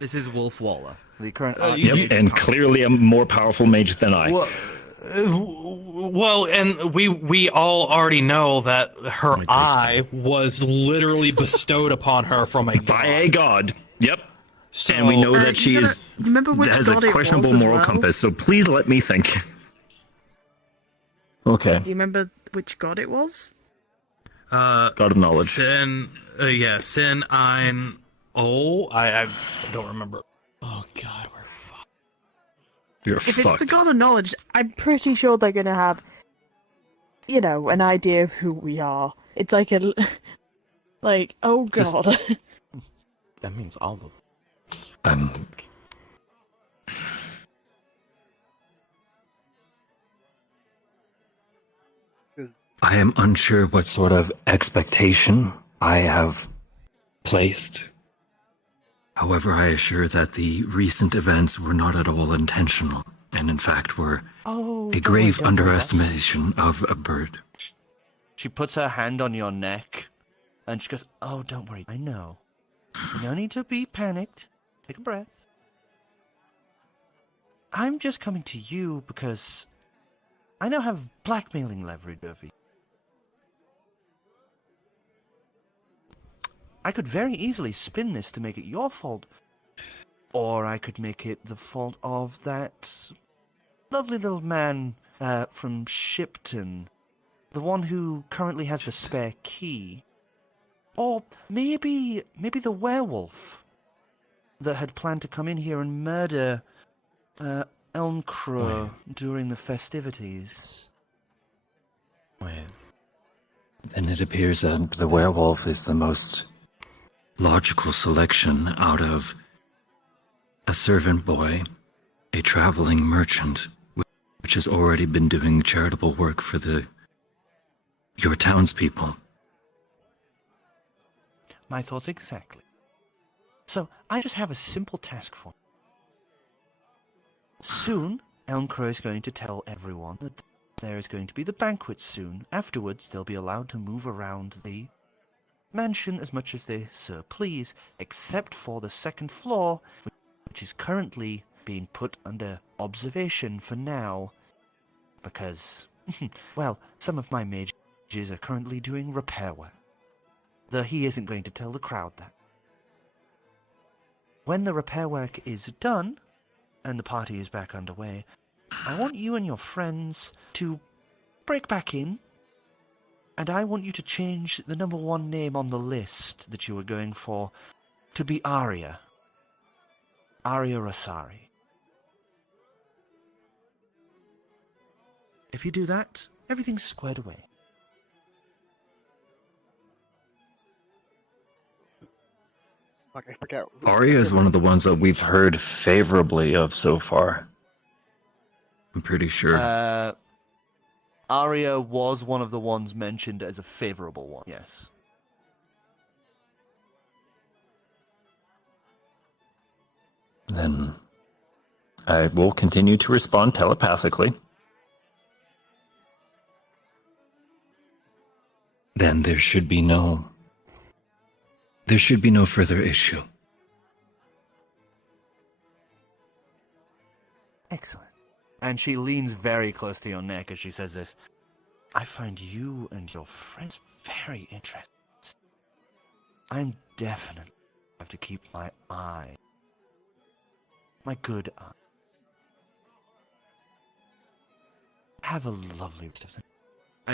This is Wolf Waller, the current Yep, and clearly a more powerful mage than I. Well, and we all already know that her eye was literally bestowed upon her from a By god. a god. Yep. So, And we know that you she gotta is remember which has a god it questionable was as moral well? compass, so please let me think. Okay. Do you remember which god it was? God of knowledge. Sin, Sin Ein. Oh, I don't remember. Oh God, we're fucked. You're If fucked. it's the god of knowledge, I'm pretty sure they're gonna have, an idea of who we are. It's like oh god. That means all of I am unsure what sort of expectation I have placed. However, I assure that the recent events were not at all intentional, and in fact were a grave underestimation of a bird. She puts her hand on your neck, and she goes, "Oh, don't worry, I know. No need to be panicked. Take a breath. I'm just coming to you because I now have blackmailing leverage over you. I could very easily spin this to make it your fault, or I could make it the fault of that lovely little man from Shipton, the one who currently has the spare key. Or maybe the werewolf that had planned to come in here and murder Elmcrow during the festivities." Wait. Then it appears that the werewolf is the most logical selection out of a servant boy, a traveling merchant, which has already been doing charitable work for your townspeople. My thoughts exactly. So, I just have a simple task for you. Soon, Elmcrow is going to tell everyone that there is going to be the banquet soon. Afterwards, they'll be allowed to move around the mansion as much as they so please, except for the second floor, which is currently being put under observation for now. Because, well, some of my mages are currently doing repair work. Though he isn't going to tell the crowd that. When the repair work is done, and the party is back underway, I want you and your friends to break back in, and I want you to change the number 1 name on the list that you were going for to be Arya. Arya Rosari. If you do that, everything's squared away. Fuck, I forget. Arya is one of the ones that we've heard favorably of so far. I'm pretty sure. Arya was one of the ones mentioned as a favorable one, yes. Then I will continue to respond telepathically. Then there should be no further issue. Excellent. And she leans very close to your neck as she says this. I find you and your friends very interesting. I'm definitely have to keep my good eye. Have a lovely rest of the night.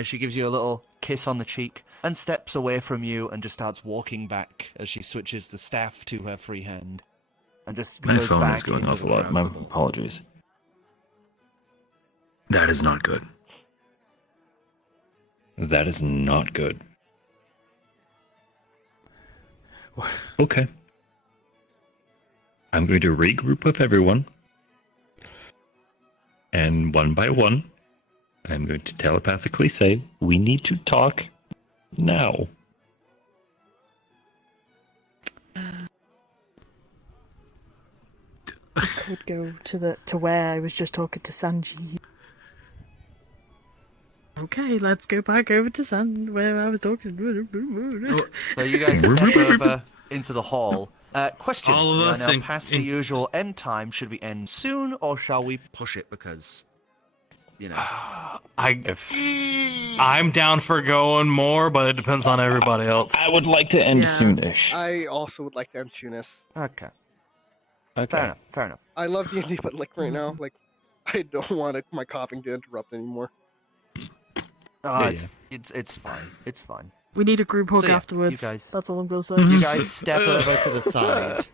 As she gives you a little kiss on the cheek and steps away from you and just starts walking back as she switches the staff to her free hand. And just My goes phone back is going into off a the lot. crowd. My apologies. That is not good. That is not good. Okay. I'm going to regroup with everyone. And one by one, I'm going to telepathically say, we need to talk now. I could go to where I was just talking to Sanji. Okay, let's go back over to where I was talking. So you guys step over into the hall. Question: All of we are us now past the usual end time. Should we end soon, or shall we push it? Because, you know, I'm down for going more, but it depends on everybody else. I would like to end Yeah. soonish. I also would like to end soonest. okay, Okay. fair enough, fair enough. I love D&D, but like right now, like I don't want my coughing to interrupt anymore. Oh, Yeah, it's fine. It's fine. We need a group hug So, yeah, afterwards. you guys- That's all I'm gonna say. You guys step over to the side.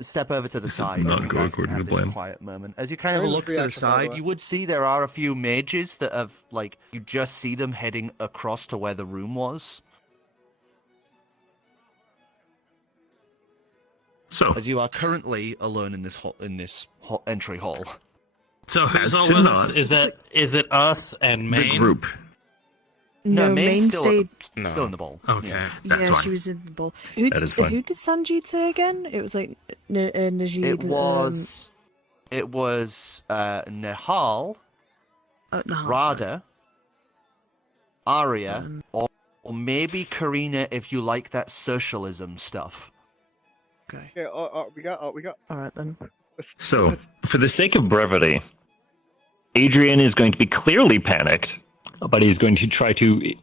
Step over to the This is side. not and you going guys can according have to this plan. quiet moment. As you kind of Can I just look to the reaction, by the side, way? you would see there are a few mages that have, like, you just see them heading across to where the room was. So, As you are currently alone in this entry hall. So who's As all to with not- us? Is it us and the Maine? group. No, Main Main's stayed. still in the ball. Okay, Yeah. that's Yeah, fine. she was in the ball. Who That did, is fine. who did Sanjeet say again? It was like Najid. It was Nihal, Nahal, Rada, Arya, or maybe Karina if you like that socialism stuff. Okay. Yeah, we got. All right then. So, for the sake of brevity, Adrian is going to be clearly panicked, but he's going to try to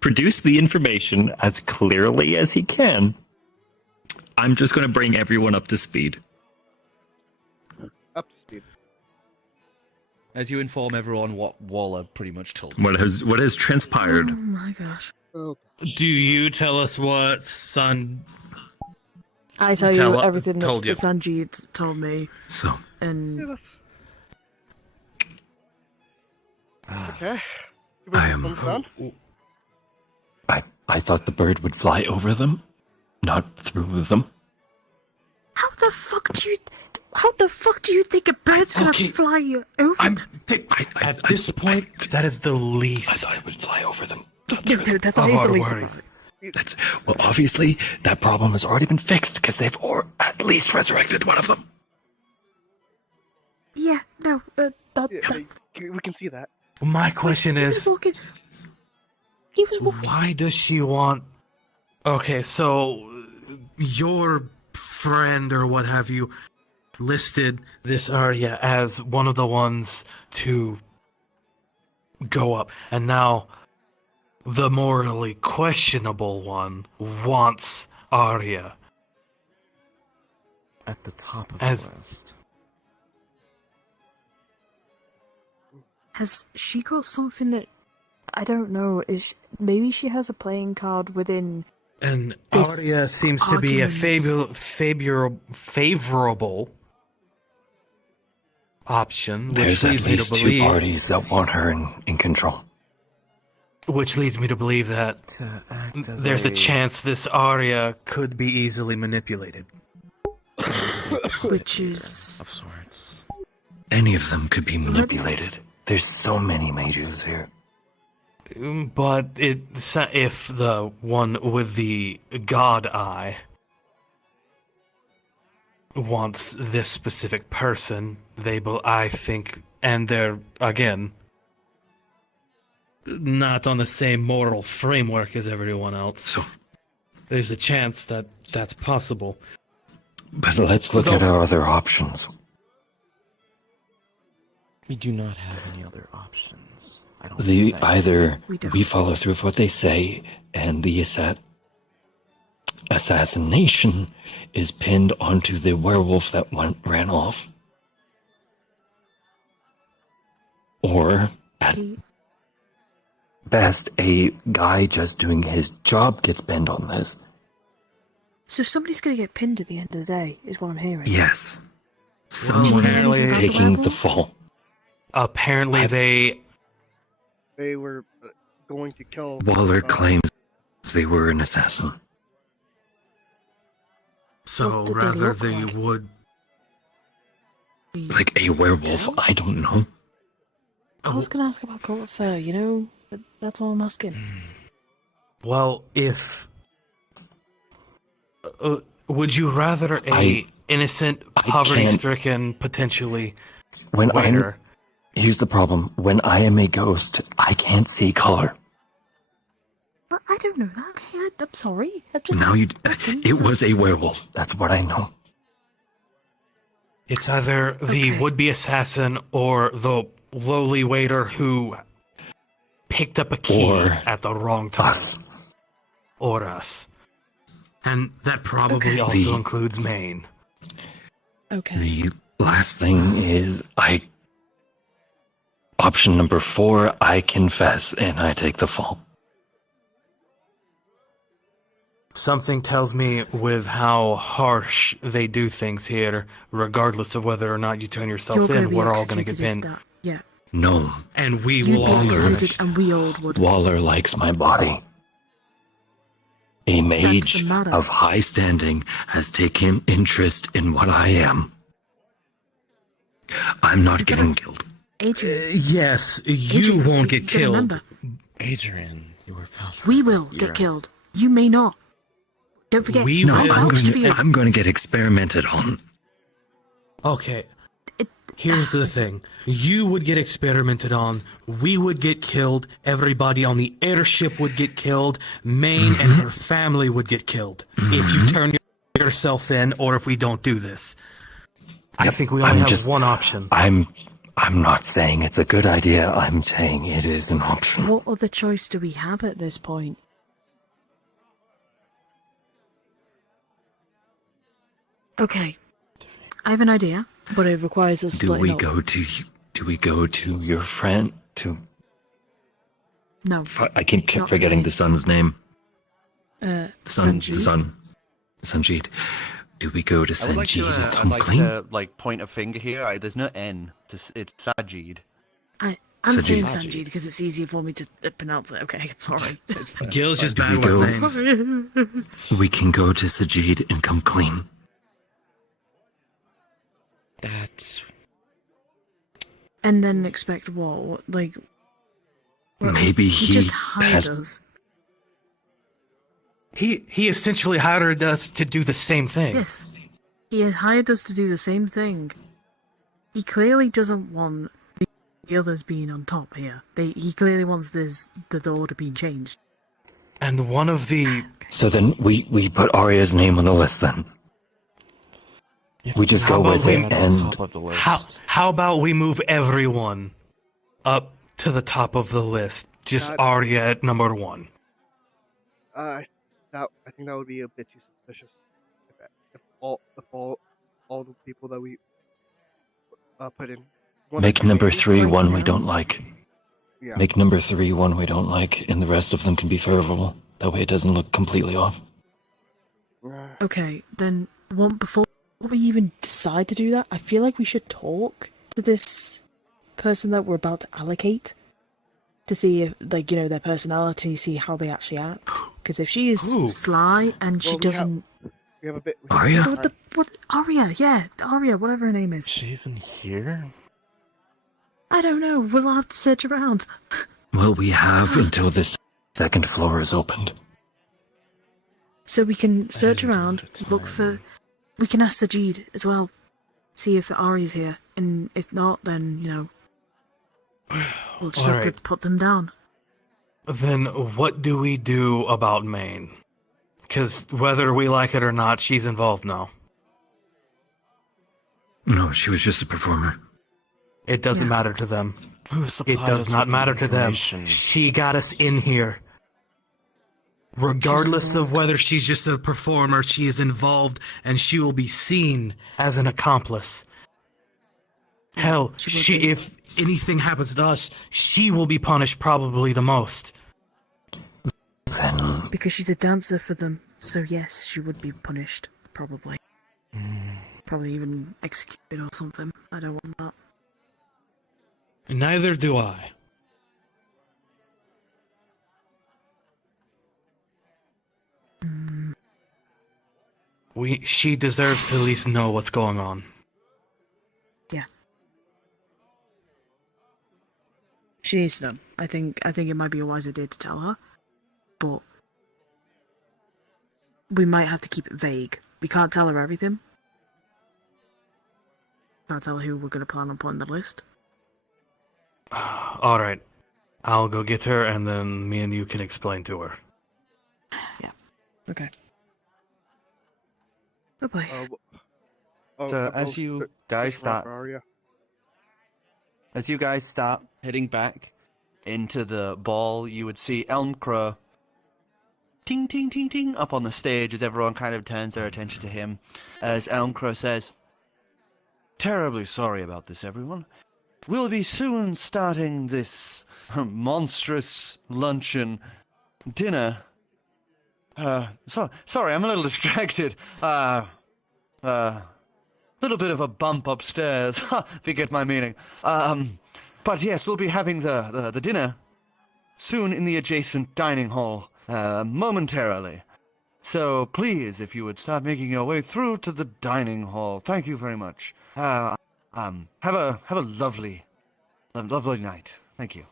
produce the information as clearly as he can. I'm just going to bring everyone up to speed. Up to speed. As you inform everyone what Waller pretty much told you. What has transpired? Oh my gosh. Oh, Do you tell us what Sun? I tell Tell- you everything that told you. Sanjeet told me, So, yeah, and that's... Okay. I am- Understand? I thought the bird would fly over them, not through them. how the fuck do you think a bird's gonna Okay. fly over? At this point, that is the least. I thought it would fly over them. That is the our least of worries. it. That's well, obviously that problem has already been fixed because they've at least resurrected one of them. Yeah, no, Yeah, that we can see that. My question he is, was walking. He was walking. why does she want? Okay, so your friend or what have you listed this Arya as one of the ones to go up, and now the morally questionable one wants Arya. At the top of As- the list. Has she got something that I don't know? Maybe she has a playing card within. And This Arya seems to be a argument. favorable option, which There's at leads me to least two believe, parties that want her in control. which leads me to believe that To act as there's a chance this Arya could be easily manipulated. Which is of sorts. Any of them could be manipulated. There's so many mages here. But if the one with the god eye wants this specific person, I think, and they're again not on the same moral framework as everyone else. So, There's a chance that that's possible. But let's look at our other options. We do not have any other options. I don't The think. either We don't. we follow through with what they say, and the assassination is pinned onto the werewolf that ran off, or at best, a guy just doing his job gets pinned on this. so somebody's gonna get pinned at the end of the day, is what I'm hearing. yes. Do Someone you know anything is about Taking the werewolf? fall. Apparently, They were going to kill. Waller claims they were an assassin. so What did they rather look they like? would. Like a werewolf, I don't know. I was gonna ask about Court of Fur, you know? That's all I'm asking. Well, if would you rather a innocent, I can't- poverty-stricken, potentially When waiter? here's the problem: when I am a ghost, I can't see color. But I don't know that. Okay, I'm sorry. I'm just Now asking. it was a werewolf. That's what I know. It's either the Okay. would-be assassin or the lowly waiter who picked up a key Or at the wrong time. Us. Or us. And that probably Okay. also The- includes Maine. Okay. The last thing is option number 4, I confess and I take the fall. Something tells me with how harsh they do things here, regardless of whether or not you turn You're yourself gonna in, be we're all going to get executed if pinned. that. Yeah. No. And we You'd will be all Waller- executed, and we all would. Waller likes my body. A mage That's a matter. Of high standing has taken interest in what I am. I'm not getting killed. Adrian, Yes, you Adrian, won't you get gotta killed. remember, Adrian, you were found. We will get killed. You may not. Don't forget. We No, will- I'm going to get experimented on. Okay. Here's the thing. You would get experimented on. We would get killed. Everybody on the airship would get killed. Maine and her family would get killed. If you turn yourself in or if we don't do this. I think we only have one option. I'm not saying it's a good idea. I'm saying it is an option. What other choice do we have at this point? Okay. I have an idea, but it requires us Do we splitting up. do we go to your friend to No. I keep Not forgetting today. the son's name. Sanjeev? The son. Sanjeev. Do we go to I would like Sanjeev to, and I'd come like clean? to point a finger here. There's no N. It's Sajid. I'm Sajid. saying Sanjeev because it's easier for me to pronounce it. Okay, I'm sorry. Gil's just Do bad we go- with names. We can go to Sajid and come clean. That's And then expect what? Like, well, Maybe he he just hired has- us. He essentially hired us to do the same thing. Yes, he had hired us to do the same thing. He clearly doesn't want the others being on top here. He clearly wants the order being changed. And one of the So then we put Arya's name on the list then. We just How go about with we- it and top of the list. how about we move everyone up to the top of the list? Just That- Arya at number 1. I think that would be a bit too suspicious. If all the people that we put in. make number 3 right one we now. don't like. Yeah. Make number 3 one we don't like, and the rest of them can be favorable. That way it doesn't look completely off. Okay, then before we even decide to do that, I feel like we should talk to this person that we're about to allocate to see if, like, their personality, see how they actually act. Because if she is Ooh. sly and she Well, we have- doesn't, We have a bit. Arya? what Arya? Yeah, Arya, whatever her name Is is. she even here? I don't know. We'll have to search around. Well, we have Until this second floor is opened. So we can search didn't do around, it at look time. for. We can ask Sajid as well, see if Ari's here, and if not, then we'll just have to Alright. put them down. Then what do we do about Maine? Because whether we like it or not, she's involved now. No, she was just a performer. It doesn't Yeah. matter to them. Who It supplied does us not with matter to them. information? She got us in here. Regardless of whether she's just a performer, she is involved and she will be seen as an accomplice. Hell, She will be. if anything happens to us, she will be punished probably the most. Then Because she's a dancer for them, so yes, she would be punished, probably. Probably even executed or something. I don't want that. Neither do I. She deserves to at least know what's going on. Yeah. She needs to know. I think it might be a wise idea to tell her, but we might have to keep it vague. We can't tell her everything. Can't tell her who we're going to plan on putting on the list. Alright. I'll go get her and then me and you can explain to her. Okay. Bye-bye. So as you guys start, as you guys start heading back into the ball, you would see Elmcrow ting ting ting ting up on the stage as everyone kind of turns their attention to him. As Elmcrow says, "Terribly sorry about this, everyone. We'll be soon starting this monstrous luncheon dinner. Sorry, I'm a little distracted. Little bit of a bump upstairs, if you get my meaning. But yes, we'll be having the dinner soon in the adjacent dining hall, momentarily. So please, if you would start making your way through to the dining hall. Thank you very much. Have a lovely night. Thank you."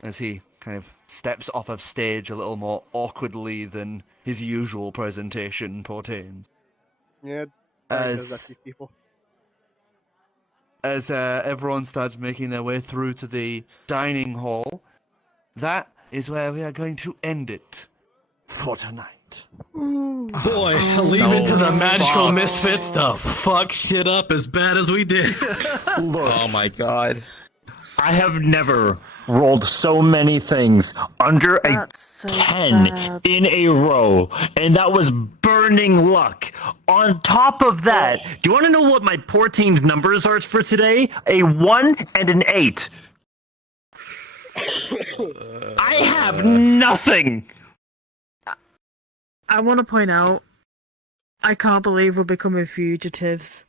As he kind of steps off of stage a little more awkwardly than his usual presentation portends. Yeah, As- does that to people. As everyone starts making their way through to the dining hall, that is where we are going to end it for tonight. Boy, leave it to the magical misfits to fuck shit up as bad as we did. Oh my god. I have never rolled so many things under a That's so 10 bad. in a row, and that was burning luck. On top of that, do you want to know what my portained numbers are for today? A 1 and an 8. I have nothing. I want to point out, I can't believe we're becoming fugitives.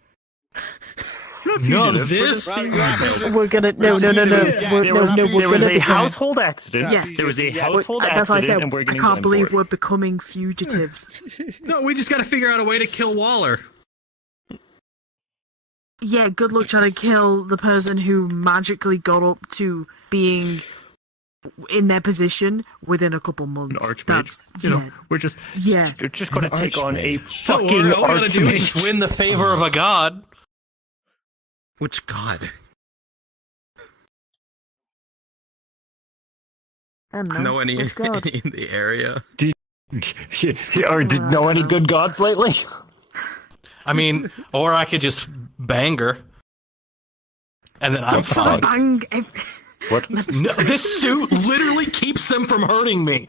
No, this. We're gonna no. We're There was gonna a become- household accident. Yeah. There was a household That's why I accident, said and we're I getting can't blamed believe for we're it. becoming fugitives. No, we just got to figure out a way to kill Waller. Yeah, good luck trying to kill the person who magically got up to being in their position within a couple months. Archmage. That's You know, we're just going to take on a Don't worry, fucking all we gotta do is just archmage. win the favor of a god. Which god? I don't know. Know any Which god? in the area? Or did know any good gods lately? I mean, or I could just bang her. And then I'm Stop fine. Bang! What? No, this suit literally keeps them from hurting me.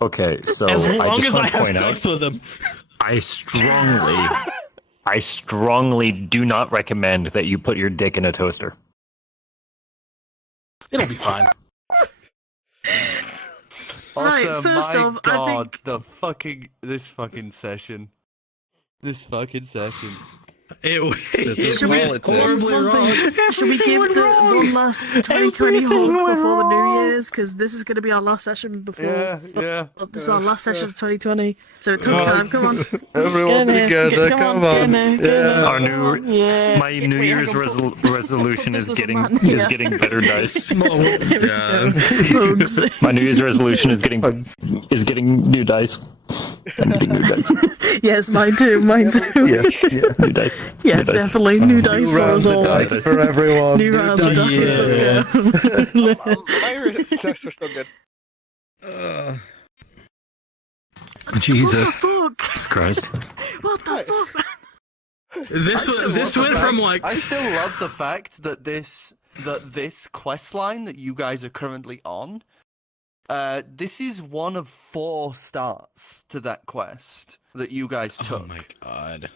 Okay, so As I long just as I want to have point sex out, with them. I strongly do not recommend that you put your dick in a toaster. It'll be fine. Right, Also, first my off, I God, think- this fucking session. It's Should we, horribly wrong. should we give one last 2020 hug before the New Year's? Because this is going to be our last session before. Yeah. This is our last session of 2020. So it took time. Come on. Everyone Get in here. together, Come come on, on. get in here, get in here. Our new, Yeah. my New Wait, Year's hang on, resolution this is was a getting man, yeah. better dice. Small. Yeah. Hugs. My New Year's resolution is getting new dice. I'm getting new dice. Yes, mine too. New dice. Yeah, New dice. definitely. New dice for us all. for everyone. New rounds of dice. Let's go. My checks are still good. Jesus What the fuck? Christ. What the fuck? This went from like I still love the fact that this quest line that you guys are currently on, this is one of 4 starts to that quest that you guys took. Oh my god.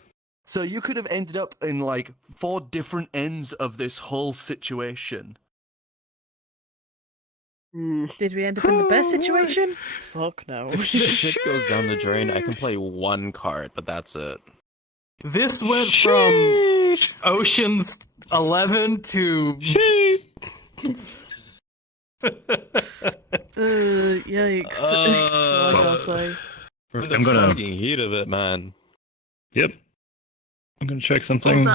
So you could have ended up in like 4 different ends of this whole situation. Did we end up in the best situation? Fuck no. If shit goes down the drain, I can play 1 card, but that's it. this went from Ocean's 11 to Yikes. What I gotta say. I'm gonna fucking heat of it, man. Yep. I'm gonna check something.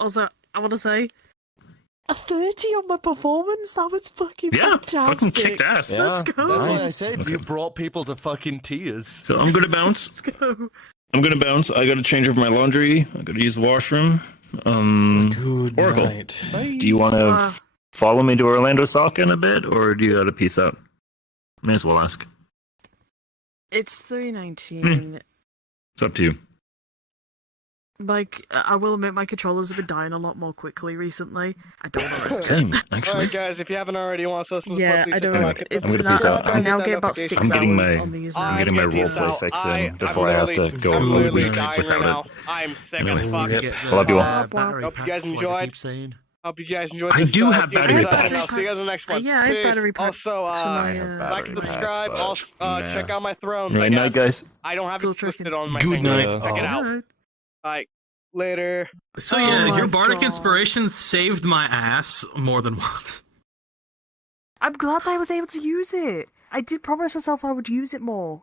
Also, I want to say, a 30 on my performance. That was fucking Yeah, fucking fantastic. kicked ass. Yeah, Let's go. That's why I nice. said you brought people to fucking tears. So I'm gonna bounce. Let's go. I gotta change over my laundry. I gotta use the washroom. Good Oracle. night. Do you want to follow me to Orlando Sock in a bit, or do you gotta peace out? May as well ask. It's 3:19. It's up to you. Like, I will admit, my controllers have been dying a lot more quickly recently. I don't want to risk it. Same, actually. Alright, guys, if you haven't already, want to Yeah, I don't know. I'm It's gonna not, peace out. I now get about 6 I'm getting hours my- on these I'm now. getting my gonna peace roleplay out. fixed in I'm before I have to literally- go I'm a literally week dying without right now. it. I'm sick Anyway. as fuck. Yep. I love you all. Hope you guys enjoyed. Hope you guys enjoyed I this. do have Q&A battery session. packs. I'll see you guys in the next one. Yeah, I have Peace. battery packs Also, for my, like and battery subscribe. packs, Also, but, check out my throne. Right, night, guys. I don't have Cool it listed tricking. on my Good thing. night. Check it Oh. out. Alright, later. So Oh yeah, my your bardic God. inspiration saved my ass more than once. I'm glad that I was able to use it. I did promise myself I would use it more.